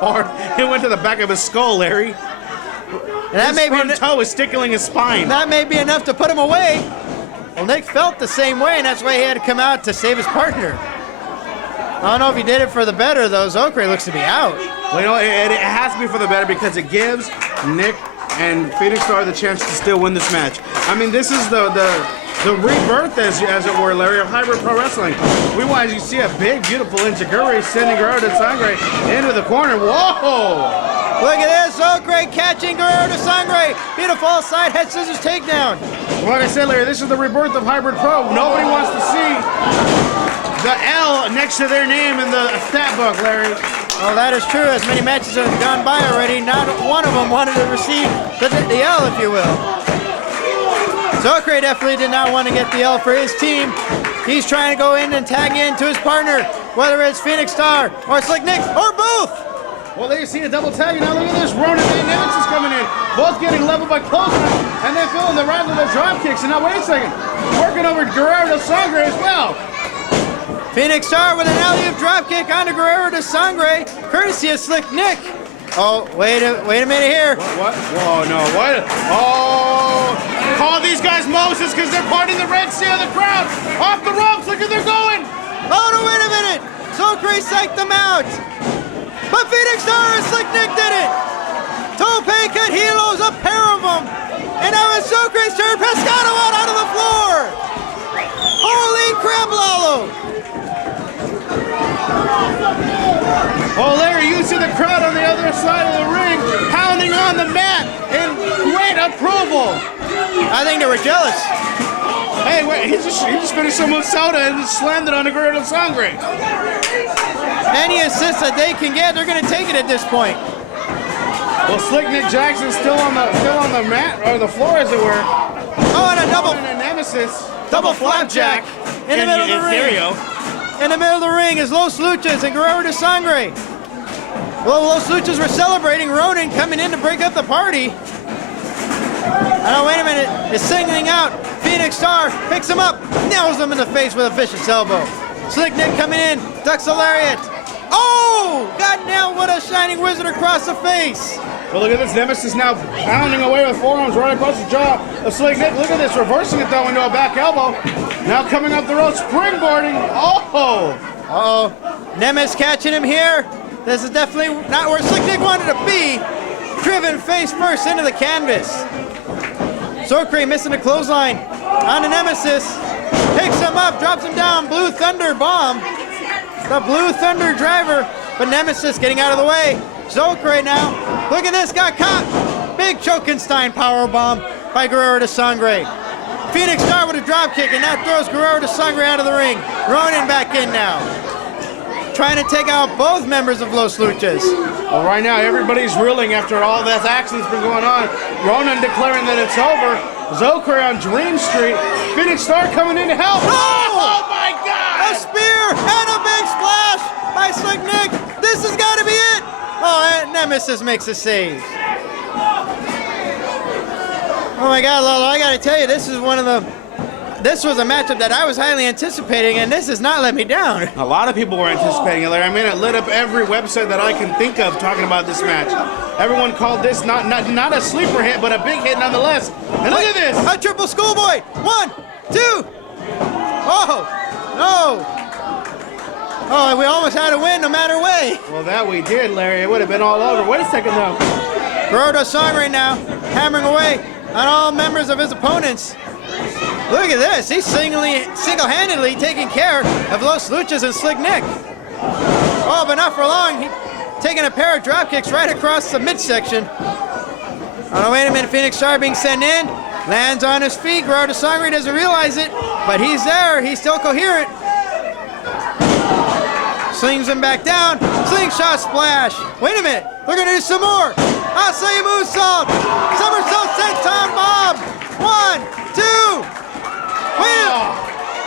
Far. It went to the back of his skull, Larry. And that his front toe is tickling his spine. That may be enough to put him away. Well, Nick felt the same way, and that's why he had to come out to save his partner. I don't know if he did it for the better, though. Zokre looks to be out. Well, you know, it has to be for the better because it gives Nick and Phoenix Star the chance to still win this match. I mean, this is the rebirth, as it were, Larry, of hybrid pro wrestling. We want, as you see, a big, beautiful Enzuigiri sending Guerrero de Sangre into the corner. Whoa! Look at this, Zokre catching Guerrero de Sangre. Beautiful side head scissors takedown. Well, like I said, Larry, this is the rebirth of hybrid pro. Nobody wants to see the L next to their name in the stat book, Larry. Well, that is true. As many matches have gone by already, not one of them wanted to receive the L, if you will. Zokre definitely did not want to get the L for his team. He's trying to go in and tag in to his partner, whether it's Phoenix Star or Slick Nick or both. Well, there you see a double tag, and now look at this. Ronin and Nemesis coming in. Both getting leveled by clothesline, and then feeling the wrath of the drop kicks. And now, wait a second. Working over Guerrero de Sangre as well. Phoenix Star with an alley-oop dropkick onto Guerrero de Sangre, courtesy of Slick Nick. Oh, wait a minute here. What? Whoa, no, what? Oh, call these guys Moses because they're parting the Red Sea of the crowd. Off the ropes, look at they're going. Oh, no, wait a minute. Zokre psyched them out. But Phoenix Star and Slick Nick did it. Tope cut helos, a pair of them. And now it's Zokre's turn. Pescado out onto the floor. Holy crap, Lalo. Oh, Larry, you see the crowd on the other side of the ring pounding on the mat in great approval. I think they were jealous. Hey, wait, he just finished some soda and just slammed it on the Guerrero de Sangre. Any assist that they can get, they're going to take it at this point. Well, Slick Nick Jackson's still on the mat, or the floor as it were. Oh, and a double Nemesis. double flapjack in the middle of the ring. In the middle of the ring is Los Luchas and Guerrero de Sangre. Well, Los Luchas were celebrating Ronin coming in to break up the party. Oh, wait a minute. It's singling out. Phoenix Star picks him up, nails him in the face with a vicious elbow. Slick Nick coming in, ducks a lariat. Oh! Got nailed with a shining wizard across the face. Well, look at this. Nemesis now pounding away with forearms right across the jaw of Slick Nick. Look at this. Reversing it, though, into a back elbow. Now coming up the road, springboarding. Oh! Uh-oh. Nemesis catching him here. This is definitely not where Slick Nick wanted to be. Driven face first into the canvas. Zokre missing a clothesline on the Nemesis. Picks him up, drops him down. Blue Thunder bomb. The Blue Thunder driver. But Nemesis getting out of the way. Zokre now. Look at this. Got caught. Big Chokenstein power bomb by Guerrero de Sangre. Phoenix Star with a drop kick, and that throws Guerrero de Sangre out of the ring. Ronin back in now. Trying to take out both members of Los Luchas. Well, right now, everybody's reeling after all that action that's been going on. Ronin declaring that it's over. Zokre on Dream Street. Phoenix Star coming in to help. Oh my God! A spear and a big splash by Slick Nick. This has got to be it. Oh, and Nemesis makes a save. Oh my God, Lalo, I got to tell you, this was a matchup that I was highly anticipating, and this has not let me down. A lot of people were anticipating it, Larry. I mean, it lit up every website that I can think of talking about this match. Everyone called this not a sleeper hit, but a big hit nonetheless. And look at this! A triple schoolboy! 1, 2! Oh, no! Oh, we almost had a win no matter way. Well, that we did, Larry. It would have been all over. Wait a second, though. Guerrero de Sangre now, hammering away on all members of his opponents. Look at this. He's single-handedly taking care of Los Luchas and Slick Nick. Oh, but not for long. He's taking a pair of drop kicks right across the midsection. Oh, wait a minute. Phoenix Star being sent in. Lands on his feet. Guerrero de Sangre doesn't realize it, but he's there. He's still coherent. Slings him back down. Slingshot splash. Wait a minute. We're going to do some more. Asai moonsault. Somersault senton bomb. 1, 2. Wait.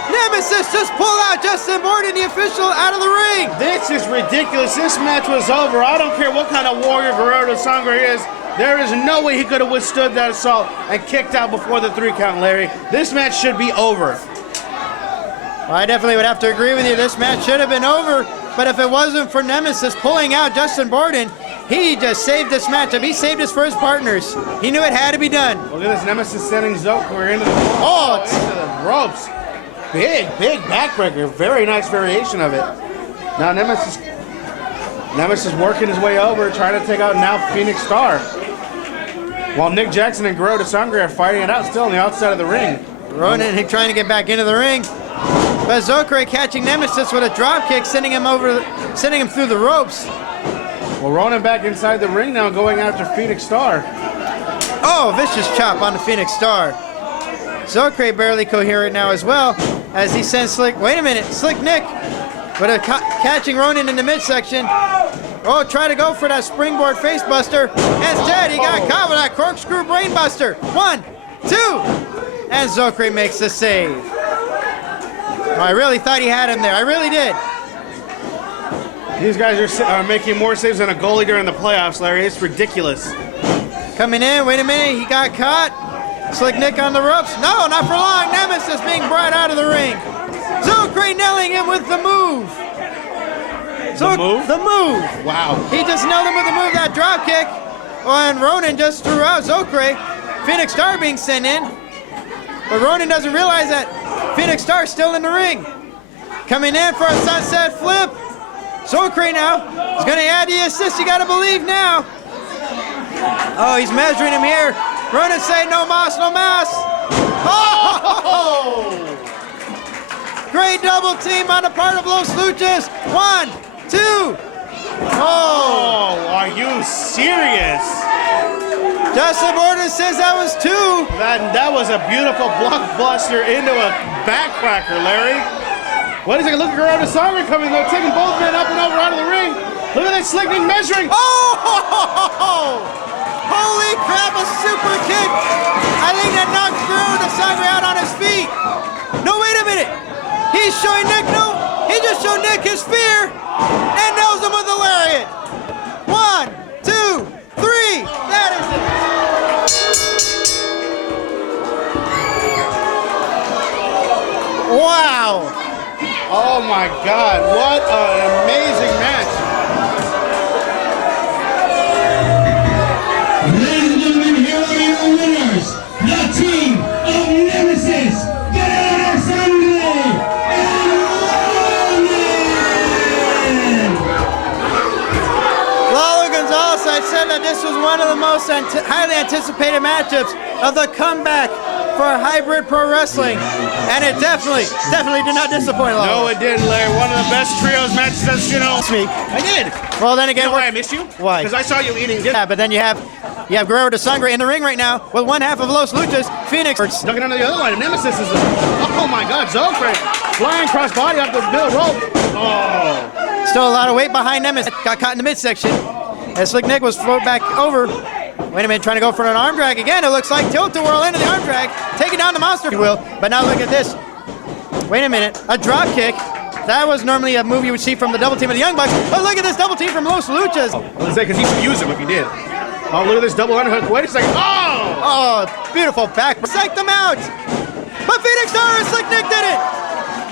Nemesis just pulled out Justin Borden, the official, out of the ring. This is ridiculous. This match was over. I don't care what kind of warrior Guerrero de Sangre is. There is no way he could have withstood that assault and kicked out before the 3 count, Larry. This match should be over. Well, I definitely would have to agree with you. This match should have been over, but if it wasn't for Nemesis pulling out Justin Borden, He just saved this matchup. He saved this for his partners. He knew it had to be done. Look at this Nemesis sending Zokre into the into the ropes. Big backbreaker. Very nice variation of it. Now Nemesis working his way over, trying to take out now Phoenix Star. While Nick Jackson and Guerrero de Sangre are fighting it out still on the outside of the ring. Ronin trying to get back into the ring. But Zokre catching Nemesis with a drop kick, sending him through the ropes. Well, Ronin back inside the ring now, going after Phoenix Star. Oh, vicious chop on the Phoenix Star. Zokre barely coherent now as well, as he sends Slick. Wait a minute, Slick Nick, but catching Ronin in the midsection. Oh, try to go for that springboard facebuster. Instead, he got caught with that corkscrew brainbuster. 1, 2, and Zokre makes the save. Oh, I really thought he had him there. I really did. These guys are making more saves than a goalie during the playoffs, Larry. It's ridiculous. Coming in, wait a minute, he got caught. Slick Nick on the ropes. No, not for long. Nemesis being brought out of the ring. Zokre nailing him with the move. The move? The move. Wow. He just nailed him with the move, that drop kick. Oh, and Ronin just threw out Zokre. Phoenix Star being sent in. But Ronin doesn't realize that Phoenix Star's still in the ring. Coming in for a sunset flip. Zokre now is going to add the assist. You got to believe now. Oh, he's measuring him here. Ronin saying no mas, no mas. Oh! Great double team on the part of Los Luchas. 1, 2. Oh! Are you serious? Justin Borden says that was 2. That was a beautiful blockbuster into a backcracker, Larry. What is it? Look at Guerrero de Sangre coming though, taking both men up and over out of the ring. Look at that Slick Nick measuring. Oh! Holy crap, a super kick. I think that knocked Guerrero de Sangre out on his feet. No, wait a minute. He's showing Nick, no, he just showed Nick his fear and nails him with a lariat. 1, 2, 3, that is it. Wow. Oh my God, what an amazing match. Ladies and gentlemen, here are your winners. The team of Nemesis Guerrero de Sangre and Ronin. Lalo Gonzalez, I said that this was one of the most highly anticipated matchups of the comeback for hybrid pro wrestling, and it definitely did not disappoint, Lalo. No, it didn't, Larry. One of the best trios matches that's, Me. I did. Well, then again, You know why I missed you? Why? Because I saw you eating dinner. Yeah, but then you have Guerrero de Sangre in the ring right now with one half of Los Luchas, Phoenix. Looking under the other line, Nemesis is oh my God, Zokre flying cross body off the middle rope. Oh. Still a lot of weight behind Nemesis. Got caught in the midsection. As Slick Nick was thrown back over. Wait a minute, trying to go for an arm drag again. It looks like tilt-a-whirl into the arm drag, taking down the monster, if you will. But now look at this. Wait a minute, a drop kick. That was normally a move you would see from the double team of the Young Bucks. But look at this double team from Los Luchas. I was say, because he should use him if he did. Oh, look at this double underhook. Wait a second. Oh! Oh, beautiful back. Psych them out. But Phoenix Star and Slick Nick did it.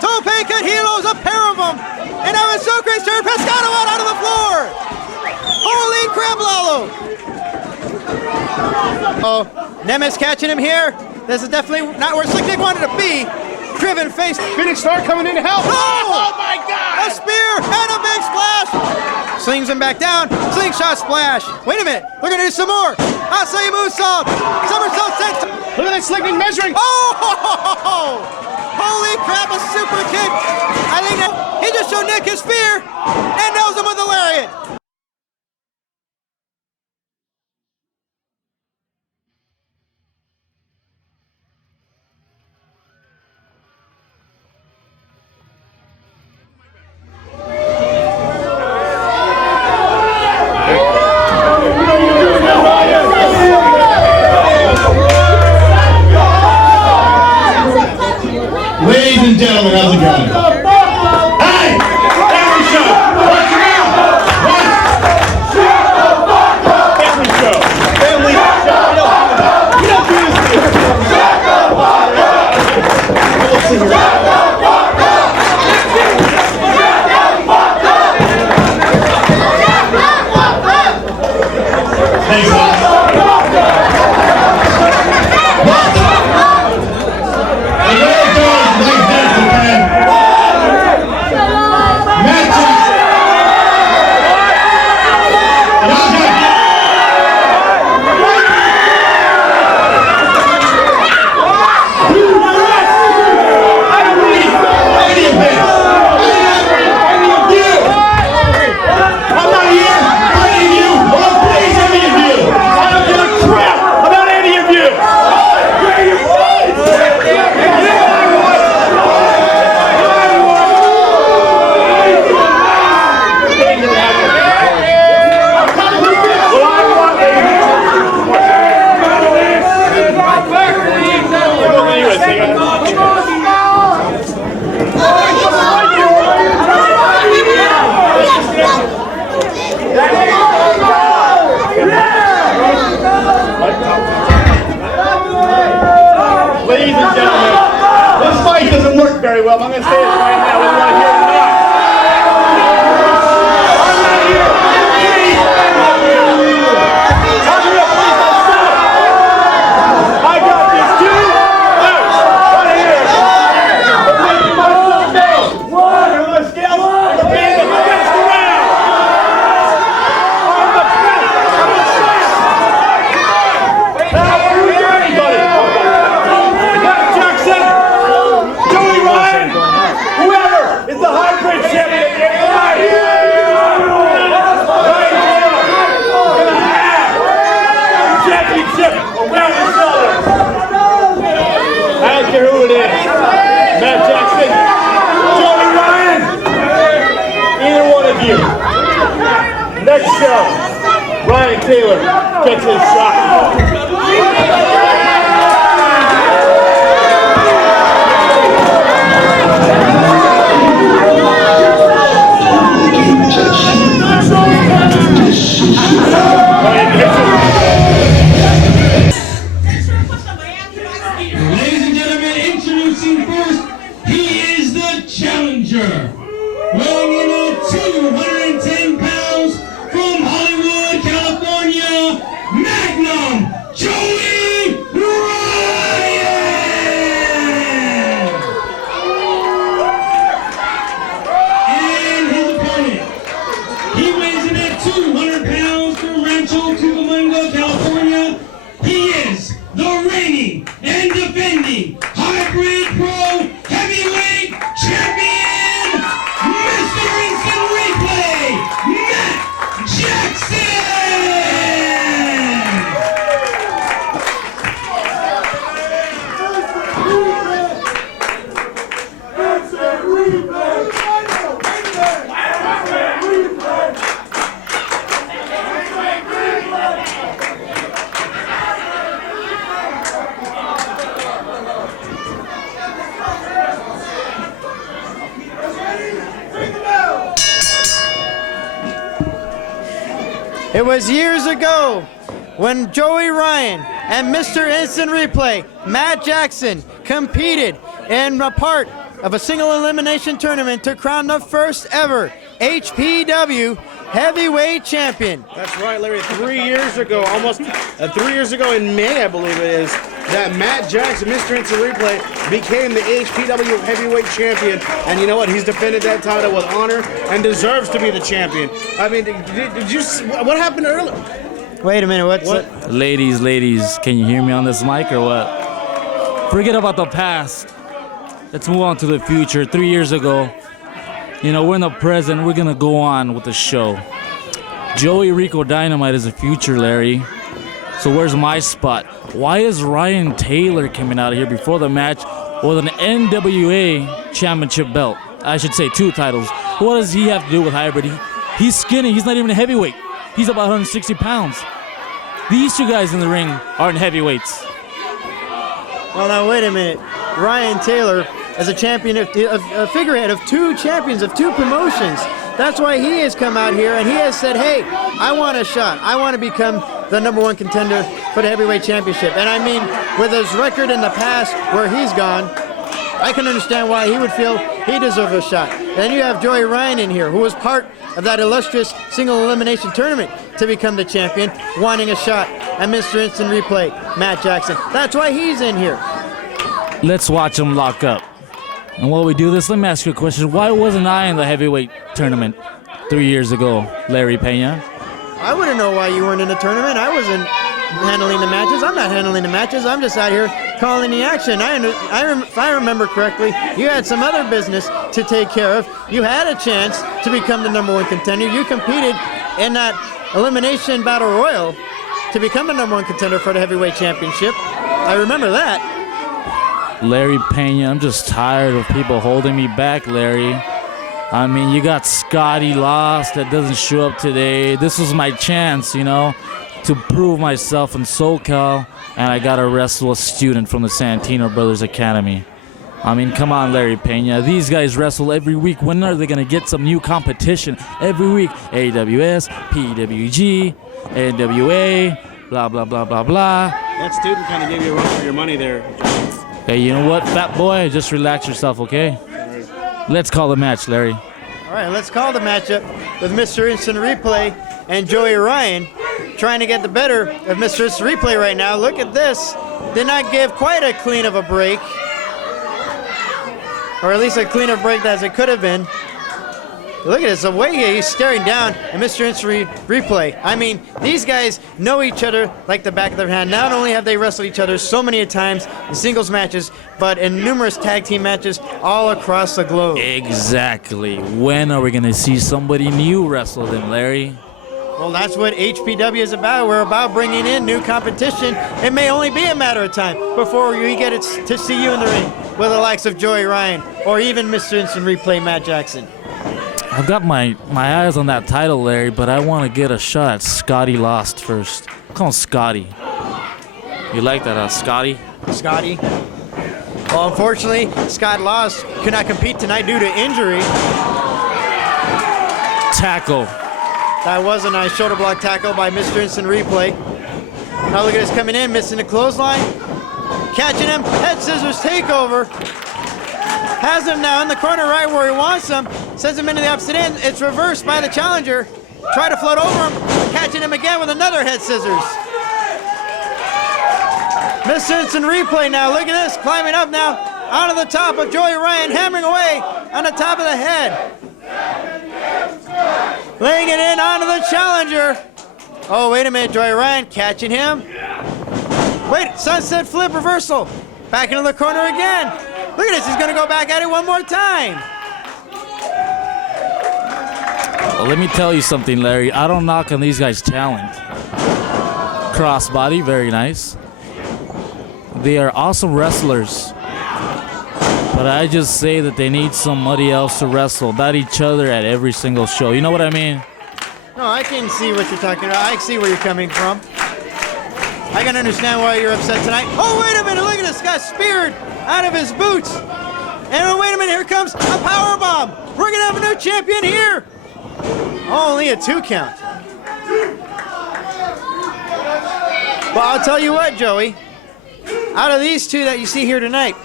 Tope Cajilos, a pair of them. And now it's Zokre's turn. Pescado out of the floor. Holy crap, Lalo. Oh, Nemesis catching him here. This is definitely not where Slick Nick wanted to be. Driven face. Phoenix Star coming in to help. Oh! My God! A spear and a big splash. Slings him back down. Slingshot splash. Wait a minute. We're going to do some more. Asai moonsault. Somersault set. Look at that Slick Nick measuring. Oh! Holy crap, a super kick. I think that he just showed Nick his fear and nails him with a lariat. Ladies and gentlemen, how's it going? Hey! Every shot! Watch it out! Watch Ladies and gentlemen, this fight doesn't work very well, but I'm going to say this right now, whether you want to hear it or not. I'm not here. Please, I got this too. Right here. Let's make myself down. One. Let's get the band of the best around. I'm the best. I'm the best. Now, who's anybody? Matt Jackson, Joey Ryan, whoever is the hybrid champion. Right here. Gonna have the championship around his shoulders. I don't care who it is. Matt Jackson, Joey Ryan, either one of you. Next show, Ryan Tylor gets his shot. Ladies and gentlemen, introducing first, he is the challenger. Weighing in at 210 pounds from Hollywood, California, Magnum Joey Ryan! And his opponent, he weighs in at 200 pounds from Rancho Cucamonga, California. He is the reigning and defending Hybrid Pro Heavyweight Champion, Mr. Instant Replay, Matt Jackson! It was years ago when Joey Ryan and Mr. Instant Replay, Matt Jackson, competed in a part of a single elimination tournament to crown the first ever HPW Heavyweight Champion. That's right, Larry. 3 years ago, almost 3 years ago in May, I believe it is, that Matt Jackson, Mr. Instant Replay, became the HPW Heavyweight Champion. And you know what? He's defended that title with honor and deserves to be the champion. I mean, did you? What happened earlier? Wait a minute, what? Ladies, can you hear me on this mic or what? Forget about the past. Let's move on to the future. 3 years ago, you know, we're in the present. We're going to go on with the show. Joey Rico Dynamite is the future, Larry. So where's my spot? Why is Ryan Tylor coming out here before the match with an NWA championship belt? I should say 2 titles. What does he have to do with hybrid? He's skinny. He's not even a heavyweight. He's about 160 pounds. These 2 guys in the ring aren't heavyweights. Well, now wait a minute. Ryan Tylor is a champion, a figurehead of 2 champions of 2 promotions. That's why he has come out here and he has said, hey, I want a shot. I want to become the #1 contender for the heavyweight championship. And I mean, with his record in the past where he's gone, I can understand why he would feel he deserves a shot. Then you have Joey Ryan in here, who was part of that illustrious single elimination tournament to become the champion, wanting a shot at Mr. Instant Replay, Matt Jackson. That's why he's in here. Let's watch them lock up. And while we do this, let me ask you a question. Why wasn't I in the heavyweight tournament 3 years ago, Larry Pena? I wouldn't know why you weren't in the tournament. I wasn't handling the matches. I'm not handling the matches. I'm just out here calling the action. If I remember correctly, you had some other business to take care of. You had a chance to become the #1 contender. You competed in that elimination battle royal to become the #1 contender for the heavyweight championship. I remember that. Larry Pena, I'm just tired of people holding me back, Larry. I mean, you got Scotty Lost that doesn't show up today. This was my chance, you know, to prove myself in SoCal, and I got to wrestle a student from the SantinoBros Academy. I mean, come on, Larry Pena. These guys wrestle every week. When are they going to get some new competition? Every week, AWS, PWG, NWA, blah, blah, blah, blah, blah. That student kind of gave you a run for your money there. Hey, you know what, fat boy? Just relax yourself, okay? Let's call the match, Larry. All right, let's call the matchup with Mr. Instant Replay and Joey Ryan trying to get the better of Mr. Instant Replay right now. Look at this. Did not give quite a clean of a break. Or at least a cleaner break as it could have been. Look at this, the way he's staring down at Mr. Instant Replay. I mean, these guys know each other like the back of their hand. Not only have they wrestled each other so many times in singles matches, but in numerous tag team matches all across the globe. Exactly. When are we going to see somebody new wrestle them, Larry? Well, that's what HPW is about. We're about bringing in new competition. It may only be a matter of time before we get to see you in the ring with the likes of Joey Ryan or even Mr. Instant Replay Matt Jackson. I've got my eyes on that title, Larry, but I want to get a shot at Scotty Lost first. Call him Scotty. You like that, Scotty? Scotty? Well, unfortunately, Scott Lost could not compete tonight due to injury. Tackle. That was a nice shoulder block tackle by Mr. Instant Replay. Now look at this coming in, missing the clothesline. Catching him, head scissors takeover. Has him now in the corner right where he wants him. Sends him into the opposite end. It's reversed by the challenger. Try to float over him. Catching him again with another head scissors. Mr. Instant Replay now. Look at this. Climbing up now. Onto the top of Joey Ryan. Hammering away on the top of the head. Laying it in onto the challenger. Oh, wait a minute. Joey Ryan catching him. Wait. Sunset flip reversal. Back into the corner again. Look at this, he's gonna go back at it one more time. Well, let me tell you something, Larry. I don't knock on these guys' talent. Crossbody, very nice. They are awesome wrestlers. But I just say that they need somebody else to wrestle, not each other at every single show. You know what I mean? No, I can see what you're talking about. I see where you're coming from. I can understand why you're upset tonight. Oh, wait a minute, look at this guy speared out of his boots. And wait a minute, here comes a power bomb. We're gonna have a new champion here. Only a 2 count. Well, I'll tell you what, Joey. Out of these two that you see here tonight,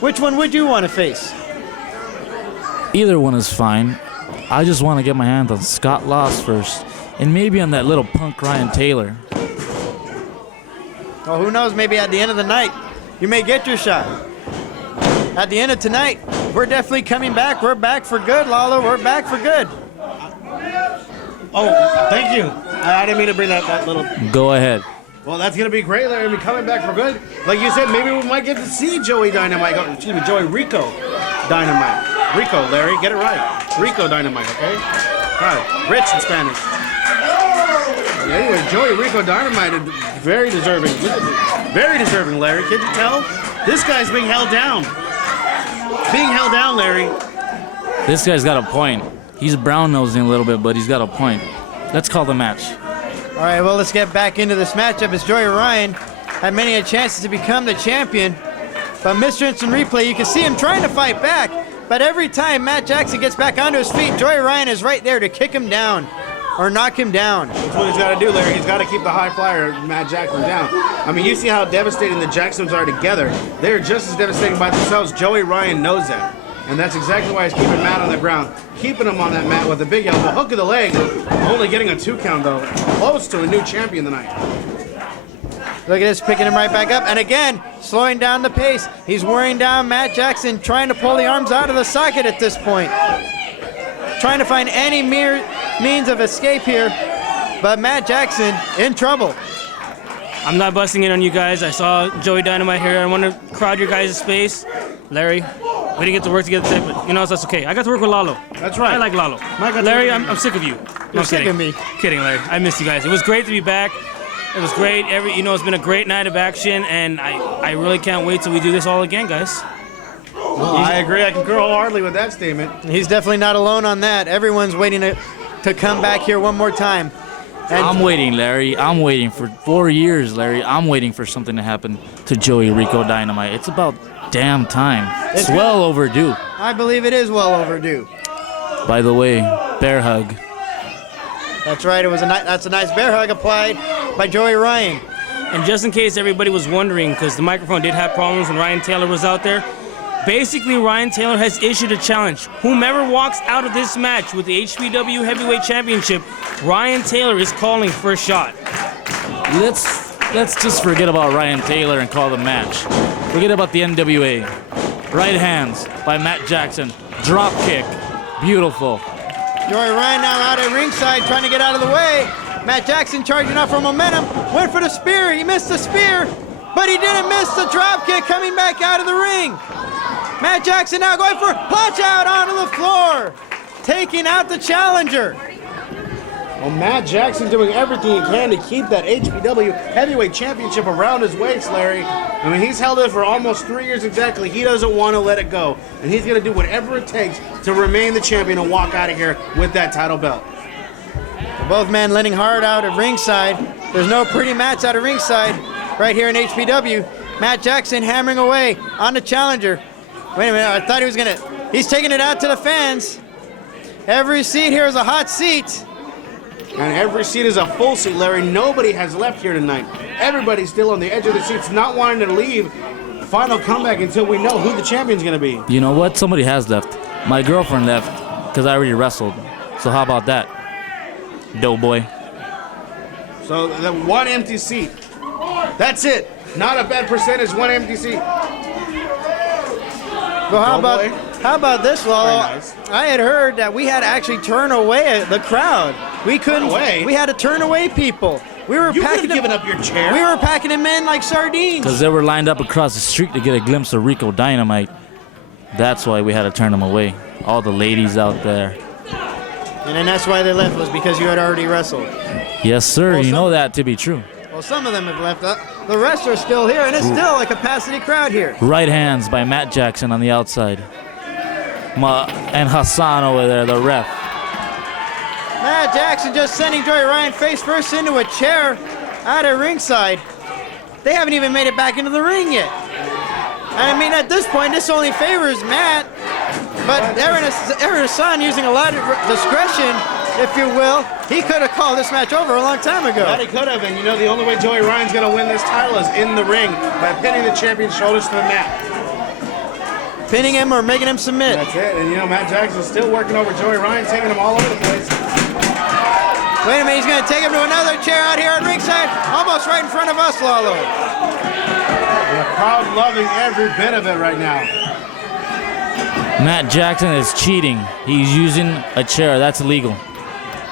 which one would you want to face? Either one is fine. I just want to get my hands on Scott Lost first, and maybe on that little punk Ryan Tylor. Well, who knows, maybe at the end of the night, you may get your shot. At the end of tonight, we're definitely coming back. We're back for good, Lalo. We're back for good. Oh, thank you. I didn't mean to bring that little... Go ahead. Well, that's going to be great, Larry. We're coming back for good. Like you said, maybe we might get to see Joey Dynamite. Joey Rico Dynamite. Rico, Larry, get it right. Rico Dynamite, okay? All right, rich in Spanish. Anyway, Joey Rico Dynamite is very deserving. Very deserving, Larry. Can't you tell? This guy's being held down. Being held down, Larry. This guy's got a point. He's brown-nosing a little bit, but he's got a point. Let's call the match. All right, well, let's get back into this matchup as Joey Ryan had many a chances to become the champion. But Mr. Instant Replay, you can see him trying to fight back. But every time Matt Jackson gets back onto his feet, Joey Ryan is right there to kick him down or knock him down. That's what he's got to do, Larry. He's got to keep the high flyer, Matt Jackson, down. I mean, you see how devastating the Jacksons are together. They're just as devastating by themselves. Joey Ryan knows that. And that's exactly why he's keeping Matt on the ground. Keeping him on that mat with a big elbow. Hook of the leg. Only getting a 2 count, though. Close to a new champion tonight. Look at this, picking him right back up. And again, slowing down the pace. He's wearing down Matt Jackson, trying to pull the arms out of the socket at this point. Trying to find any means of escape here. But Matt Jackson in trouble. I'm not busting in on you guys. I saw Joey Dynamite here. I want to crowd your guys' space. Larry, we didn't get to work together today, but you know, that's okay. I got to work with Lalo. That's right. I like Lalo. Larry, I'm sick of you. You're sick of me. Kidding, Larry. I miss you guys. It was great to be back. It was great. It's been a great night of action, and I really can't wait till we do this all again, guys. Well, I agree. I concur wholeheartedly with that statement. He's definitely not alone on that. Everyone's waiting to come back here one more time. And I'm waiting, Larry. I'm waiting for 4 years, Larry. I'm waiting for something to happen to Joey Rico Dynamite. It's about damn time. It's well overdue. I believe it is well overdue. By the way, bear hug. That's right. That's a nice bear hug applied by Joey Ryan. And just in case everybody was wondering, because the microphone did have problems when Ryan Tylor was out there, basically Ryan Tylor has issued a challenge. Whomever walks out of this match with the HPW Heavyweight Championship, Ryan Tylor is calling for a shot. Let's just forget about Ryan Tylor and call the match. Forget about the NWA. Right hands by Matt Jackson. Drop kick. Beautiful. Joey Ryan now out at ringside trying to get out of the way. Matt Jackson charging up for momentum. Went for the spear. He missed the spear, but he didn't miss the drop kick coming back out of the ring. Matt Jackson now going for punch out onto the floor, taking out the challenger. Well, Matt Jackson doing everything he can to keep that HPW Heavyweight Championship around his waist, Larry. I mean, he's held it for almost 3 years exactly. He doesn't want to let it go. And he's going to do whatever it takes to remain the champion and walk out of here with that title belt. Both men letting hard out at ringside. There's no pretty mats out of ringside right here in HPW. Matt Jackson hammering away on the challenger. Wait a minute, I thought he was going to... He's taking it out to the fans. Every seat here is a hot seat. And every seat is a full seat, Larry. Nobody has left here tonight. Everybody's still on the edge of the seats, not wanting to leave. Final comeback until we know who the champion's going to be. You know what? Somebody has left. My girlfriend left because I already wrestled. So how about that, doughboy? So the one empty seat. That's it. Not a bad percentage, one empty seat. Well, how about this, Lalo? Nice. I had heard that we had to actually turn away the crowd. We couldn't. We had to turn away people. We were packing giving up your chair. We were packing them in like sardines. Because they were lined up across the street to get a glimpse of Rico Dynamite. That's why we had to turn them away. All the ladies out there. And then that's why they left, was because you had already wrestled. Yes, sir. Well, you know that to be true. Well, some of them have left. The rest are still here, and it's still a capacity crowd here. Right hands by Matt Jackson on the outside. And Hassan over there, the ref. Matt Jackson just sending Joey Ryan face first into a chair out at ringside. They haven't even made it back into the ring yet. And I mean, at this point, this only favors Matt. But Aaron Hassan, using a lot of discretion, if you will, he could have called this match over a long time ago. That he could have, and you know the only way Joey Ryan's going to win this title is in the ring by pinning the champion's shoulders to the mat. Pinning him or making him submit. That's it, and you know Matt Jackson's still working over Joey Ryan, taking him all over the place. Wait a minute, he's going to take him to another chair out here at ringside, almost right in front of us, Lalo. The crowd loving every bit of it right now. Matt Jackson is cheating. He's using a chair. That's illegal.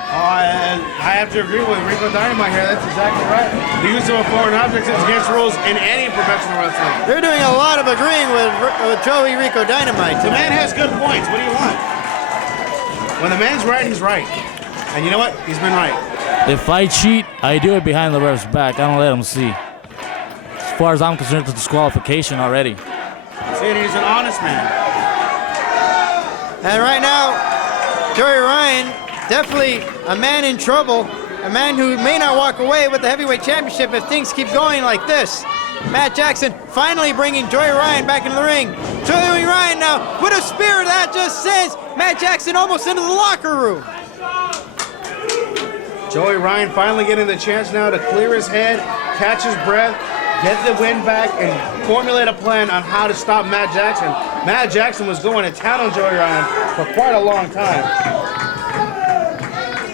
I have to agree with Rico Dynamite here. That's exactly right. The use of a foreign object is against rules in any professional wrestling. They're doing a lot of agreeing with Joey Rico Dynamite. The man has good points. What do you want? When the man's right, he's right. And you know what? He's been right. If I cheat, I do it behind the ref's back. I don't let him see. As far as I'm concerned, it's a disqualification already. See, he's an honest man. And right now, Joey Ryan, definitely a man in trouble, a man who may not walk away with the heavyweight championship if things keep going like this. Matt Jackson finally bringing Joey Ryan back into the ring. Joey Ryan now with a spear that just sends Matt Jackson almost into the locker room. Joey Ryan finally getting the chance now to clear his head, catch his breath, get the win back, and formulate a plan on how to stop Matt Jackson. Matt Jackson was going to town on Joey Ryan for quite a long time.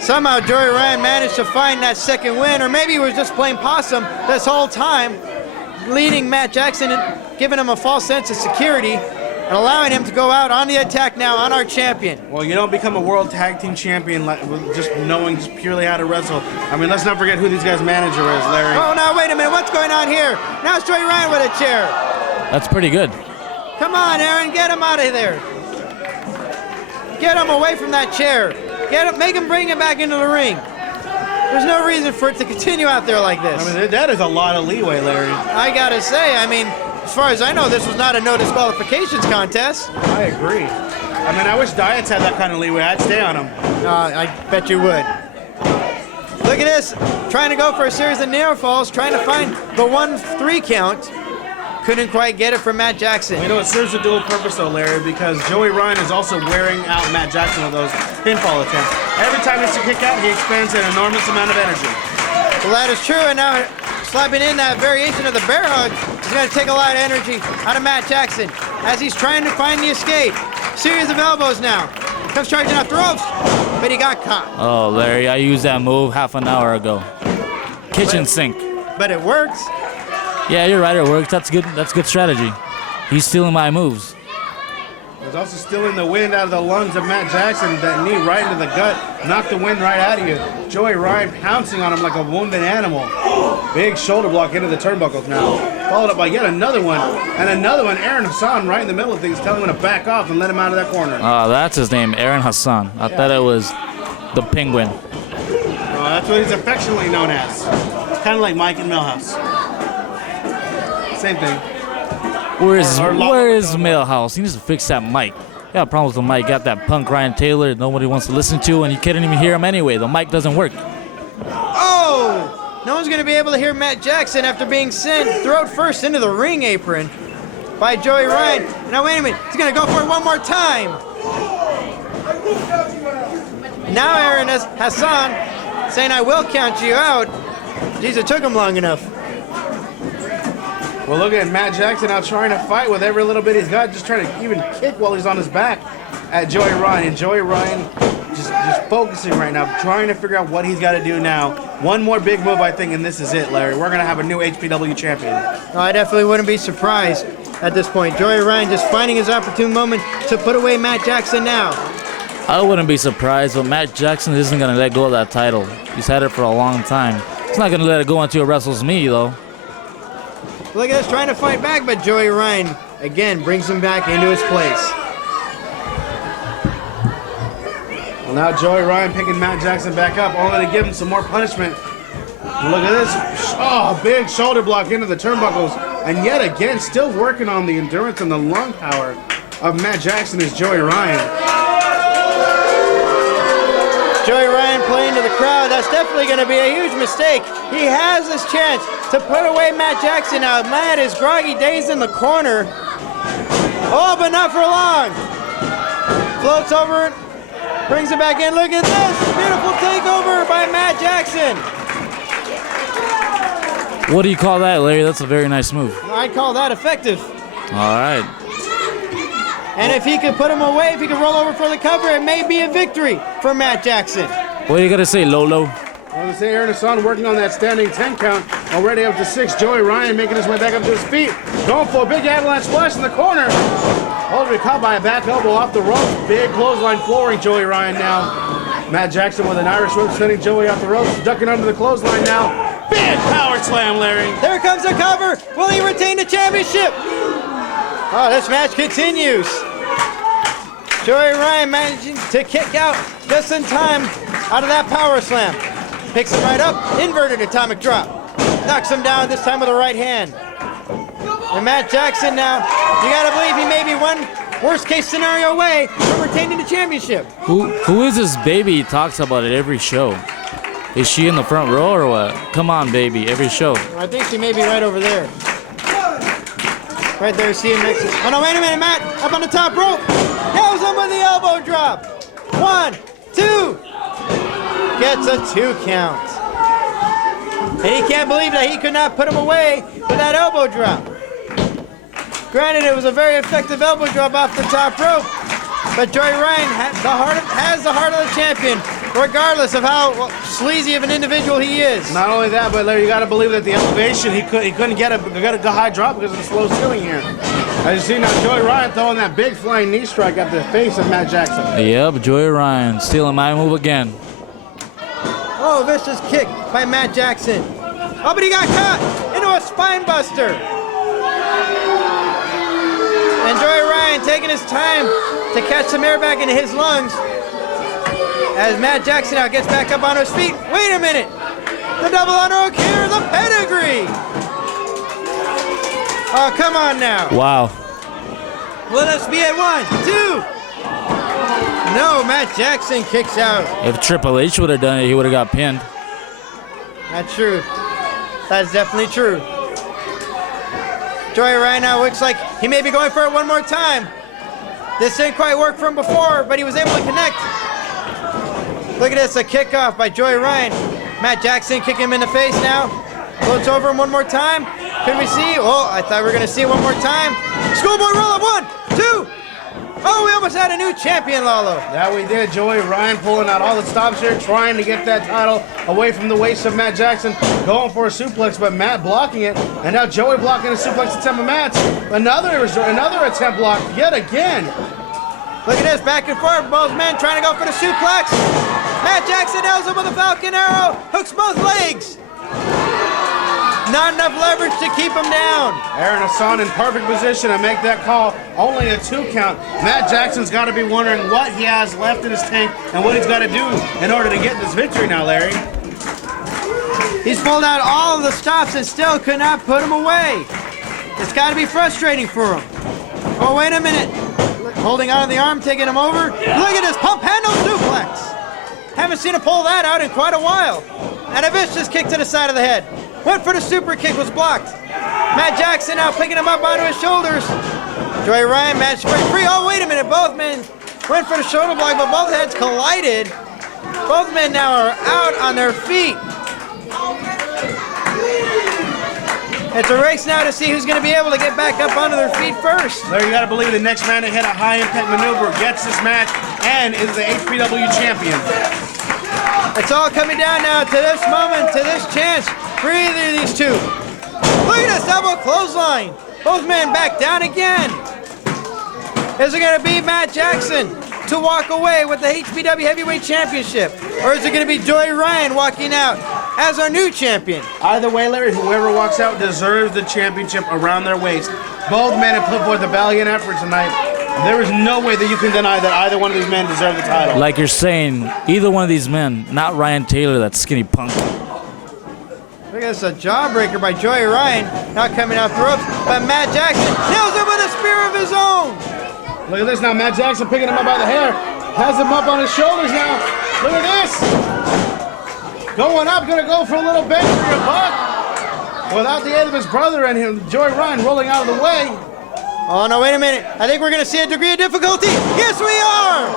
Somehow Joey Ryan managed to find that second win, or maybe he was just playing possum this whole time, leading Matt Jackson and giving him a false sense of security and allowing him to go out on the attack now on our champion. Well, you don't become a world tag team champion just knowing just purely how to wrestle. I mean, let's not forget who these guys' manager is, Larry. Oh, now wait a minute. What's going on here? Now it's Joey Ryan with a chair. That's pretty good. Come on, Aaron. Get him out of there. Get him away from that chair. Get him, make him bring him back into the ring. There's no reason for it to continue out there like this. I mean, that is a lot of leeway, Larry. I gotta say, I mean, as far as I know, this was not a no disqualifications contest. I agree. I mean, I wish Diets had that kind of leeway. I'd stay on him. I bet you would. Look at this. Trying to go for a series of near falls, trying to find the 1-3 count. Couldn't quite get it from Matt Jackson. You know, it serves a dual purpose, though, Larry, because Joey Ryan is also wearing out Matt Jackson with those pinfall attempts. Every time he needs to kick out, he expends an enormous amount of energy. Well, that is true, and now slapping in that variation of the bear hug is going to take a lot of energy out of Matt Jackson as he's trying to find the escape. Series of elbows now. Comes charging off the ropes, but he got caught. Oh, Larry, I used that move half an hour ago. Kitchen sink. But it works. Yeah, you're right, it works. That's good strategy. He's stealing my moves. There's also stealing the wind out of the lungs of Matt Jackson. That knee right into the gut, knocked the wind right out of you. Joey Ryan pouncing on him like a wounded animal. Big shoulder block into the turnbuckles now. Followed up by yet another one. And another one, Aaron Hassan right in the middle of things, telling him to back off and let him out of that corner. Oh, that's his name, Aaron Hassan. I thought it was the Penguin. Oh, that's what he's affectionately known as. Kind of like Mike in Millhouse. Same thing. Where is Millhouse? He needs to fix that mic. Got problems with the mic. Got that punk Ryan Taylor nobody wants to listen to, and you can't even hear him anyway. The mic doesn't work. Oh! No one's going to be able to hear Matt Jackson after being sent throat first into the ring apron by Joey Ryan. Now, wait a minute. He's going to go for it one more time. Now Aaron Hassan saying, I will count you out. Jeez, it took him long enough. Well, look at Matt Jackson now trying to fight with every little bit he's got, just trying to even kick while he's on his back at Joey Ryan. And Joey Ryan just focusing right now, trying to figure out what he's got to do now. One more big move, I think, and this is it, Larry. We're going to have a new HPW champion. No, I definitely wouldn't be surprised at this point. Joey Ryan just finding his opportune moment to put away Matt Jackson now. I wouldn't be surprised, but Matt Jackson isn't going to let go of that title. He's had it for a long time. He's not going to let it go until he wrestles me, though. Look at us trying to fight back, but Joey Ryan, again, brings him back into his place. Well, now Joey Ryan picking Matt Jackson back up, only to give him some more punishment. Look at this. Oh, big shoulder block into the turnbuckles. And yet again, still working on the endurance and the lung power of Matt Jackson is Joey Ryan. Joey Ryan playing to the crowd. That's definitely going to be a huge mistake. He has his chance to put away Matt Jackson. Now, Matt is groggy, dazed in the corner. Oh, but not for long. Floats over it, brings it back in. Look at this. Beautiful takeover by Matt Jackson. What do you call that, Larry? That's a very nice move. I'd call that effective. All right. And if he could put him away, if he could roll over for the cover, it may be a victory for Matt Jackson. What are you going to say, Lolo? I was going to say Aaron Hassan working on that standing 10 count. Already up to 6. Joey Ryan making his way back up to his feet. Going for a big avalanche splash in the corner. Oh, to be caught by a back elbow off the ropes. Big clothesline flooring Joey Ryan now. Matt Jackson with an Irish whip sending Joey off the ropes. Ducking under the clothesline now. Big power slam, Larry. There comes the cover. Will he retain the championship? Oh, this match continues. Joey Ryan managing to kick out just in time out of that power slam. Picks him right up, inverted atomic drop. Knocks him down, this time with a right hand. And Matt Jackson now, you gotta believe he may be one worst case scenario away from retaining the championship. Who is this baby? He talks about it every show. Is she in the front row or what? Come on, baby, every show. I think she may be right over there. Right there, see him next. Oh no, wait a minute, Matt, up on the top rope. Nails him with the elbow drop. 1, 2. Gets a 2 count. And he can't believe that he could not put him away with that elbow drop. Granted, it was a very effective elbow drop off the top rope, but Joey Ryan has the heart of the champion, regardless of how sleazy of an individual he is. Not only that, but Larry, you got to believe that the elevation, he couldn't get a high drop because of the slow ceiling here. As you see now, Joey Ryan throwing that big flying knee strike at the face of Matt Jackson. Yep, Joey Ryan stealing my move again. Oh, vicious kick by Matt Jackson. Oh, but he got caught into a spine buster. And Joey Ryan taking his time to catch some air back into his lungs. As Matt Jackson now gets back up on his feet. Wait a minute. The double underhook here, the pedigree. Oh, come on now. Wow. Let us be at 1, 2. No, Matt Jackson kicks out. If Triple H would have done it, he would have got pinned. That's true. That's definitely true. Joey Ryan now looks like he may be going for it one more time. This didn't quite work for him before, but he was able to connect. Look at this, a kickoff by Joey Ryan. Matt Jackson kicking him in the face now. Floats over him one more time. Can we see? Oh, I thought we were going to see it one more time. Schoolboy roll up. 1, 2. Oh, we almost had a new champion, Lalo. Yeah, we did. Joey Ryan pulling out all the stops here, trying to get that title away from the waist of Matt Jackson, going for a suplex, but Matt blocking it. And now Joey blocking a suplex attempt of Matt's. Another attempt blocked yet again. Look at this, back and forth. Both men trying to go for the suplex. Matt Jackson nails him with a Falcon Arrow. Hooks both legs. Not enough leverage to keep him down. Aaron Hassan in perfect position to make that call. Only a 2 count. Matt Jackson's got to be wondering what he has left in his tank and what he's got to do in order to get this victory now, Larry. He's pulled out all of the stops and still could not put him away. It's got to be frustrating for him. Oh, wait a minute. Holding on to the arm, taking him over. Look at this pump handle suplex. Haven't seen him pull that out in quite a while. And a vicious kick to the side of the head. Went for the super kick, was blocked. Matt Jackson now picking him up onto his shoulders. Joey Ryan, match break free. Oh, wait a minute. Both men went for the shoulder block, but both heads collided. Both men now are out on their feet. It's a race now to see who's going to be able to get back up onto their feet first. Larry, you got to believe the next man to hit a high-impact maneuver gets this match and is the HPW champion. It's all coming down now to this moment, to this chance for either of these two. Look at this double clothesline. Both men back down again. Is it going to be Matt Jackson to walk away with the HPW Heavyweight Championship? Or is it going to be Joey Ryan walking out as our new champion? Either way, Larry, whoever walks out deserves the championship around their waist. Both men have put forth a valiant effort tonight. There is no way that you can deny that either one of these men deserve the title. Like you're saying, either one of these men, not Ryan Tylor, that skinny punk. Look at this, a jawbreaker by Joey Ryan, not coming off the ropes, but Matt Jackson nails him with a spear of his own. Look at this now, Matt Jackson picking him up by the hair, has him up on his shoulders now. Look at this. Going up, gonna go for a little bang for your buck. Without the aid of his brother and him, Joey Ryan rolling out of the way. Oh, no, wait a minute. I think we're going to see a degree of difficulty. Yes, we are!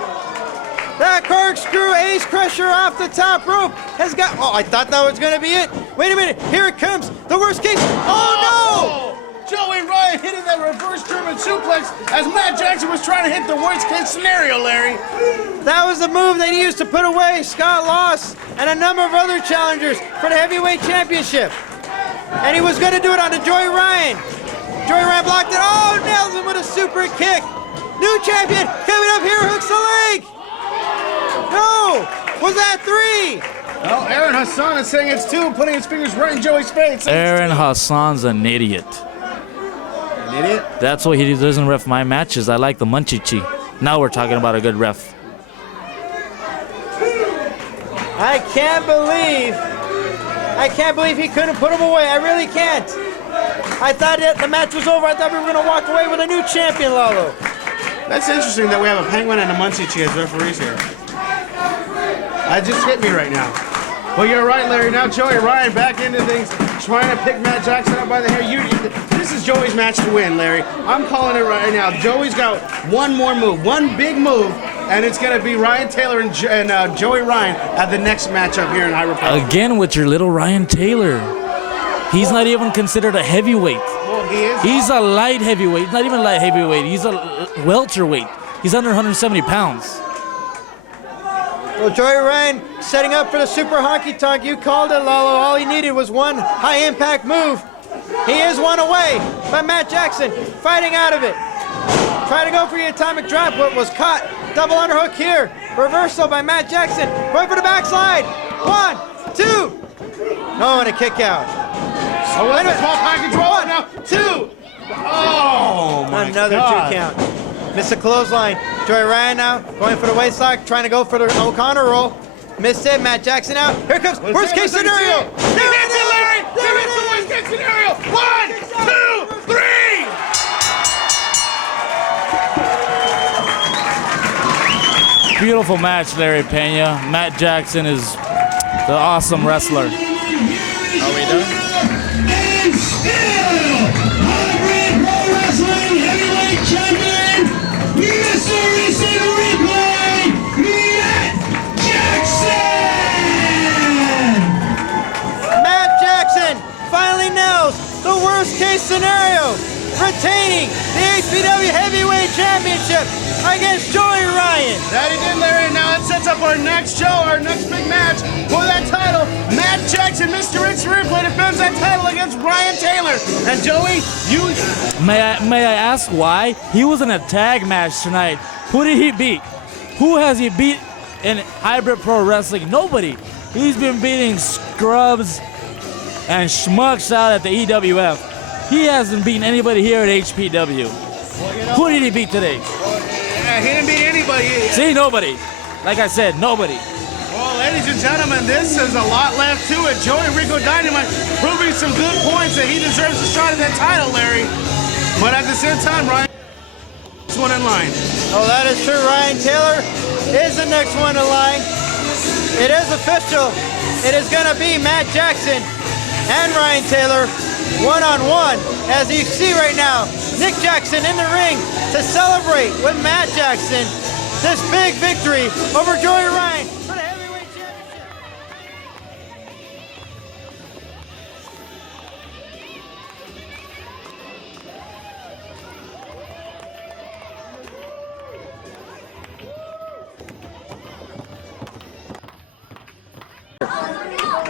That corkscrew ace crusher off the top rope has got... Oh, I thought that was going to be it. Wait a minute. Here it comes. The worst case. Oh, no! Joey Ryan hitting that reverse German suplex as Matt Jackson was trying to hit the worst case scenario, Larry. That was the move that he used to put away Scott Loss and a number of other challengers for the Heavyweight Championship. And he was going to do it on Joey Ryan. Joey Ryan blocked it. Oh, nails him with a super kick. New champion coming up here, hooks the leg. No, was that 3? Oh, Aaron Hassan is saying it's 2, putting his fingers right in Joey's face. Aaron Hassan's an idiot. An idiot? That's why he doesn't ref my matches. I like the munchichi. Now we're talking about a good ref. I can't believe he couldn't put him away. I really can't. I thought that the match was over. I thought we were going to walk away with a new champion, Lalo. That's interesting that we have a penguin and a munchie as referees here. That just hit me right now. Well, you're right, Larry. Now Joey Ryan back into things, trying to pick Matt Jackson up by the hair. This is Joey's match to win, Larry. I'm calling it right now. Joey's got one more move, one big move, and it's going to be Ryan Tylor and Joey Ryan at the next matchup here in High Republic. Again with your little Ryan Tylor. He's not even considered a heavyweight. Well, he is. He's a light heavyweight. He's not even light heavyweight. He's a welterweight. He's under 170 pounds. Well, Joey Ryan setting up for the super honky tonk. You called it, Lalo. All he needed was one high impact move. He is one away, but Matt Jackson fighting out of it. Trying to go for the atomic drop, but was caught. Double underhook here. Reversal by Matt Jackson. Going for the backslide. 1, 2. No, and a kick out. Oh, that's a small package roll. Now 2. Oh, my Another God. 2 count. Missed the clothesline. Joey Ryan now going for the waist lock, trying to go for the O'Connor roll. Missed it. Matt Jackson out. Here comes worst case scenario. He hits it, Larry. He hits the worst case scenario. 1, 2, 3. Beautiful match, Larry Pena. Matt Jackson is the awesome wrestler. Are we done? And still, Hybrid Pro Wrestling Heavyweight Champion, Mr. Recent Replay, Matt Jackson! Matt Jackson retaining the HPW Heavyweight Championship against Joey Ryan. That he did, Larry. Now it sets up our next show, our next big match for that title. Matt Jackson, Mr. X Replay, defends that title against Ryan Tylor. And Joey, you... May I ask why? He was in a tag match tonight. Who did he beat? Who has he beat in hybrid pro wrestling? Nobody. He's been beating scrubs and schmucks out at the EWF. He hasn't beaten anybody here at HPW. Who did he beat today? He didn't beat anybody. See, nobody. Like I said, nobody. Well, ladies and gentlemen, this is a lot left to it. Joey Rico Dynamite proving some good points that he deserves a shot at that title, Larry. But at the same time, Ryan, next one in line. Oh, that is true. Ryan Tylor is the next one in line. It is official. It is going to be Matt Jackson and Ryan Tylor one-on-one. As you see right now, Nick Jackson in the ring to celebrate with Matt Jackson this big victory over Joey Ryan for the Heavyweight Championship.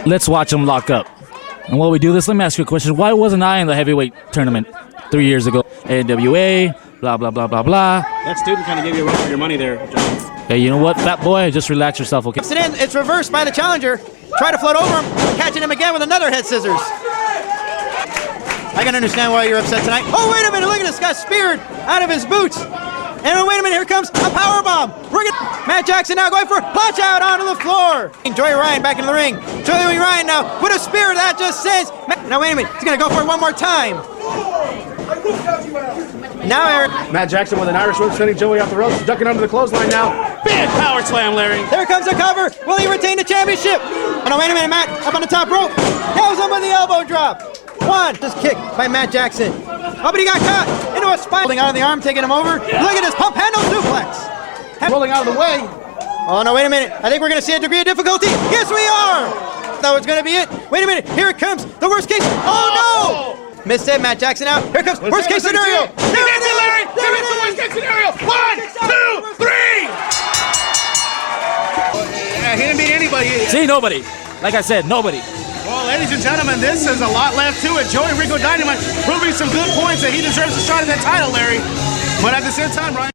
Let's watch them lock up. And while we do this, let me ask you a question. Why wasn't I in the heavyweight tournament 3 years ago? AWA, blah, blah, blah, blah, blah. That student kind of gave you a run for your money there, John. Hey, you know what, fat boy? Just relax yourself, okay? It's reversed by the challenger. Try to float over him, catching him again with another head scissors. I can understand why you're upset tonight. Oh, wait a minute, look at this guy speared out of his boots. And wait a minute, here comes a power bomb. Bring it. Matt Jackson now going for a punch out onto the floor. Joey Ryan back in the ring. Joey Ryan now with a spear that just sends. Now wait a minute, he's gonna go for it one more time. Now Eric. Matt Jackson with an Irish whip sending Joey off the ropes, ducking under the clothesline now. Big power slam, Larry. There comes the cover. Will he retain the championship? Oh no, wait a minute, Matt. Up on the top rope. Nails him with the elbow drop. One. Just kick by Matt Jackson. Oh, but he got caught into a spine. Holding out of the arm, taking him over. Look at this pump handle suplex. Rolling out of the way. Oh no, wait a minute. I think we're gonna see a degree of difficulty. Yes, we are. That was gonna be it.Ait a minute. Here it comes. The worst case. Oh no! Missed it. Matt Jackson out. Here comes worst case scenario. There it is, Larry. There it is. The worst case scenario. 1, 2, 3. He didn't beat anybody. See, nobody. Like I said, nobody. Well, ladies and gentlemen, this is a lot left to it. Joey Rico Dynamite proving some good points that he deserves a shot at that title, Larry. But at the same time, Ryan.